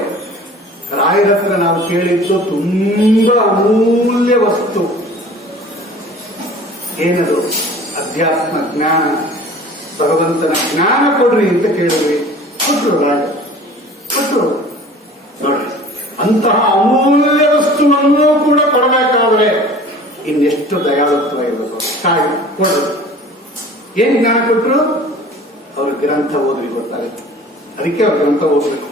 ರಾಯರ ಹತ್ರ ನಾವು ಕೇಳಿದ್ದು ತುಂಬಾ ಅಮೂಲ್ಯ ವಸ್ತು. ಏನದು? ಅಧ್ಯಾತ್ಮ ಜ್ಞಾನ, ಭಗವಂತನ ಜ್ಞಾನ ಕೊಡ್ರಿ ಅಂತ ಕೇಳಿದ್ವಿ, ಕೊಟ್ಟರು ರಾಜ, ಕೊಟ್ಟರು. ನೋಡಿ, ಅಂತಹ ಅಮೂಲ್ಯ ವಸ್ತುವನ್ನು ಕೂಡ ಕೊಡಬೇಕಾದ್ರೆ ಇನ್ನೆಷ್ಟು ದಯಾಳುತ್ವ ಇರಬೇಕು. ತಾಯಿ ಕೊಡರು. ಏನ್ ಜ್ಞಾನ ಕೊಟ್ಟರು? ಅವ್ರ ಗ್ರಂಥ ಓದ್ರಿ ಗೊತ್ತಾಗುತ್ತೆ. ಅದಕ್ಕೆ ಅವ್ರ ಗ್ರಂಥ ಓದ್ಬೇಕು.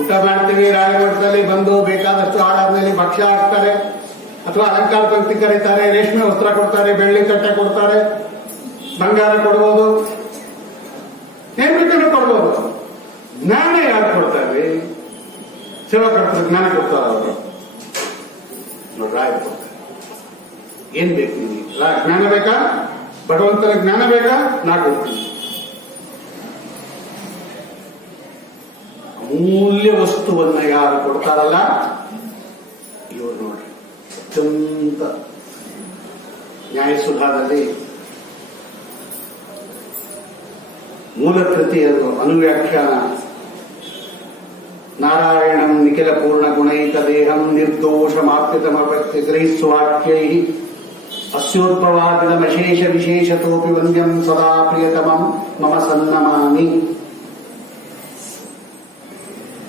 ಊಟ ಮಾಡ್ತೀವಿ, ರಾಯಮಠದಲ್ಲಿ ಬಂದು ಬೇಕಾದಷ್ಟು ಆಡಾದ್ಮೇಲೆ ಭಕ್ಷ್ಯ ಹಾಕ್ತಾರೆ, ಅಥವಾ ಅಲಂಕಾರ ಪಂಕ್ತಿ ಕರೀತಾರೆ, ರೇಷ್ಮೆ ವಸ್ತ್ರ ಕೊಡ್ತಾರೆ, ಬೆಳ್ಳಿ ತಟ್ಟೆ ಕೊಡ್ತಾರೆ, ಬಂಗಾರ ಕೊಡ್ಬೋದು, ಏನ್ ಬೇಕಾದ್ರೂ ಕೊಡ್ಬೋದು. ಜ್ಞಾನ ಯಾರು ಕೊಡ್ತಾರೆ? ಸೇವಾಕರ್ತರು ಜ್ಞಾನ ಕೊಡ್ತಾರ ಅವರು. ನೋಡಿ, ರಾಯ ಕೊಡ್ತಾರೆ. ಏನ್ ಬೇಕು ನಿಮಗೆ? ಜ್ಞಾನ ಬೇಕಾ? ಭಗವಂತನ ಜ್ಞಾನ ಬೇಕಾ? ನಾ ಕೊಡ್ತೀನಿ. ಅಮೂಲ್ಯ ವಸ್ತುವನ್ನ ಯಾರು ಕೊಡ್ತಾರಲ್ಲ ಇವರು ನೋಡ್ರಿ, ಅತ್ಯಂತ ನ್ಯಾಯಸುಧಾದಲ್ಲಿ ಮೂಲ ಕೃತಿಯದು ಅನುವ್ಯಾಖ್ಯಾನ. ನಾರಾಯಣಂ ನಿಖಿಲ ಪೂರ್ಣ ಗುಣೈಕ ದೇಹಂ ನಿರ್ದೋಷಮಾಪ್ಯತಮಪತ್ಯ ಗ್ರಹಿಸ್ವಾಕ್ಯೈ ಅಸ್ಯೋದ್ಭವಾದಿದಮಶೇಷ ವಿಶೇಷತೋಪಿ ವಂದ್ಯಂ ಸದಾ ಪ್ರಿಯತಮಂ ಮಮ ಸನ್ನಮಾಮಿ.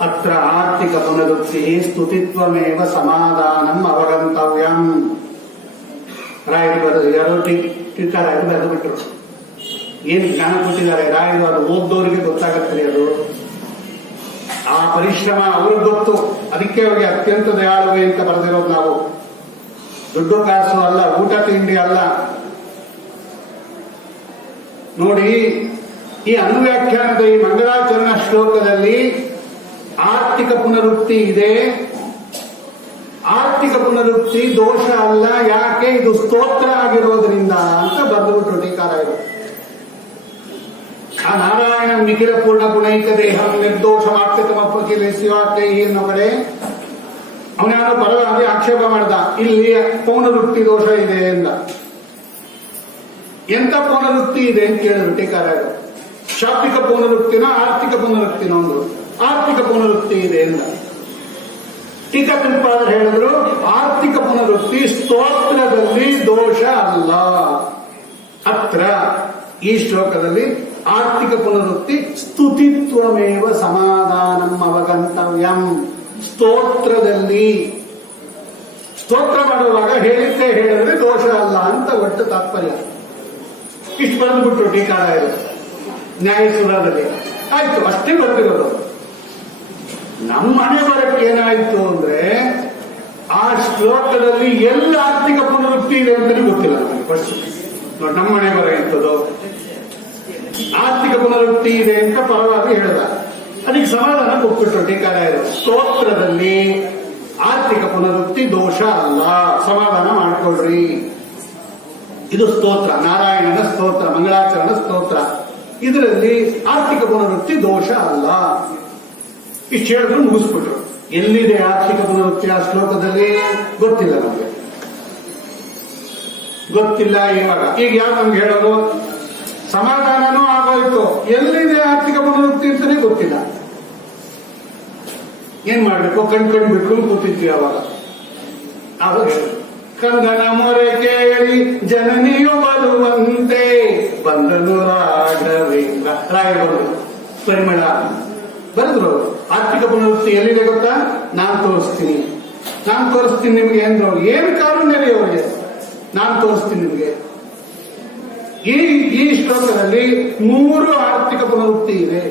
ಅತ್ರ ಆರ್ಥಿಕ ಪುನರುಕ್ತಿ ಸ್ತುತಿತ್ವಮೇವ ಸಮಾಧಾನಂ ಅವಗಂತವ್ಯಂ. ರಾಯರು ಬರೆದು, ಯಾರೋ ಟೀಕಾರಾಯರು ಬರೆದು ಬಿಟ್ಟರು. ಏನು ಜ್ಞಾನ ಕೊಟ್ಟಿದ್ದಾರೆ ರಾಯರು, ಅದು ಓದ್ದೋರಿಗೆ ಗೊತ್ತಾಗತ್ತೆ. ಅದು ಆ ಪರಿಶ್ರಮ ಅವ್ರಿಗೆ ಗೊತ್ತು. ಅದಕ್ಕೆ ಅವ್ರಿಗೆ ಅತ್ಯಂತ ದಯಾಳುವೆ ಅಂತ ಬರೆದಿರೋದು ನಾವು. ದುಡ್ಡು ಕಾಸು ಅಲ್ಲ, ಊಟ ತಿಂಡಿ ಅಲ್ಲ. ನೋಡಿ, ಈ ಅನುವ್ಯಾಖ್ಯಾನದ ಈ ಮಂಗಳಾಚರಣ ಶ್ಲೋಕದಲ್ಲಿ ಆರ್ಥಿಕ ಪುನರುಕ್ತಿ ಇದೆ. ಆರ್ಥಿಕ ಪುನರುಕ್ತಿ ದೋಷ ಅಲ್ಲ. ಯಾಕೆ? ಇದು ಸ್ತೋತ್ರ ಆಗಿರೋದ್ರಿಂದ ಅಂತ ಬರೆದುಬಿಟ್ರು ಟೀಕಾರಾಯರು. ಆ ನಾರಾಯಣ ನಿಖಿಲ ಪೂರ್ಣ ಗುಣೈಕ ದೇಹಂ ನಿರ್ದೋಷಮಾಪ್ಯತಮಪಕಿಲಿಸುವಾಕ್ಯೈ ಅನ್ನೋ ಕಡೆ ಅವನ್ಯಾರೋ ಪರವಾಗಿ ಆಕ್ಷೇಪ ಮಾಡ್ದ, ಇಲ್ಲಿ ಪೌನರುಕ್ತಿ ದೋಷ ಇದೆ ಎಂದ. ಎಂತ ಪೌನರುಕ್ತಿ ಇದೆ ಅಂತ ಕೇಳಿದ್ರು ಟೀಕಾರಾಯರು. ಶಾಬ್ದಿಕ ಪೌನರುಕ್ತಿನ ಆರ್ಥಿಕ ಪುನರುಕ್ತಿನ ಅಂದ್ರು. ಆರ್ಥಿಕ ಪುನರುಕ್ತಿ ಇದೆ ಎಂದ. ಟೀಕಾಕೃತ್ಪಾದರು ಹೇಳಿದ್ರು, ಆರ್ಥಿಕ ಪುನರುಕ್ತಿ ಸ್ತೋತ್ರದಲ್ಲಿ ದೋಷ ಅಲ್ಲ. ಅತ್ರ ಈ ಶ್ಲೋಕದಲ್ಲಿ ಆರ್ಥಿಕ ಪುನರುಕ್ತಿ ಸ್ತುತಿತ್ವಮೇವ ಸಮಾಧಾನಂ ಅವಗಂತವ್ಯಂ. ಸ್ತೋತ್ರದಲ್ಲಿ ಸ್ತೋತ್ರ ಮಾಡುವಾಗ ಹೇಳಿದ್ದೇ ಹೇಳಿದ್ರೆ ದೋಷ ಅಲ್ಲ ಅಂತ ಒಟ್ಟು ತಾತ್ಪರ್ಯ. ಇಷ್ಟು ಬರೆದುಬಿಟ್ರು ಟೀಕಾರಾಯರು ನ್ಯಾಯಸುಧಾದಲ್ಲಿ. ಆಯ್ತು, ಅಷ್ಟೇ ಬರ್ತಿರೋದು. ನಮ್ಮ ಮನೆ ಬರಕ್ಕೆ ಏನಾಯ್ತು ಅಂದ್ರೆ, ಆ ಶ್ಲೋಕದಲ್ಲಿ ಎಲ್ಲ ಆರ್ಥಿಕ ಪುನರುಕ್ತಿ ಇದೆ ಅಂತಲೇ ಗೊತ್ತಿಲ್ಲ ನಮಗೆ. ಫಸ್ಟ್ ನೋಡಿ, ನಮ್ಮ ಮನೆ ಬರ ಎಂತದ್ದು ಆರ್ಥಿಕ ಪುನರುಕ್ತಿ ಇದೆ ಅಂತ ಪರವಾಗಿ ಹೇಳಿದ. ಅದಕ್ಕೆ ಸಮಾಧಾನ ಕೊಟ್ಬಿಟ್ರು ಟೀಕಾರಾಯರು. ಸ್ತೋತ್ರದಲ್ಲಿ ಆರ್ಥಿಕ ಪುನರುಕ್ತಿ ದೋಷ ಅಲ್ಲ, ಸಮಾಧಾನ ಮಾಡ್ಕೊಳ್ರಿ. ಇದು ಸ್ತೋತ್ರ, ನಾರಾಯಣನ ಸ್ತೋತ್ರ, ಮಂಗಳಾಚರಣ ಸ್ತೋತ್ರ. ಇದರಲ್ಲಿ ಆರ್ಥಿಕ ಪುನರುಕ್ತಿ ದೋಷ ಅಲ್ಲ. ಇಷ್ಟು ಹೇಳಿದ್ರು ಮುಗಿಸ್ಬಿಟ್ರು. ಎಲ್ಲಿದೆ ಆರ್ಥಿಕ ಪುನರುಕ್ತಿ ಆ ಶ್ಲೋಕದಲ್ಲಿ? ಗೊತ್ತಿಲ್ಲ ನಮಗೆ, ಗೊತ್ತಿಲ್ಲ. ಇವಾಗ ಈಗ ಯಾರು ನಮ್ಗೆ ಹೇಳೋದು? ಸಮಾಧಾನನೂ ಆಗೋಯ್ತು, ಎಲ್ಲಿದೆ ಆರ್ಥಿಕ ಪುನರುಕ್ತಿ ಅಂತಾನೆ ಗೊತ್ತಿಲ್ಲ. ಏನ್ ಮಾಡ್ಬೇಕು? ಕಣ್ಕೊಂಡು ಬಿಟ್ಕೊಂಡು ಕೂತಿದ್ವಿ ಅವಾಗ. ಕಂದನ ಮೊರೆ ಕೇಳಿ ಜನನಿಯು ಬರುವಂತೆ ಬಂದನು ರಾಘವೇಂದ್ರ. ರಾಯ ಬಂದರು, ಪರಿಮಳ ಬರೆದ್ರು. ಆರ್ಥಿಕ ಪುನರುಕ್ತಿ ಎಲ್ಲಿದೆ ಗೊತ್ತಾ? ನಾನ್ ತೋರಿಸ್ತೀನಿ ನಿಮ್ಗೆ ಅಂದ್ರು. ಏನು ಕಾರುಣ್ಯ ರೀ ಅವ್ರಿಗೆ? ನಾನ್ ತೋರಿಸ್ತೀನಿ ನಿಮ್ಗೆ. ಈ ಶ್ಲೋಕದಲ್ಲಿ 3 ಆರ್ಥಿಕ ಪುನರುಕ್ತಿ ಇದೆ.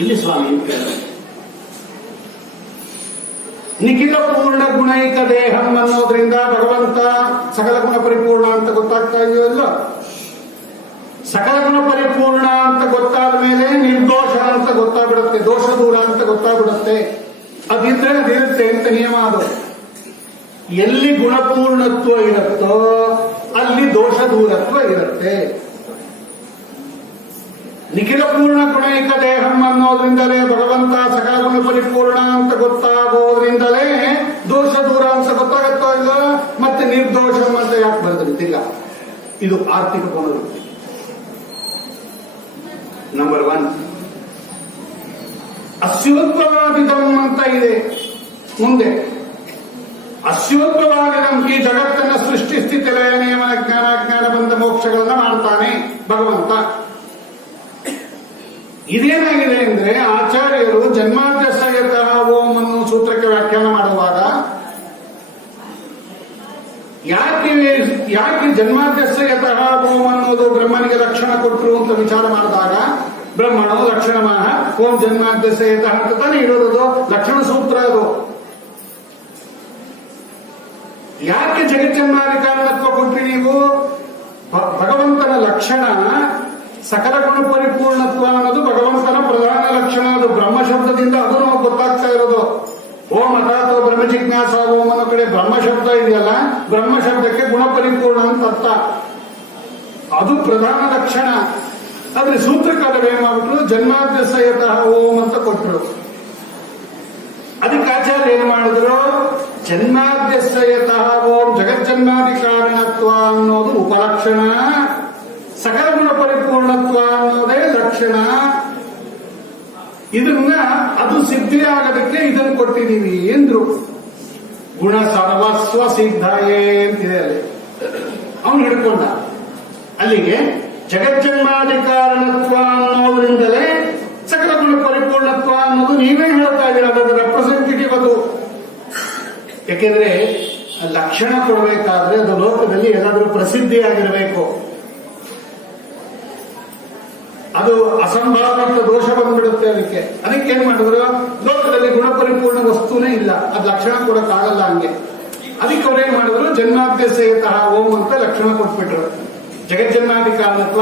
ಇಲ್ಲಿ ಸ್ವಾಮಿ ನಿಖಿಲ ಪೂರ್ಣ ಗುಣೈಕ ದೇಹಂ ಅನ್ನೋದ್ರಿಂದ ಭಗವಂತ ಸಕಲ ಗುಣ ಪರಿಪೂರ್ಣ ಅಂತ ಗೊತ್ತಾಗ್ತಾ ಇದೆಯಲ್ಲ. ಸಕಲ ಗುಣ ಪರಿಪೂರ್ಣ ಅಂತ ಗೊತ್ತಾದ ಮೇಲೆ ನಿರ್ದೋಷ ಅಂತ ಗೊತ್ತಾಗ್ಬಿಡುತ್ತೆ, ದೋಷ ದೂರ ಅಂತ ಗೊತ್ತಾಗ್ಬಿಡುತ್ತೆ. ಅದಿದ್ರೆ ಅದಿರುತ್ತೆ ಅಂತ ನಿಯಮ. ಅದು ಎಲ್ಲಿ ಗುಣಪೂರ್ಣತ್ವ ಇರುತ್ತೋ ಅಲ್ಲಿ ದೋಷ ದೂರತ್ವ ಇರುತ್ತೆ. ನಿಖಿಲ ಪೂರ್ಣ ಗುಣೈಕ ದೇಹಂ ಅನ್ನೋದ್ರಿಂದಲೇ ಭಗವಂತ ಸಕಲ ಗುಣ ಪರಿಪೂರ್ಣ ಅಂತ ಗೊತ್ತಾಗೋದ್ರಿಂದಲೇ ದೋಷ ದೂರ ಅಂತ ಗೊತ್ತಾಗತ್ತೋ ಇಲ್ಲ. ಮತ್ತೆ ನಿರ್ದೋಷಂ ಅಂತ ಯಾಕೆ ಬರೆದಿರ್ತಿಲ್ಲ? ಇದು ಆರ್ಥಿಕ ಪುನರುಕ್ತಿ ನಂಬರ್ 1. ಅಸ್ಯೋದ್ಭವಾದಿದಂ ಅಂತ ಇದೆ ಮುಂದೆ. ಅಸ್ಯೋದ್ಭವಾದಿದಂ, ಈ ಜಗತ್ತನ್ನ ಸೃಷ್ಟಿ ಸ್ಥಿತಿ ಲಯ ನಿಯಮನ ಜ್ಞಾನ ಬಂದ ಮೋಕ್ಷಗಳನ್ನ ಮಾಡ್ತಾನೆ ಭಗವಂತ. ಇದೇನಾಗಿದೆ ಅಂದ್ರೆ ಆಚಾರ್ಯರು ಜನ್ಮಾದ್ಯಸಯತಃ ಓಂ ಅನ್ನೋ ಸೂತ್ರಕ್ಕೆ ವ್ಯಾಖ್ಯಾನ ಮಾಡುವಾಗ ಯಾಕೆ ಜನ್ಮಾದ್ಯಸಯತಃ ಓಂ ಅನ್ನೋದು ಬ್ರಹ್ಮನಿಗೆ ಲಕ್ಷಣ ಕೊಟ್ಟರು ಅಂತ ವಿಚಾರ ಮಾಡಿದಾಗ, ಬ್ರಹ್ಮಣೋ ಲಕ್ಷಣಮಃ ಓಂ ಜನ್ಮಾದ್ಯಸಯತಃ ಅಂತ ತಾನೇ ಇರೋದು ಲಕ್ಷಣ ಸೂತ್ರ. ಅದು ಯಾಕೆ ಜಗಜ್ಜನ್ಮಾದಿ ಕಾರಣತ್ವ ಕೊಟ್ರಿ ನೀವು? ಭಗವಂತನ ಲಕ್ಷಣ ಸಕಲ ಗುಣ ಪರಿಪೂರ್ಣತ್ವ ಅನ್ನೋದು ಭಗವಂತನ ಪ್ರಧಾನ ಲಕ್ಷಣ. ಅದು ಬ್ರಹ್ಮ ಶಬ್ದದಿಂದ ಅದು ನಮಗೆ ಗೊತ್ತಾಗ್ತಾ ಇರೋದು. ಓಂ ಅಥಾತೋ ಬ್ರಹ್ಮ ಜಿಜ್ಞಾಸ ಓಂ ಅನ್ನೋ ಕಡೆ ಬ್ರಹ್ಮ ಶಬ್ದ ಇದೆಯಲ್ಲ, ಬ್ರಹ್ಮ ಶಬ್ದಕ್ಕೆ ಗುಣ ಪರಿಪೂರ್ಣ ಅಂತ ಅರ್ಥ. ಅದು ಪ್ರಧಾನ ಲಕ್ಷಣ. ಆದ್ರೆ ಸೂತ್ರಕಾರರು ಏನ್ ಮಾಡ್ಬಿಟ್ರು, ಜನ್ಮಾದ್ಯಸಯತಃ ಓಂ ಅಂತ ಕೊಟ್ಟರು. ಅದಕ್ಕೆ ಆಚಾರ್ಯ ಏನ್ ಮಾಡಿದ್ರು, ಜನ್ಮಾದ್ಯಸಯತಃ ಓಂ ಜಗಜ್ಜನ್ಮಾದಿ ಕಾರಣತ್ವ ಅನ್ನೋದು ಉಪಲಕ್ಷಣ, ಸಕಲ ಗುಣ ಪರಿಪೂರ್ಣತ್ವ ಅನ್ನೋದೇ ಲಕ್ಷಣ. ಇದನ್ನ ಅದು ಸಿದ್ಧಿ ಆಗೋದಕ್ಕೆ ಇದನ್ನು ಕೊಟ್ಟಿದ್ದೀವಿ ಎಂದ್ರು. ಗುಣ ಸರ್ವಸ್ವ ಸಿದ್ಧಯೇ ಅಂತಿದೆ ಅಲ್ಲಿ. ಅವನು ಹಿಡ್ಕೊಂಡ ಅಲ್ಲಿಗೆ ಜಗಜ್ಜನ್ಮಾದಿ ಕಾರಣತ್ವ ಅನ್ನೋದ್ರಿಂದಲೇ ಸಕಲ ಗುಣ ಪರಿಪೂರ್ಣತ್ವ ಅನ್ನೋದು ನೀವೇ ಹೇಳ್ತಾ ಇದ್ದೀರ. ಅದರ ರೆಪ್ರೆಸೆಂಟೇಟಿವ್ ಅದು. ಯಾಕೆಂದ್ರೆ ಲಕ್ಷಣ ಕೊಡಬೇಕಾದ್ರೆ ಅದು ಲೋಕದಲ್ಲಿ ಏನಾದರೂ ಪ್ರಸಿದ್ಧಿಯಾಗಿರಬೇಕು. ಅದು ಅಸಂಭಾವಿತ ದೋಷ ಬಂದ್ಬಿಡುತ್ತೆ. ಅದಕ್ಕೆ ಏನ್ ಮಾಡಿದ್ರು, ಲೋಕದಲ್ಲಿ ಗುಣ ಪರಿಪೂರ್ಣ ವಸ್ತುನೇ ಇಲ್ಲ, ಅದು ಲಕ್ಷಣ ಕೊಡಕ್ಕಾಗಲ್ಲ ಹಂಗೆ. ಅದಕ್ಕೆ ಅವ್ರೇನ್ ಮಾಡಿದ್ರು, ಜನ್ಮಾದ್ಯಸಯತಃ ಓಂ ಅಂತ ಲಕ್ಷಣ ಕೊಟ್ಬಿಟ್ರು. ಜಗಜ್ಜನ್ಮಾದಿ ಕಾರಣತ್ವ,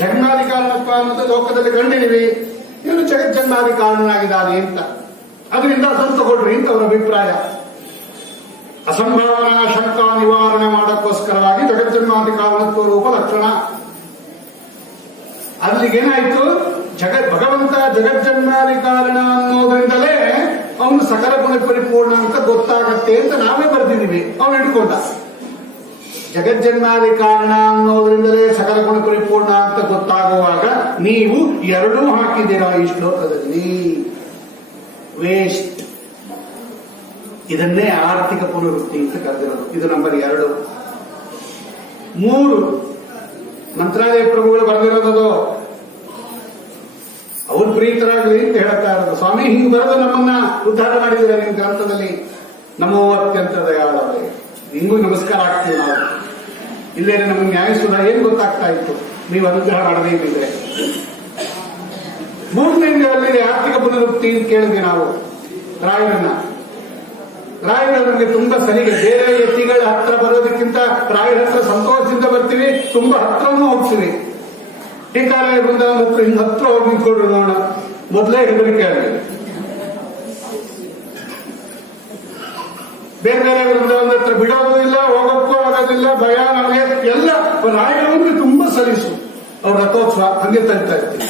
ಜನ್ಮಾದಿ ಕಾರಣತ್ವ ಅನ್ನೋದು ಲೋಕದಲ್ಲಿ ಕಂಡಿದ್ದೀವಿ, ಇವನು ಜಗಜ್ಜನ್ಮಾದಿ ಕಾರಣನಾಗಿದ್ದಾನೆ ಅಂತ. ಅದರಿಂದ ಅದನ್ನು ತಗೊಳ್ರಿ ಅಂತ ಅವರ ಅಭಿಪ್ರಾಯ. ಅಸಂಭಾವನಾ ಶಂಕ ನಿವಾರಣೆ ಮಾಡಕ್ಕೋಸ್ಕರವಾಗಿ ಜಗಜ್ಜನ್ಮಾದಿ ಕಾರಣತ್ವ ರೂಪ ಲಕ್ಷಣ. ಅಲ್ಲಿಗೇನಾಯ್ತು, ಭಗವಂತ ಜಗಜ್ಜನ್ಮಾದಿ ಕಾರಣ ಅನ್ನೋದ್ರಿಂದಲೇ ಅವನು ಸಕಲ ಗುಣ ಪರಿಪೂರ್ಣ ಅಂತ ಗೊತ್ತಾಗತ್ತೆ ಅಂತ ನಾವೇ ಬರ್ತಿದ್ದೀವಿ. ಅವನು ಹಿಡ್ಕೊಂಡ ಜಗಜ್ಜನ್ಮಾದಿ ಕಾರಣ ಅನ್ನೋದ್ರಿಂದಲೇ ಸಕಲ ಗುಣ ಪರಿಪೂರ್ಣ ಅಂತ ಗೊತ್ತಾಗುವಾಗ ನೀವು ಎರಡೂ ಹಾಕಿದ್ದೀರಾ ಈ ಶ್ಲೋಕದಲ್ಲಿ. ವೇಸ್ಟ್. ಇದನ್ನೇ ಆರ್ಥಿಕ ಪುನರುಕ್ತಿ ಅಂತ ಕರೆದಿರೋದು. ಇದು ನಂಬರ್ 2. 3 ಮಂತ್ರಾಲಯ ಪ್ರಭುಗಳು ಬರೆದಿರೋದು. ಅವ್ರು ಪ್ರೀತರಾಗಲಿ ಅಂತ ಹೇಳ್ತಾ ಇರೋದು. ಸ್ವಾಮಿ ಹಿಂಗ್ ಬರೆದು ನಮ್ಮನ್ನ ಉದ್ಧಾರ ಮಾಡಿದ್ರೆ ನಿಮ್ಮ ಗ್ರಂಥದಲ್ಲಿ. ನಮೋ ಅತ್ಯಂತ ದಯಾಳವೇ, ಹಿಂಗೂ ನಮಸ್ಕಾರ ಆಗ್ತೀವಿ ನಾವು. ಇಲ್ಲೇ ನಮಗೆ ನ್ಯಾಯಸುಧ ಏನ್ ಗೊತ್ತಾಗ್ತಾ ಇತ್ತು ನೀವು ಅನುಗ್ರಹ ಮಾಡದೇ ಇದ್ದಿದ್ರೆ. 3ನೇ ಆರ್ಥಿಕ ಪುನರುಕ್ತಿ ಅಂತ ಕೇಳಿದ್ವಿ ನಾವು ರಾಯರನ್ನ. ರಾಯರ ನಮಗೆ ತುಂಬಾ ಸರಿಗೆ. ಬೇರೆ ಯತಿಗಳ ಹತ್ರ ಬರೋದಕ್ಕಿಂತ ರಾಯರ ಹತ್ರ ಸಂತೋಷದಿಂದ ಬರ್ತೀವಿ, ತುಂಬಾ ಹತ್ರನೂ ಹೋಗ್ತೀವಿ. ಟೀಕಾಲಯ ಬೃಂದಾವನ ಹತ್ರ ಹಿಂಗ್ ಹತ್ರ ಹೋಗಿ ನಿಂತ್ಕೊಂಡ್ರು ನೋಡ, ಮೊದಲೇ ಹೆದರಿಕೆ ಆಗಲಿ. ಬೇರೆ ಬೇರೆ ಬೃಂದಾವನ ಹತ್ರ ಬಿಡೋದು ಇಲ್ಲ, ಹೋಗೋಕ್ಕೂ ಆಗೋದಿಲ್ಲ, ಭಯ ನಮಗೆ ಎಲ್ಲ. ರಾಯರವ್ರಿಗೆ ತುಂಬಾ ಸಲೀಸು. ಅವ್ರ ರಥೋತ್ಸವ ಹಂಗೆ ತರ್ತಾ ಇರ್ತೀವಿ.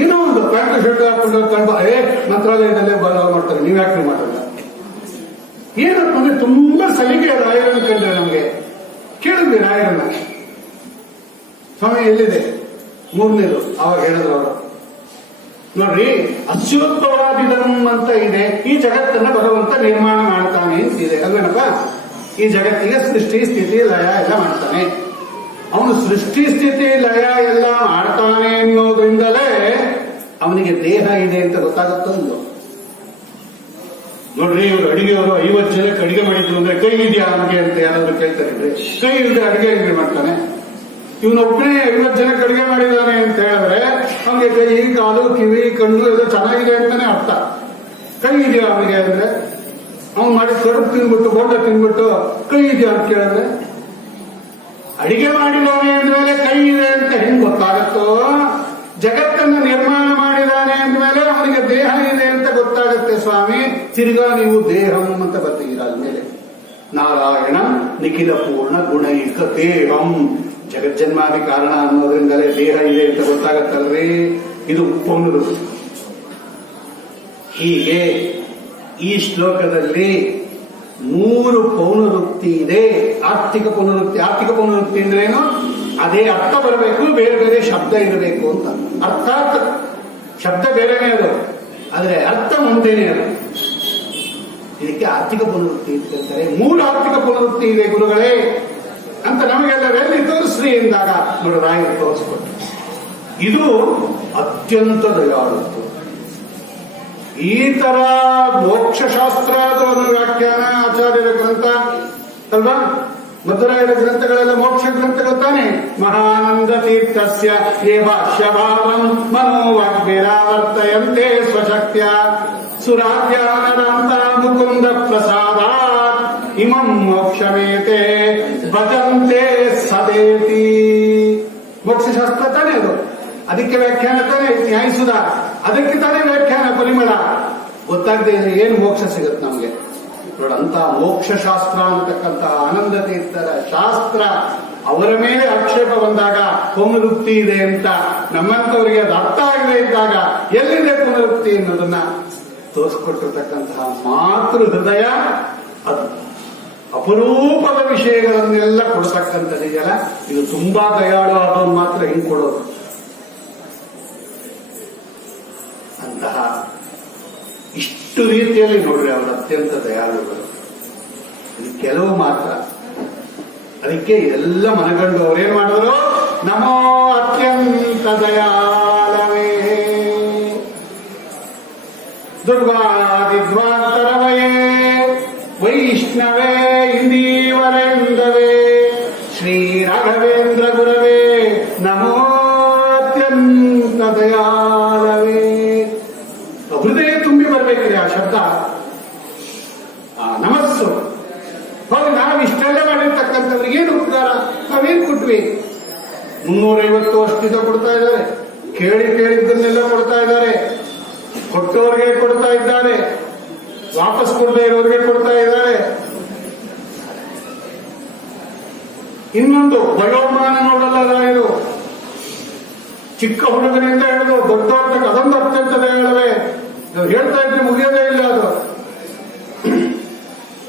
ಏನೋ ಒಂದು ಪ್ಯಾಂಟ್ ಶರ್ಟ್ ಹಾಕೊಂಡು ಕಂಡು ಮಂತ್ರಾಲಯದಲ್ಲೇ ಮಾಡ್ತಾರೆ, ನೀವ್ ಯಾಕೆ ಮಾಡಲ್ಲ? ಏನಂತಂದ್ರೆ ತುಂಬಾ ಸಲಿಗೆ ರಾಯರನ್ನ ಕಂಡ್ರೆ ನಮ್ಗೆ. ಕೇಳಿದ್ವಿ ರಾಯರನ್ನ, ಸ್ವಾಮಿ ಎಲ್ಲಿದೆ? 3ನೇದು ಅವಾಗ ಹೇಳಿದ್ರು ಅವರು. ನೋಡ್ರಿ, ಅಸ್ಯೋದ್ಭವಾದಿದಂ ಅಂತ ಇದೆ. ಈ ಜಗತ್ತನ್ನ ಭಗವಂತ ನಿರ್ಮಾಣ ಮಾಡ್ತಾನೆ ಅಂತಿದೆ ಅಲ್ವೇನಪ್ಪ. ಈ ಜಗತ್ತಿಗೆ ಸೃಷ್ಟಿ ಸ್ಥಿತಿ ಲಯ ಎಲ್ಲ ಮಾಡ್ತಾನೆ. ಅವನು ಸೃಷ್ಟಿ ಸ್ಥಿತಿ ಲಯ ಎಲ್ಲ ಮಾಡ್ತಾನೆ ಅನ್ನೋದ್ರಿಂದಲೇ ಅವನಿಗೆ ದೇಹ ಇದೆ ಅಂತ ಗೊತ್ತಾಗುತ್ತೋ ಇಲ್ಲೋ. ನೋಡ್ರಿ ಇವರು ಅಡಿಗೆಯವರು 50 ಜನಕ್ಕೆ ಅಡಿಗೆ ಮಾಡಿದ್ರು ಅಂದ್ರೆ ಕೈ ಇದೆಯಾ ನಮಗೆ ಅಂತ ಯಾರಾದ್ರೂ ಕೇಳ್ತಾರೆ. ಕೈ ಇಲ್ಲದೆ ಅಡಿಗೆ ಹೆಂಗೆ ಮಾಡ್ತಾನೆ? ಇವನೊಬ್ಬನೇ 50 ಜನಕ್ಕೆ ಅಡಿಗೆ ಮಾಡಿದ್ದಾನೆ ಅಂತ ಹೇಳಿದ್ರೆ ಅವನಿಗೆ ಕೈ, ಕಾಲು, ಕಿವಿ, ಕಣ್ಣು ಎಲ್ಲ ಚೆನ್ನಾಗಿದೆ ಅಂತಾನೆ ಅರ್ಥ. ಕೈ ಇದೆಯಾ ಅವನಿಗೆ ಅಂದ್ರೆ ಅವ್ನು ಮಾಡಿ ಕಡುಬು ತಿನ್ಬಿಟ್ಟು ಬೋಂಡ ತಿನ್ಬಿಟ್ಟು ಕೈ ಇದೆಯಾ ಅಂತ ಕೇಳಿದ್ರೆ, ಅಡಿಗೆ ಮಾಡಿದವನೇ ಅಂದ್ಮೇಲೆ ಕೈ ಇದೆ ಅಂತ ಹೆಂಗ್ ಗೊತ್ತಾಗತ್ತೋ, ಜಗತ್ತನ್ನು ನಿರ್ಮಾಣ ಮಾಡಿದಾನೆ ಅಂದ್ಮೇಲೆ ಅವನಿಗೆ ದೇಹ ಇದೆ ಅಂತ ಗೊತ್ತಾಗತ್ತೆ ಸ್ವಾಮಿ. ತಿರ್ಗಾ ನೀವು ದೇಹಂ ಅಂತ ಬರ್ತೀರ ಅದ್ಮೇಲೆ ನಾರಾಯಣ ನಿಖಿಲ ಪೂರ್ಣ ಗುಣೈಕ ದೇಹಂ, ಜಗಜ್ಜನ್ಮಾದಿ ಕಾರಣ ಅನ್ನೋದ್ರಿಂದಲೇ ದೇಹ ಇದೆ ಅಂತ ಗೊತ್ತಾಗತ್ತಲ್ರಿ. ಇದು ಪುನರುಕ್ತಿ. ಹೀಗೆ ಈ ಶ್ಲೋಕದಲ್ಲಿ 3 ಪೌನರುಕ್ತಿ ಇದೆ. ಆರ್ಥಿಕ ಪೌನರುಕ್ತಿ. ಆರ್ಥಿಕ ಪೌನರುಕ್ತಿ ಅಂದ್ರೇನು? ಅದೇ ಅರ್ಥ ಬರಬೇಕು, ಬೇರೆ ಬೇರೆ ಶಬ್ದ ಇರಬೇಕು ಅಂತ. ಅರ್ಥಾತ್ ಶಬ್ದ ಬೇರೆನೇ ಅದು, ಆದ್ರೆ ಅರ್ಥ ಮುಂದೆನೇ ಅದು. ಇದಕ್ಕೆ ಆರ್ಥಿಕ ಪುನರುಕ್ತಿ ಅಂತ ಹೇಳ್ತಾರೆ. 3 ಆರ್ಥಿಕ ಪುನರುಕ್ತಿ ಇದೆ ಗುರುಗಳೇ ಅಂತ ನಮಗೆಲ್ಲರಲ್ಲಿ ತೋರಿಸ್ರಿ ಎಂದಾಗ ನೋಡಿ ರಾಯರು ತೋರಿಸ್ಕೊಟ್ಟು. ಇದು ಅತ್ಯಂತ ದಯಾಳುತ್ವ. ಈ ತರ ಮೋಕ್ಷಶಾಸ್ತ್ರ ಅದರ ವ್ಯಾಖ್ಯಾನ ಆಚಾರ್ಯರ ಗ್ರಂಥ ಅಲ್ವಾ? ಮಧುರಾಯರ ಗ್ರಂಥಗಳೆಲ್ಲ ಮೋಕ್ಷ ಗ್ರಂಥಗಳು ತಾನೆ. ಮಹಾನಂದ ತೀರ್ಥಸ್ಯ ಯೇ ಭಾಷ್ಯಭಾವಂ ಮನೋವಾಗ್ಭಿರಾವರ್ತಯಂತೆ ಸ್ವಶಕ್ತ್ಯ ಸುರಾಧ್ಯಾನರಾಂತ ಮುಕುಂದ ಪ್ರಸಾದಾತ್ ಇಮಂ ಮೋಕ್ಷಮೇತೆ ಭಜಂತೆ ಸದೇತಿ. ಮೋಕ್ಷಶಾಸ್ತ್ರ ತಾನೇ ಅದು. ಅದಕ್ಕೆ ವ್ಯಾಖ್ಯಾನ ತಾನೇ ನ್ಯಾಯಿಸುದ. ಅದಕ್ಕೆ ತಾನೇ ವ್ಯಾಖ್ಯಾನ ಪರಿಮಳ. ಗೊತ್ತಾಗದೆ ಏನು ಮೋಕ್ಷ ಸಿಗುತ್ತೆ ನಮ್ಗೆ ನೋಡಂತ ಮೋಕ್ಷಶಾಸ್ತ್ರ ಅಂತಕ್ಕಂಥ ಆನಂದ ತೀರ್ಥರ ಶಾಸ್ತ್ರ. ಅವರ ಮೇಲೆ ಆಕ್ಷೇಪ ಬಂದಾಗ ಪುನರುಕ್ತಿ ಇದೆ ಅಂತ ನಮ್ಮಂತವರಿಗೆ ಅದು ಅರ್ಥ ಆಗದೆ ಇದ್ದಾಗ ಎಲ್ಲಿದೆ ಪುನರುಕ್ತಿ ಅನ್ನೋದನ್ನ ತೋರಿಸ್ಕೊಟ್ಟಿರ್ತಕ್ಕಂತಹ ಮಾತೃ ಹೃದಯ. ಅದು ಅಪರೂಪದ ವಿಷಯಗಳನ್ನೆಲ್ಲ ಕೊಡ್ತಕ್ಕಂಥದ್ದಿದೆಯಲ್ಲ, ಇದು ತುಂಬಾ ದಯಾಳು ಆದವನು ಮಾತ್ರ ಹಿಂಗ್ ಕೊಡೋದು. ಅಂತಹ ಇಷ್ಟು ರೀತಿಯಲ್ಲಿ ನೋಡ್ರಿ ಅವರು ಅತ್ಯಂತ ದಯಾಳುಗಳು. ಇದು ಕೆಲವು ಮಾತ್ರ. ಅದಕ್ಕೆ ಎಲ್ಲ ಮನಗಂಡು ಅವರೇನ್ ಮಾಡಿದ್ರು? ನಮೋ ಅತ್ಯಂತ ದಯಾಳವೇ ದುರ್ವಾದಿದ್ವಾಂತರವಯೇ ವೈಷ್ಣವೇ ಇಂದೀವರೆಂದವೇ ಶ್ರೀ ರಾಘವೇಂದ್ರ ಗುರವೇ ನಮೋ ಅತ್ಯಂತ ದಯಾಳವೇ. ಹೃದಯ ತುಂಬಿ ಬರ್ಬೇಕ್ರಿ ಆ ಶಬ್ದ, ಆ ನಮಸ್ಸು. ಹೌದು, ನಾವಿಷ್ಟೆಲ್ಲ ಮಾಡಿರ್ತಕ್ಕಂಥವ್ರಿಗೆ ಏನು ಉಪಕಾರ? ನಾವೇನ್ ಕೊಟ್ವಿ? 350 ವರ್ಷದಿಂದ ಕೊಡ್ತಾ ಇದ್ದಾರೆ. ಕೇಳಿದ್ದನ್ನೆಲ್ಲ ಕೊಡ್ತಾ ಇದ್ದಾರೆ. ಕೊಟ್ಟವ್ರಿಗೆ ಕೊಡ್ತಾ ಇದ್ದಾರೆ, ವಾಪಸ್ ಕೊಡದೇ ಇರೋರಿಗೆ ಕೊಡ್ತಾ ಇದ್ದಾರೆ. ಇನ್ನೊಂದು ವಯೋಮಾನ ನೋಡಲ್ಲ ರಾಯರು. ಚಿಕ್ಕ ಹುಡುಗನಿಂದ ಹಿಡಿದು ದೊಡ್ಡವ್ರ ಅದೊಂದು ಅತ್ಯಂತ ದಯಾಳವೇ. ನಾವು ಹೇಳ್ತಾ ಇದ್ರೆ ಮುಗಿಯೋದೇ ಇಲ್ಲ ಅದು.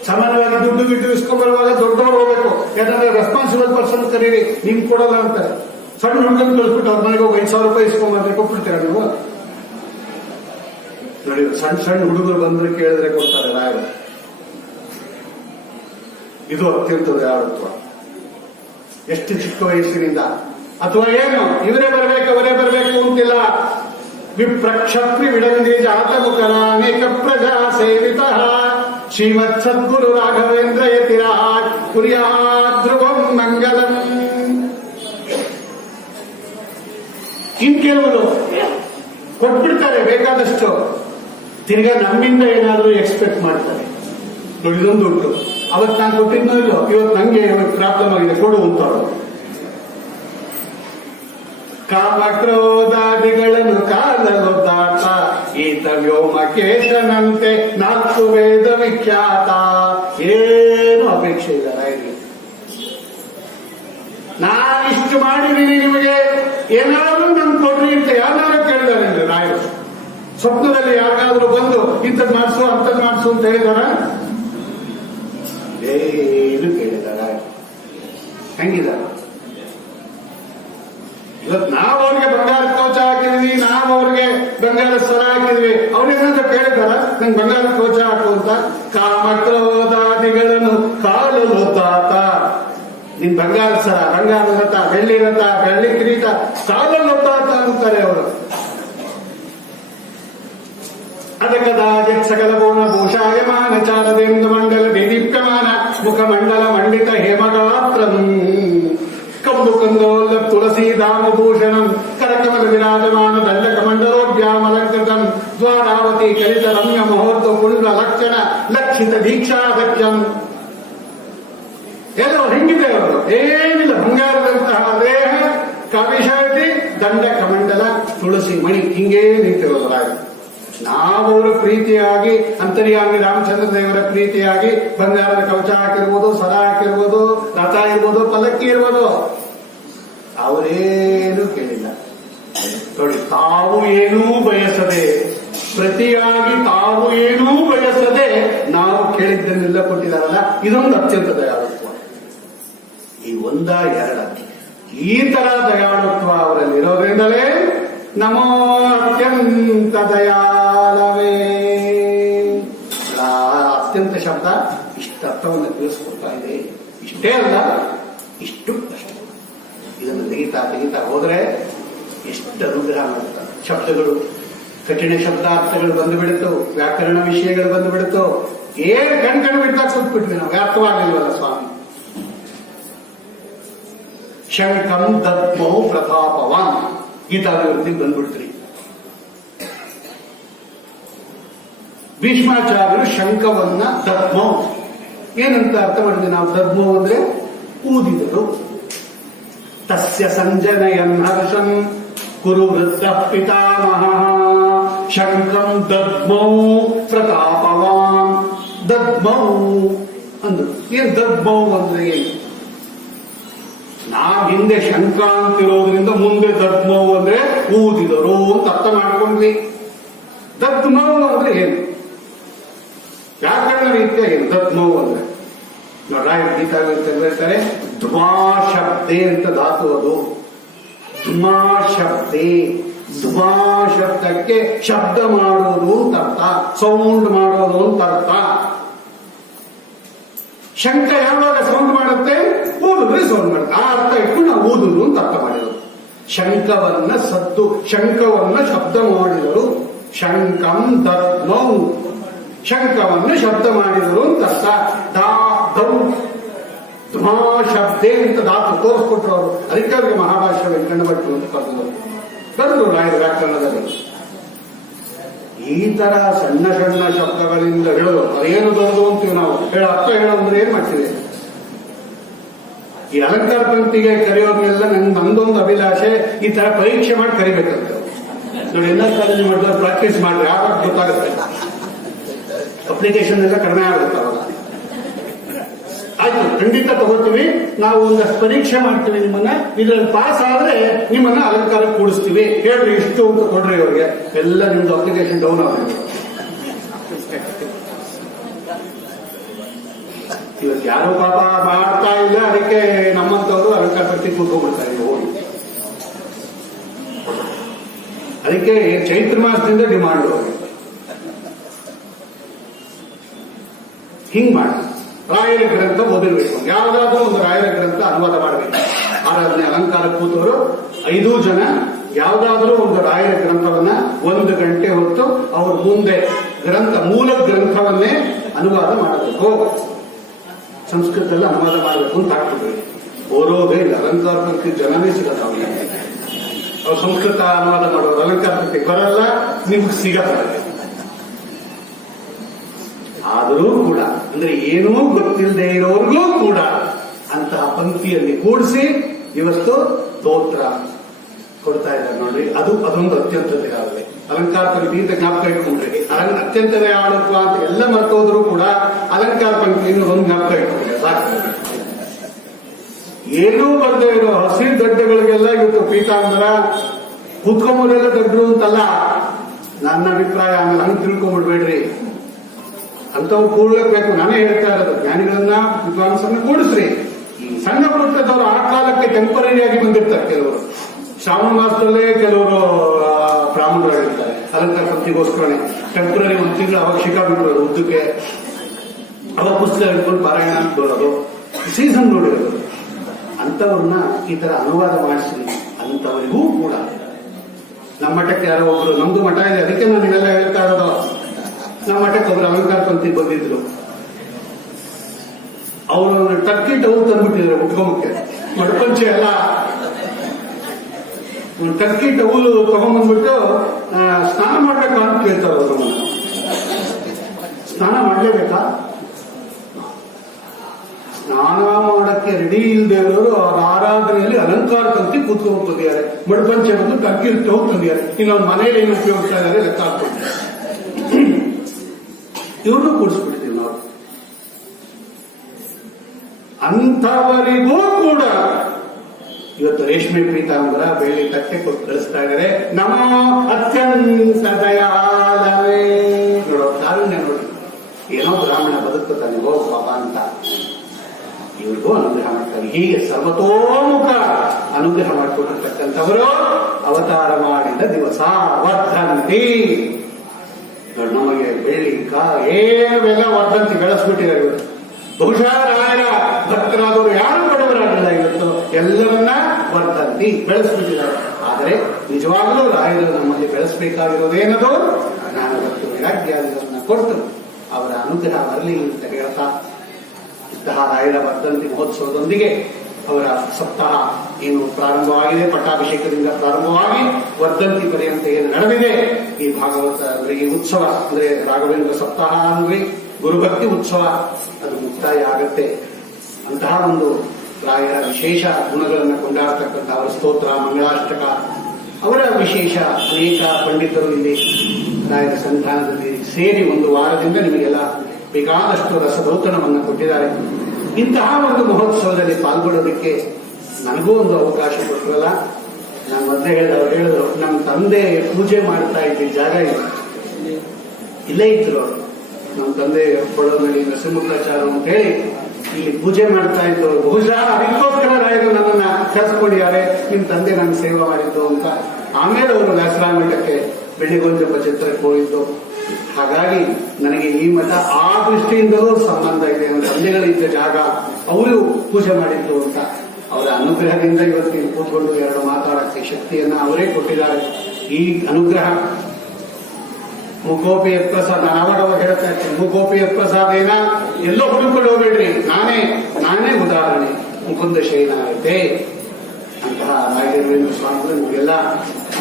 ಸಾಮಾನ್ಯವಾಗಿ ದುಡ್ಡು ಗಿಡ್ಡು ಇಸ್ಕೊಂಡ್ಬರುವಾಗ ದೊಡ್ಡವ್ರು ಹೋಗ್ಬೇಕು, ಯಾಕಂದ್ರೆ ರೆಸ್ಪಾನ್ಸಿಬಲ್ ಪರ್ಸನ್ ಕರೀರಿ, ನಿಮ್ ಕೊಡಲ್ಲ ಅಂತ. ಸಣ್ಣ ಹುಡುಗನ್ ಕಳಿಸ್ಬಿಟ್ಟು ಅವ್ರ ಮನೆಗೆ ಹೋಗಿ 5,000 ರೂಪಾಯಿ ಇಸ್ಕೊಂಡ್ಬಂದ್ರೆ ಕೊಟ್ಬಿಡ್ತೀರ ನೀವು? ನೋಡಿ, ಸಣ್ಣ ಹುಡುಗರು ಬಂದ್ರೆ ಕೇಳಿದ್ರೆ ಕೊಡ್ತಾರೆ ರಾಯರು. ಇದು ಅತ್ಯಂತ ದಯಾಳುತ್ವ. ಎಷ್ಟು ಚಿಕ್ಕ ವಯಸ್ಸಿನಿಂದ. ಅಥವಾ ಏನು ಇವರೇ ಬರಬೇಕು ಅವರೇ ಬರಬೇಕು ಅಂತಿಲ್ಲ. ವಿಪ್ರಕ್ಷತ್ರಿ ವಿಡಂದಿ ಜಾತಮುಖರ ಅನೇಕ ಪ್ರಜಾ ಸೇವಿತ ಶ್ರೀಮತ್ ಸದ್ಗುರು ರಾಘವೇಂದ್ರ ಯತಿರಾಜ್ ಕುರ್ಯಾಧ್ರುವಂ ಮಂಗಲಂ. ಇನ್ ಕೆಲವರು ಕೊಟ್ಬಿಡ್ತಾರೆ ಬೇಕಾದಷ್ಟು, ತಿರ್ಗಾ ನಮ್ಮಿಂದ ಏನಾದರೂ ಎಕ್ಸ್ಪೆಕ್ಟ್ ಮಾಡ್ತಾರೆ. ನೋಡಿ, ಇದೊಂದು ಉಂಟು. ಅವತ್ತು ನಾನು ಕೊಟ್ಟಿದ್ನೋ ಇಲ್ಲೋ, ಇವತ್ತು ನಂಗೆ ಪ್ರಾಬ್ಲಮ್ ಆಗಿದೆ ಕೊಡು ಅಂತಾರು. ಕಾಮಕ್ರೋಧಾದಿಗಳನ್ನು ಕಾಲಲೊದ್ದಾಟ ಈತ ವ್ಯೋಮಕೇಶನಂತೆ 4 ವೇದ ವಿಖ್ಯಾತ. ಏನು ಅಪೇಕ್ಷೆ ಇಲ್ಲ ರಾಯರಿಗೆ. ನಾನಿಷ್ಟು ಮಾಡಿದ್ದೀನಿ, ನಿಮಗೆ ಏನಾದ್ರೂ ನನ್ ಕೊಡ್ರಿ ಅಂತ ಯಾರು ಕೇಳಿದಾರೆ ರಾಯರು? ಸ್ವಪ್ನದಲ್ಲಿ ಯಾರಿಗಾದ್ರೂ ಬಂದು ಇಂಥದ್ದು ಮಾಡಿಸು ಅಂಥದ್ದು ಮಾಡಿಸು ಅಂತ ಹೇಳಿದಾರ? ಏನು ಕೇಳಿದಾರ? ಹೆಂಗಿದಾರ? ಇವತ್ತು ನಾವು ಅವ್ರಿಗೆ ಬಂಗಾರ ಕೋಚ ಹಾಕಿದ್ವಿ, ನಾವು ಅವ್ರಿಗೆ ಬಂಗಾರ ಸ್ವರ ಹಾಕಿದ್ವಿ. ಅವ್ರೇನಾದ್ರೂ ಕೇಳಿದಾರ ನಂಗೆ ಬಂಗಾರ ಕೋಚ ಹಾಕು ಅಂತ? ಕಾಮಕ್ರೋಧಾದಿಗಳನ್ನು ಕಾಲಲೊದ್ದಾತ. ನಿನ್ ಬಂಗಾರ ಸರ, ಬಂಗಾರ ರಥ, ಬೆಳ್ಳಿ ರಥ, ಬೆಳ್ಳಿ ಕಿರೀಟ ಕಾಲಲೊದ್ದಾತ ಅಂತಾರೆ ಅವರು. ಅದಕ್ಕದಾಚಿತ್ ಸಕಲ ಭುವನ ಭೂಷಾಯ ಶೋಭಾಯಮಾನ ಚಾರದೇಂದ್ರ ಮಂಡಲ ದೇದೀಪ್ಯಮಾನ ಮುಖಮಂಡಲ ಮಂಡಿತ ಹೇಮಗಾತ್ರಂ ಕಂಬು ಕಂದೋಲ್ಲ ತುಳಸಿ ದಾಮಭೂಷಣಂ ಕರಕಮಲ ವಿರಾಜಮಾನ ದಂಡಕಮಂಡಲೋಭ್ಯಾಮಲಂಕೃತಂ ದ್ವಾರಾವತಿ ಕಲಿತ ರಮ್ಯ ಮಹೋತ್ವ ಕುಂಡ ಲಕ್ಷಣ ಲಕ್ಷಿತ ದೀಕ್ಷಾಧಕ್ಷಂ. ಎಲ್ಲೋ ಹೆಂಗಿದೆ ಅವರು, ಏನಿಲ್ಲ, ಬಂಗಾರದಂತಹ ದೇಹ, ಕವಿಶಾಟಿ, ದಂಡ ಕಮಂಡಲ, ತುಳಸಿ ಮಣಿ, ಹಿಂಗೇ ನಿಂತಿರೋದು ರಾಯ. ನಾವವರ ಪ್ರೀತಿಯಾಗಿ ಅಂತರ್ಯಾಮಿ ರಾಮಚಂದ್ರ ದೇವರ ಪ್ರೀತಿಯಾಗಿ ಬಂಗಾರದ ಕವಚ ಹಾಕಿರ್ಬೋದು, ಸರ ಹಾಕಿರ್ಬೋದು, ರಥ ಇರ್ಬೋದು, ಪಲ್ಲಕ್ಕಿ ಇರ್ಬೋದು, ಅವರೇನು ಕೇಳಿಲ್ಲ ನೋಡಿ. ತಾವು ಏನೂ ಬಯಸದೆ, ಪ್ರತಿಯಾಗಿ ತಾವು ಏನೂ ಬಯಸದೆ ನಾವು ಕೇಳಿದ್ದನ್ನೆಲ್ಲ ಕೊಟ್ಟಿದ್ದಾರಲ್ಲ, ಇದೊಂದು ಅತ್ಯಂತ ದಯಾಳುತ್ವ. ಈ ಒಂದ ಎರಡ ಈ ತರ ದಯಾಳುತ್ವ ಅವರಲ್ಲಿ ಇರೋದ್ರಿಂದಲೇ ನಮೋ ಅತ್ಯಂತ ದಯಾಳವೇ. ಅತ್ಯಂತ ಶಬ್ದ ಇಷ್ಟು ಅರ್ಥವನ್ನು ತಿಳಿಸ್ಕೊಡ್ತಾ ಇದೆ. ಇಷ್ಟೇ ಅಲ್ಲ, ಇಷ್ಟು ಅಷ್ಟೇ. ಇದನ್ನು ತೆಗಿತಾ ಹೋದ್ರೆ ಎಷ್ಟು ಅನುಗ್ರಹ ಮಾಡ್ತಾರೆ. ಶಬ್ದಗಳು, ಕಠಿಣ ಶಬ್ದಾರ್ಥಗಳು ಬಂದು ಬಿಡುತ್ತು, ವ್ಯಾಕರಣ ವಿಷಯಗಳು ಬಂದು ಬಿಡುತ್ತು. ಏನು ಕಣ್ ಬಿಡ್ತಾ ಕೂತ್ಬಿಟ್ವಿ ನಾವು, ವ್ಯಾಪ್ತವಾಗಿಲ್ವಲ್ಲ ಸ್ವಾಮಿ. ಶಂಕಂ ದದ್ಮೌ ಪ್ರತಾಪವಾನ್ ಗೀತಾಭಿವೃದ್ಧಿಗೆ ಬಂದ್ಬಿಡ್ತೀರಿ. ಭೀಷ್ಮಾಚಾರ್ಯರು ಶಂಕವನ್ನ ದದ್ಮೌ ಏನಂತ ಅರ್ಥ ಮಾಡಿದ್ವಿ ನಾವು? ದದ್ಮೌ ಅಂದ್ರೆ ಊದಿದರು. ತಸ್ಯ ಸಂಜನಯನ್ ಹರ್ಷಂ ಕುರು ವೃದ್ಧ ಪಿತಾಮಹ ಶಂಕಂ ದದ್ಮೌ ಪ್ರತಾಪವಾನ್. ದದ್ಮೌ ಅಂದ್ರು. ಏನ್ ದದ್ಮೌ ಅಂದ್ರೆ ಏನು? ನಾವ್ ಹಿಂದೆ ಶಂಕ ಅಂತಿರೋದ್ರಿಂದ ಮುಂದೆ ದದ್ಮೌ ಅಂದ್ರೆ ಊದಿದರು ಅಂತ ಅರ್ಥ ಮಾಡ್ಕೊಂಡ್ವಿ. ದದ್ಮೌ ಅಂದ್ರೆ ಏನು? ವ್ಯಾಕರಣ ರೀತಿಯ ಏನು ದದ್ಮೌ ಅಂದ್ರೆ? ರಾಯ ಗೀತಾ ಹೇಳ್ತಾರೆ, ಧ್ವಾಶಬ್ದೆ ಅಂತ ಧಾತು ಅದು. ಧ್ವಾಶಬ್ದೆ, ಧ್ವಾ ಶಬ್ದಕ್ಕೆ ಶಬ್ದ ಮಾಡೋದು ಅಂತ ಅರ್ಥ, ಸೌಂಡ್ ಮಾಡೋದು ಅಂತ ಅರ್ಥ. ಶಂಕ ಯಾವಾಗ ಸೌಂಡ್ ಮಾಡುತ್ತೆ? ಊದಿದ್ರೆ ಸೌಂಡ್ ಮಾಡುತ್ತೆ. ಆ ಅರ್ಥ ಇಟ್ಟು ನಾವು ಊದುದು ಅಂತ ಅರ್ಥ ಮಾಡಿದರು. ಶಂಕವನ್ನ ಸದ್ದು, ಶಂಕವನ್ನ ಶಬ್ದ ಮಾಡಿದರು. ಶಂಕಂ ದದ್ಮೌ, ಶಂಕವನ್ನ ಶಬ್ದ ಮಾಡಿದರು ಅಂತ ಅರ್ಥ. ಧ್ವಾ ಶಬ್ದೆ ಅಂತ ಧಾತು ತೋರಿಸ್ಕೊಟ್ರು ಅವರು. ಅದಕ್ಕೆ ಅವರಿಗೆ ಮಹಾಭಾಷ್ಯ ವೆಂಕಣ್ಣ ಭಟ್ರು ಅಂತ ಕರೆದ್ರು ರಾಯರ ವ್ಯಾಕರಣದಲ್ಲಿ. ಈ ತರ ಸಣ್ಣ ಸಣ್ಣ ಶಬ್ದಗಳಿಂದ ಹೇಳೋದು ಅದೇನು ದೊಡ್ಡದು ಅಂತೀವಿ ನಾವು. ಅರ್ಥ ಹೇಳೋದ್ರೆ ಏನ್ ಮಾಡ್ತೀವಿ? ಈ ಅಲಂಕಾರ ಪಂಕ್ತಿಗೆ ಕರೆಯೋರ್ನೆಲ್ಲ ನಂದೊಂದು ಅಭಿಲಾಷೆ, ಈ ತರ ಪರೀಕ್ಷೆ ಮಾಡಿ ಕರಿಬೇಕಂತ ನೋಡಿ. ಎಲ್ಲ ಕಾಲೇಜ್ ಮಾಡಿದ್ರೆ ಪ್ರಾಕ್ಟೀಸ್ ಮಾಡ್ರಿ, ಆವಾಗ ಗೊತ್ತಾಗುತ್ತೆ. ಅಪ್ಲಿಕೇಶನ್ ಎಲ್ಲ ಕಡಿಮೆ ಆಗುತ್ತೆ ಅವಾಗ. ಆಯ್ತು, ಖಂಡಿತ ತಗೋತೀವಿ ನಾವು, ಒಂದಷ್ಟು ಪರೀಕ್ಷೆ ಮಾಡ್ತೀವಿ ನಿಮ್ಮನ್ನ. ಇದ್ರಲ್ಲಿ ಪಾಸ್ ಆದ್ರೆ ನಿಮ್ಮನ್ನ ಅಲಂಕಾರ ಕೂಡಿಸ್ತೀವಿ, ಹೇಳ್ರಿ ಇಷ್ಟು ಅಂತ ಕೊಡ್ರಿ ಅವ್ರಿಗೆ. ಎಲ್ಲ ನಿಮ್ದು ಅಪ್ಲಿಕೇಶನ್ ಡೌನ್ ಆಗುತ್ತೆ. ಇವತ್ತು ಯಾರು ಪಾಪ ಮಾಡ್ತಾ ಇಲ್ಲ, ಅದಕ್ಕೆ ನಮ್ಮಂತವರು ಅಲಂಕಾರ ಪಟ್ಟಿ ಕೂತ್ಕೊಂಡ್ಬಿಡ್ತಾರೆ ಹೋಗಿ. ಅದಕ್ಕೆ ಚೈತ್ರ ಮಾಸದಿಂದ ಡಿಮಾಂಡ್ ಹಿಂಗ್ ಮಾಡಿ ರಾಯರ ಗ್ರಂಥ ಓದಿರ್ಬೇಕು. ಯಾವ್ದಾದ್ರೂ ಒಂದು ರಾಯರ ಗ್ರಂಥ ಅನುವಾದ ಮಾಡಬೇಕು. ಆರಾಧನೆ ಅಲಂಕಾರ ಕೂತವರು 5 ಜನ ಯಾವ್ದಾದ್ರೂ ಒಂದು ರಾಯರ ಗ್ರಂಥವನ್ನ 1 ಗಂಟೆ ಹೊತ್ತು ಅವ್ರ ಮುಂದೆ ಮೂಲ ಗ್ರಂಥವನ್ನೇ ಅನುವಾದ ಮಾಡಬೇಕು. ಸಂಸ್ಕೃತದಲ್ಲಿ ಅನುವಾದ ಮಾಡಬೇಕು ಅಂತ ಆಗ್ತದೆ. ಓರೋದೇ ಇಲ್ಲ, ಅಲಂಕಾರ ಪಂಕ್ತಿ ಜನನೇ ಸಿಗಲ್ಲ ಅವ್ರಿಗೆ. ಅವ್ರು ಸಂಸ್ಕೃತ ಅನುವಾದ ಮಾಡೋರು ಅಲಂಕಾರ ಪಂಕ್ತಿ ಬರಲ್ಲ, ನಿಮ್ಗೆ ಸಿಗಲ್ಲ. ಆದರೂ ಕೂಡ ಅಂದ್ರೆ ಏನೂ ಗೊತ್ತಿಲ್ಲದೆ ಇರೋರ್ಗೂ ಕೂಡ ಅಂತಹ ಪಂಕ್ತಿಯಲ್ಲಿ ಕೂಡಿಸಿ ಇವತ್ತು ಸ್ತೋತ್ರ ಕೊಡ್ತಾ ಇದ್ದಾರೆ ನೋಡ್ರಿ. ಅದೊಂದು ಅತ್ಯಂತ ದಯಾಳವೇ. ಅಲಂಕಾರ ಪಂಕ್ತಿ ಅಂತ ಜ್ಞಾಪಕ ಇಟ್ಕೊಂಡ್ರಿ. ಅತ್ಯಂತ ದಯಾಳುತ್ವ ಅಂತ ಎಲ್ಲ ಮರ್ತೋದ್ರು ಕೂಡ ಅಲಂಕಾರ ಪಂಕ್ತಿಯನ್ನು ಒಂದು ಜ್ಞಾಪಕ ಇಟ್ಕೊಂಡ್ರೆ ಸಾಕು. ಏನೂ ಬರ್ದೇ ಇರೋ ಹಸಿ ದಡ್ಡಗಳಿಗೆಲ್ಲ ಇವತ್ತು ಪೀತಾಂಬರ, ಕೂತ್ಕೊಂಬರೆಲ್ಲ ದಡ್ಡರು ಅಂತಲ್ಲ ನನ್ನ ಅಭಿಪ್ರಾಯ. ಆಮೇಲೆ ಹಂಗೆ ತಿಳ್ಕೊಂಡ್ಬಿಡ್ಬೇಡ್ರಿ, ಅಂತವ್ರು ಕೂಡ್ಲೇಬೇಕು. ನಾನೇ ಹೇಳ್ತಾ ಇರೋದು, ಜ್ಞಾನಿಗಳನ್ನ ವಿದ್ವಾಂಸರನ್ನ ಕೂಡಿಸ್ರಿ. ಈ ಸಣ್ಣ ಪುಟ್ಟದವರು ಆ ಕಾಲಕ್ಕೆ ಟೆಂಪರರಿಯಾಗಿ ಬಂದಿರ್ತಾರೆ. ಕೆಲವರು ಶ್ರಾವಣ ಮಾಸದಲ್ಲೇ ಕೆಲವರು ಬ್ರಾಹ್ಮಣರಾಗಿರ್ತಾರೆ. ಅಲಂಕಾರ ಪಂಕ್ತಿಗೋಸ್ಕರನೇ ಟೆಂಪರರಿ 1 ತಿಂಗಳು ಅವಾಗ ಶಿಕಾಬಿಡೋದು ಉದ್ದಕ್ಕೆ, ಅವಾಗ ಪುಸ್ತಕ ಹಿಡ್ಕೊಂಡು ಪಾರಾಯಣ ಅಂತ ನೋಡೋದು, ಸೀಸನ್ ನೋಡಿರೋದು. ಅಂತವ್ರನ್ನ ಈ ತರ ಅನುವಾದ ಮಾಡಿಸಿ ಅಂತವರಿಗೂ ಕೂಡ ನಮ್ಮ ಮಠಕ್ಕೆ ಯಾರೋ ಒಬ್ರು, ನಮ್ದು ಮಠ ಇದೆ ಅದಕ್ಕೆ ನಾನು ಇವೆಲ್ಲ ಹೇಳ್ತಾ ಇರೋದು. ನಮ್ಮ ಮಠಕ್ಕೆ ಒಬ್ರು ಅಲಂಕಾರ ಪಂಕ್ತಿ ಬಂದಿದ್ರು. ಅವರು ಟರ್ಕಿ ಟೌಲ್ ತಂದ್ಬಿಟ್ಟಿದ್ದಾರೆ ಉಟ್ಕೊಂಬಕ್ಕೆ. ಮಡಪಂಚೆ ಎಲ್ಲ ಟರ್ಕಿ ಟೌಲ್ ತಗೊಂಡ್ಬಂದ್ಬಿಟ್ಟು ಸ್ನಾನ ಮಾಡ್ಬೇಕಾ ಅಂತ ಕೇಳ್ತಾರೆ ಅವರು. ಸ್ನಾನ ಮಾಡ್ಲೇಬೇಕಾ? ಸ್ನಾನ ಮಾಡಕ್ಕೆ ರೆಡಿ ಇಲ್ಲದೆ ಇರೋರು ಅವ್ರ ಆರಾಧನೆಯಲ್ಲಿ ಅಲಂಕಾರ ತಂತಿ ಕೂತ್ಕೊಂಡು ತಂದಿದ್ದಾರೆ. ಮಡಪಂಚೆ ಬಂದು ಟರ್ಕಿ ಟೌಲ್ ತಂದಿದ್ದಾರೆ. ಇನ್ನೊಂದು ಮನೇಲಿ ಏನು ಉಪಯೋಗಿಸ್ತಾ ಇದ್ದಾರೆ ಲೆಕ್ಕ ಹಾಕೊಂಡು ಇವ್ರನ್ನೂ ಕೂಡಿಸ್ಬಿಡ್ತೀವಿ ನಾವು. ಅಂಥವರಿಗೂ ಕೂಡ ಇವತ್ತು ರೇಷ್ಮೆ ಪೀತಾಂಬರ ಬೆಳ್ಳಿ ತಟ್ಟೆ ಕೊಟ್ಟು ಕಳಿಸ್ತಾ ಇದ್ದಾರೆ. ನಮೋ ಅತ್ಯಂತ ದಯಾಲವೇ. ನೋಡೋ ಕಾರುಣ್ಯ ನೋಡಿ, ಏನೋ ಬ್ರಾಹ್ಮಣ ಬದುಕುತ್ತಾನೆ ಓ ಪಾಪ ಅಂತ ಇವ್ರಿಗೂ ಅನುಗ್ರಹ ಮಾಡ್ತಾರೆ. ಹೀಗೆ ಸರ್ವತೋಮುಖ ಅನುಗ್ರಹ ಮಾಡಿಕೊಟ್ಟಿರ್ತಕ್ಕಂಥವರು ಅವತಾರ ಮಾಡಿದ ದಿವಸ ವರ್ಧಂತಿ. ನಮಗೆ ಬೆಳ್ಳಿ ಏನೆಲ್ಲ ವರ್ಧಂತಿ ಬೆಳೆಸ್ಬಿಟ್ಟಿದ್ದಾರೆ ಇವತ್ತು. ಬಹುಶಃ ರಾಯರ ಭಕ್ತರಾದವರು ಯಾರು ಬಡವರಾಗಿಲ್ಲ ಇವತ್ತು, ಎಲ್ಲರನ್ನ ವರ್ಧಂತಿ ಬೆಳೆಸ್ಬಿಟ್ಟಿದ್ದಾರೆ. ಆದರೆ ನಿಜವಾಗಲೂ ರಾಯರು ನಮ್ಮಲ್ಲಿ ಬೆಳೆಸಬೇಕಾಗಿರೋದೇನದು ಜ್ಞಾನ ಮತ್ತು ವೈರಾಗ್ಯವನ್ನು ಕೊಟ್ಟು ಅವರ ಅನುಗ್ರಹ ಬರಲಿ ಅಂತ ಹೇಳ್ತಾ ಇಂತಹ ರಾಯರ ವರ್ಧಂತಿ ಮಹೋತ್ಸವದೊಂದಿಗೆ ಅವರ ಸಪ್ತಾಹ ಏನು ಪ್ರಾರಂಭವಾಗಿದೆ, ಪಟ್ಟಾಭಿಷೇಕದಿಂದ ಪ್ರಾರಂಭವಾಗಿ ವರ್ಧಂತಿ ಪರ್ಯಂತ ಏನು ನಡೆದಿದೆ ಈ ಭಾಗವತ ಈ ಉತ್ಸವ ಅಂದ್ರೆ ರಾಘವೇಂದ್ರ ಸಪ್ತಾಹ ಅಂದ್ರೆ ಗುರುಭಕ್ತಿ ಉತ್ಸವ ಅದು ಮುಕ್ತಾಯ ಆಗತ್ತೆ. ಅಂತಹ ಒಂದು ರಾಯರ ವಿಶೇಷ ಗುಣಗಳನ್ನು ಕೊಂಡಾಡ್ತಕ್ಕಂಥ ಅವರ ಸ್ತೋತ್ರ ಮಂಗಳಾಷ್ಟಕ ಅವರ ವಿಶೇಷ ಅನೇಕ ಪಂಡಿತರು ಇಲ್ಲಿ ರಾಯರ ಸಂಧಾನದಲ್ಲಿ ಸೇರಿ ಒಂದು ವಾರದಿಂದ ನಿಮಗೆಲ್ಲ ಬೇಕಾದಷ್ಟು ರಸದೌತಣವನ್ನು ಕೊಟ್ಟಿದ್ದಾರೆ. ಇಂತಹ ಒಂದು ಮಹೋತ್ಸವದಲ್ಲಿ ಪಾಲ್ಗೊಳ್ಳೋದಕ್ಕೆ ನನಗೂ ಒಂದು ಅವಕಾಶ ಕೊಟ್ಟರಲ್ಲ. ನಾನು ಮೊದಲೇ ಹೇಳಿದ್ರು ನಮ್ಮ ತಂದೆ ಪೂಜೆ ಮಾಡ್ತಾ ಇದ್ದ ಜಾಗ ಇಲ್ಲೇ ಇದ್ರು ಅವರು. ನಮ್ಮ ತಂದೆ ಕೊಳೋನಹಳ್ಳಿ ನರಸಿಂಹಾಚಾರ್ಯ ಅಂತ ಹೇಳಿ ಇಲ್ಲಿ ಪೂಜೆ ಮಾಡ್ತಾ ಇದ್ರು. ಬಹುಶಃ ಅದಕ್ಕೋಸ್ಕರ ರಾಯರು ನನ್ನನ್ನ ಕರೆಸ್ಕೊಂಡಿದ್ದಾರೆ, ನಿಮ್ ತಂದೆ ನಾನು ಸೇವೆ ಮಾಡಿದ್ದು ಅಂತ. ಆಮೇಲೆ ಅವರು ವ್ಯಾಸರಾಯ ಮಠಕ್ಕೆ ಬೆಳ್ಳಿಗೊಂಜಪ್ಪ ಚಿತ್ರಕ್ಕೆ ಹೋಗಿದ್ದು. ಹಾಗಾಗಿ ನನಗೆ ಈ ಮಠ ಆ ದೃಷ್ಟಿಯಿಂದಲೂ ಸಂಬಂಧ ಇದೆ. ನನ್ನ ತಂದೆಗಳಿದ್ದ ಜಾಗ ಅವರು ಪೂಜೆ ಮಾಡಿದ್ದು ಅಂತ. ಅವರ ಅನುಗ್ರಹದಿಂದ ಇವತ್ತಿನ ಕೂತ್ಕೊಂಡು ಎರಡು ಮಾತಾಡಕ್ಕೆ ಶಕ್ತಿಯನ್ನ ಅವರೇ ಕೊಟ್ಟಿದ್ದಾರೆ. ಈ ಅನುಗ್ರಹ ಮುಖೋಪಿ ಯತ್ಪ್ರಸಾದ, ನಾನು ಅವಾಗ ಹೇಳ್ತಾ ಇರ್ತೀನಿ, ಮುಖೋಪಿ ಯತ್ಪ್ರಸಾದೇನ ಎಲ್ಲೋ ಹುಡುಕೊಂಡು ಹೋಗ್ಬೇಡ್ರಿ, ನಾನೇ ಉದಾಹರಣೆ. ಮುಕುಂದ ಶೈನಾಯತೆ ಅಂತಹ ರಾಘವೇಂದ್ರ ಸ್ವಾಮಿಗಳು ನಿಮಗೆಲ್ಲ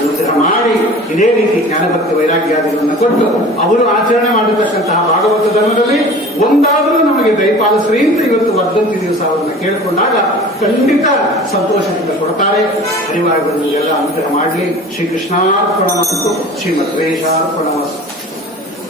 ಅನುಗ್ರಹ ಮಾಡಿ ಇದೇ ರೀತಿ ಜ್ಞಾನಭಕ್ತಿ ವೈರಾಗ್ಯಾದಿಗಳನ್ನು ಕೊಟ್ಟು ಅವರು ಆಚರಣೆ ಮಾಡಿರ್ತಕ್ಕಂತಹ ಭಾಗವತ ಧರ್ಮದಲ್ಲಿ ಒಂದಾದರೂ ನಮಗೆ ದಯಪಾಲಿಸ್ರಿ ಅಂತ ಇವತ್ತು ವರ್ಧಂತಿ ದಿವಸ ಅವರನ್ನ ಕೇಳಿಕೊಂಡಾಗ ಖಂಡಿತ ಸಂತೋಷದಿಂದ ಕೊಡ್ತಾರೆ. ಹರಿವಾಯುಗಳು ನಿಮಗೆಲ್ಲ ಅನುಗ್ರಹ ಮಾಡಲಿ. ಶ್ರೀಕೃಷ್ಣಾರ್ಪಣ ಮತ್ತು ಶ್ರೀಮದ್ವೇಷಾರ್ಪಣ.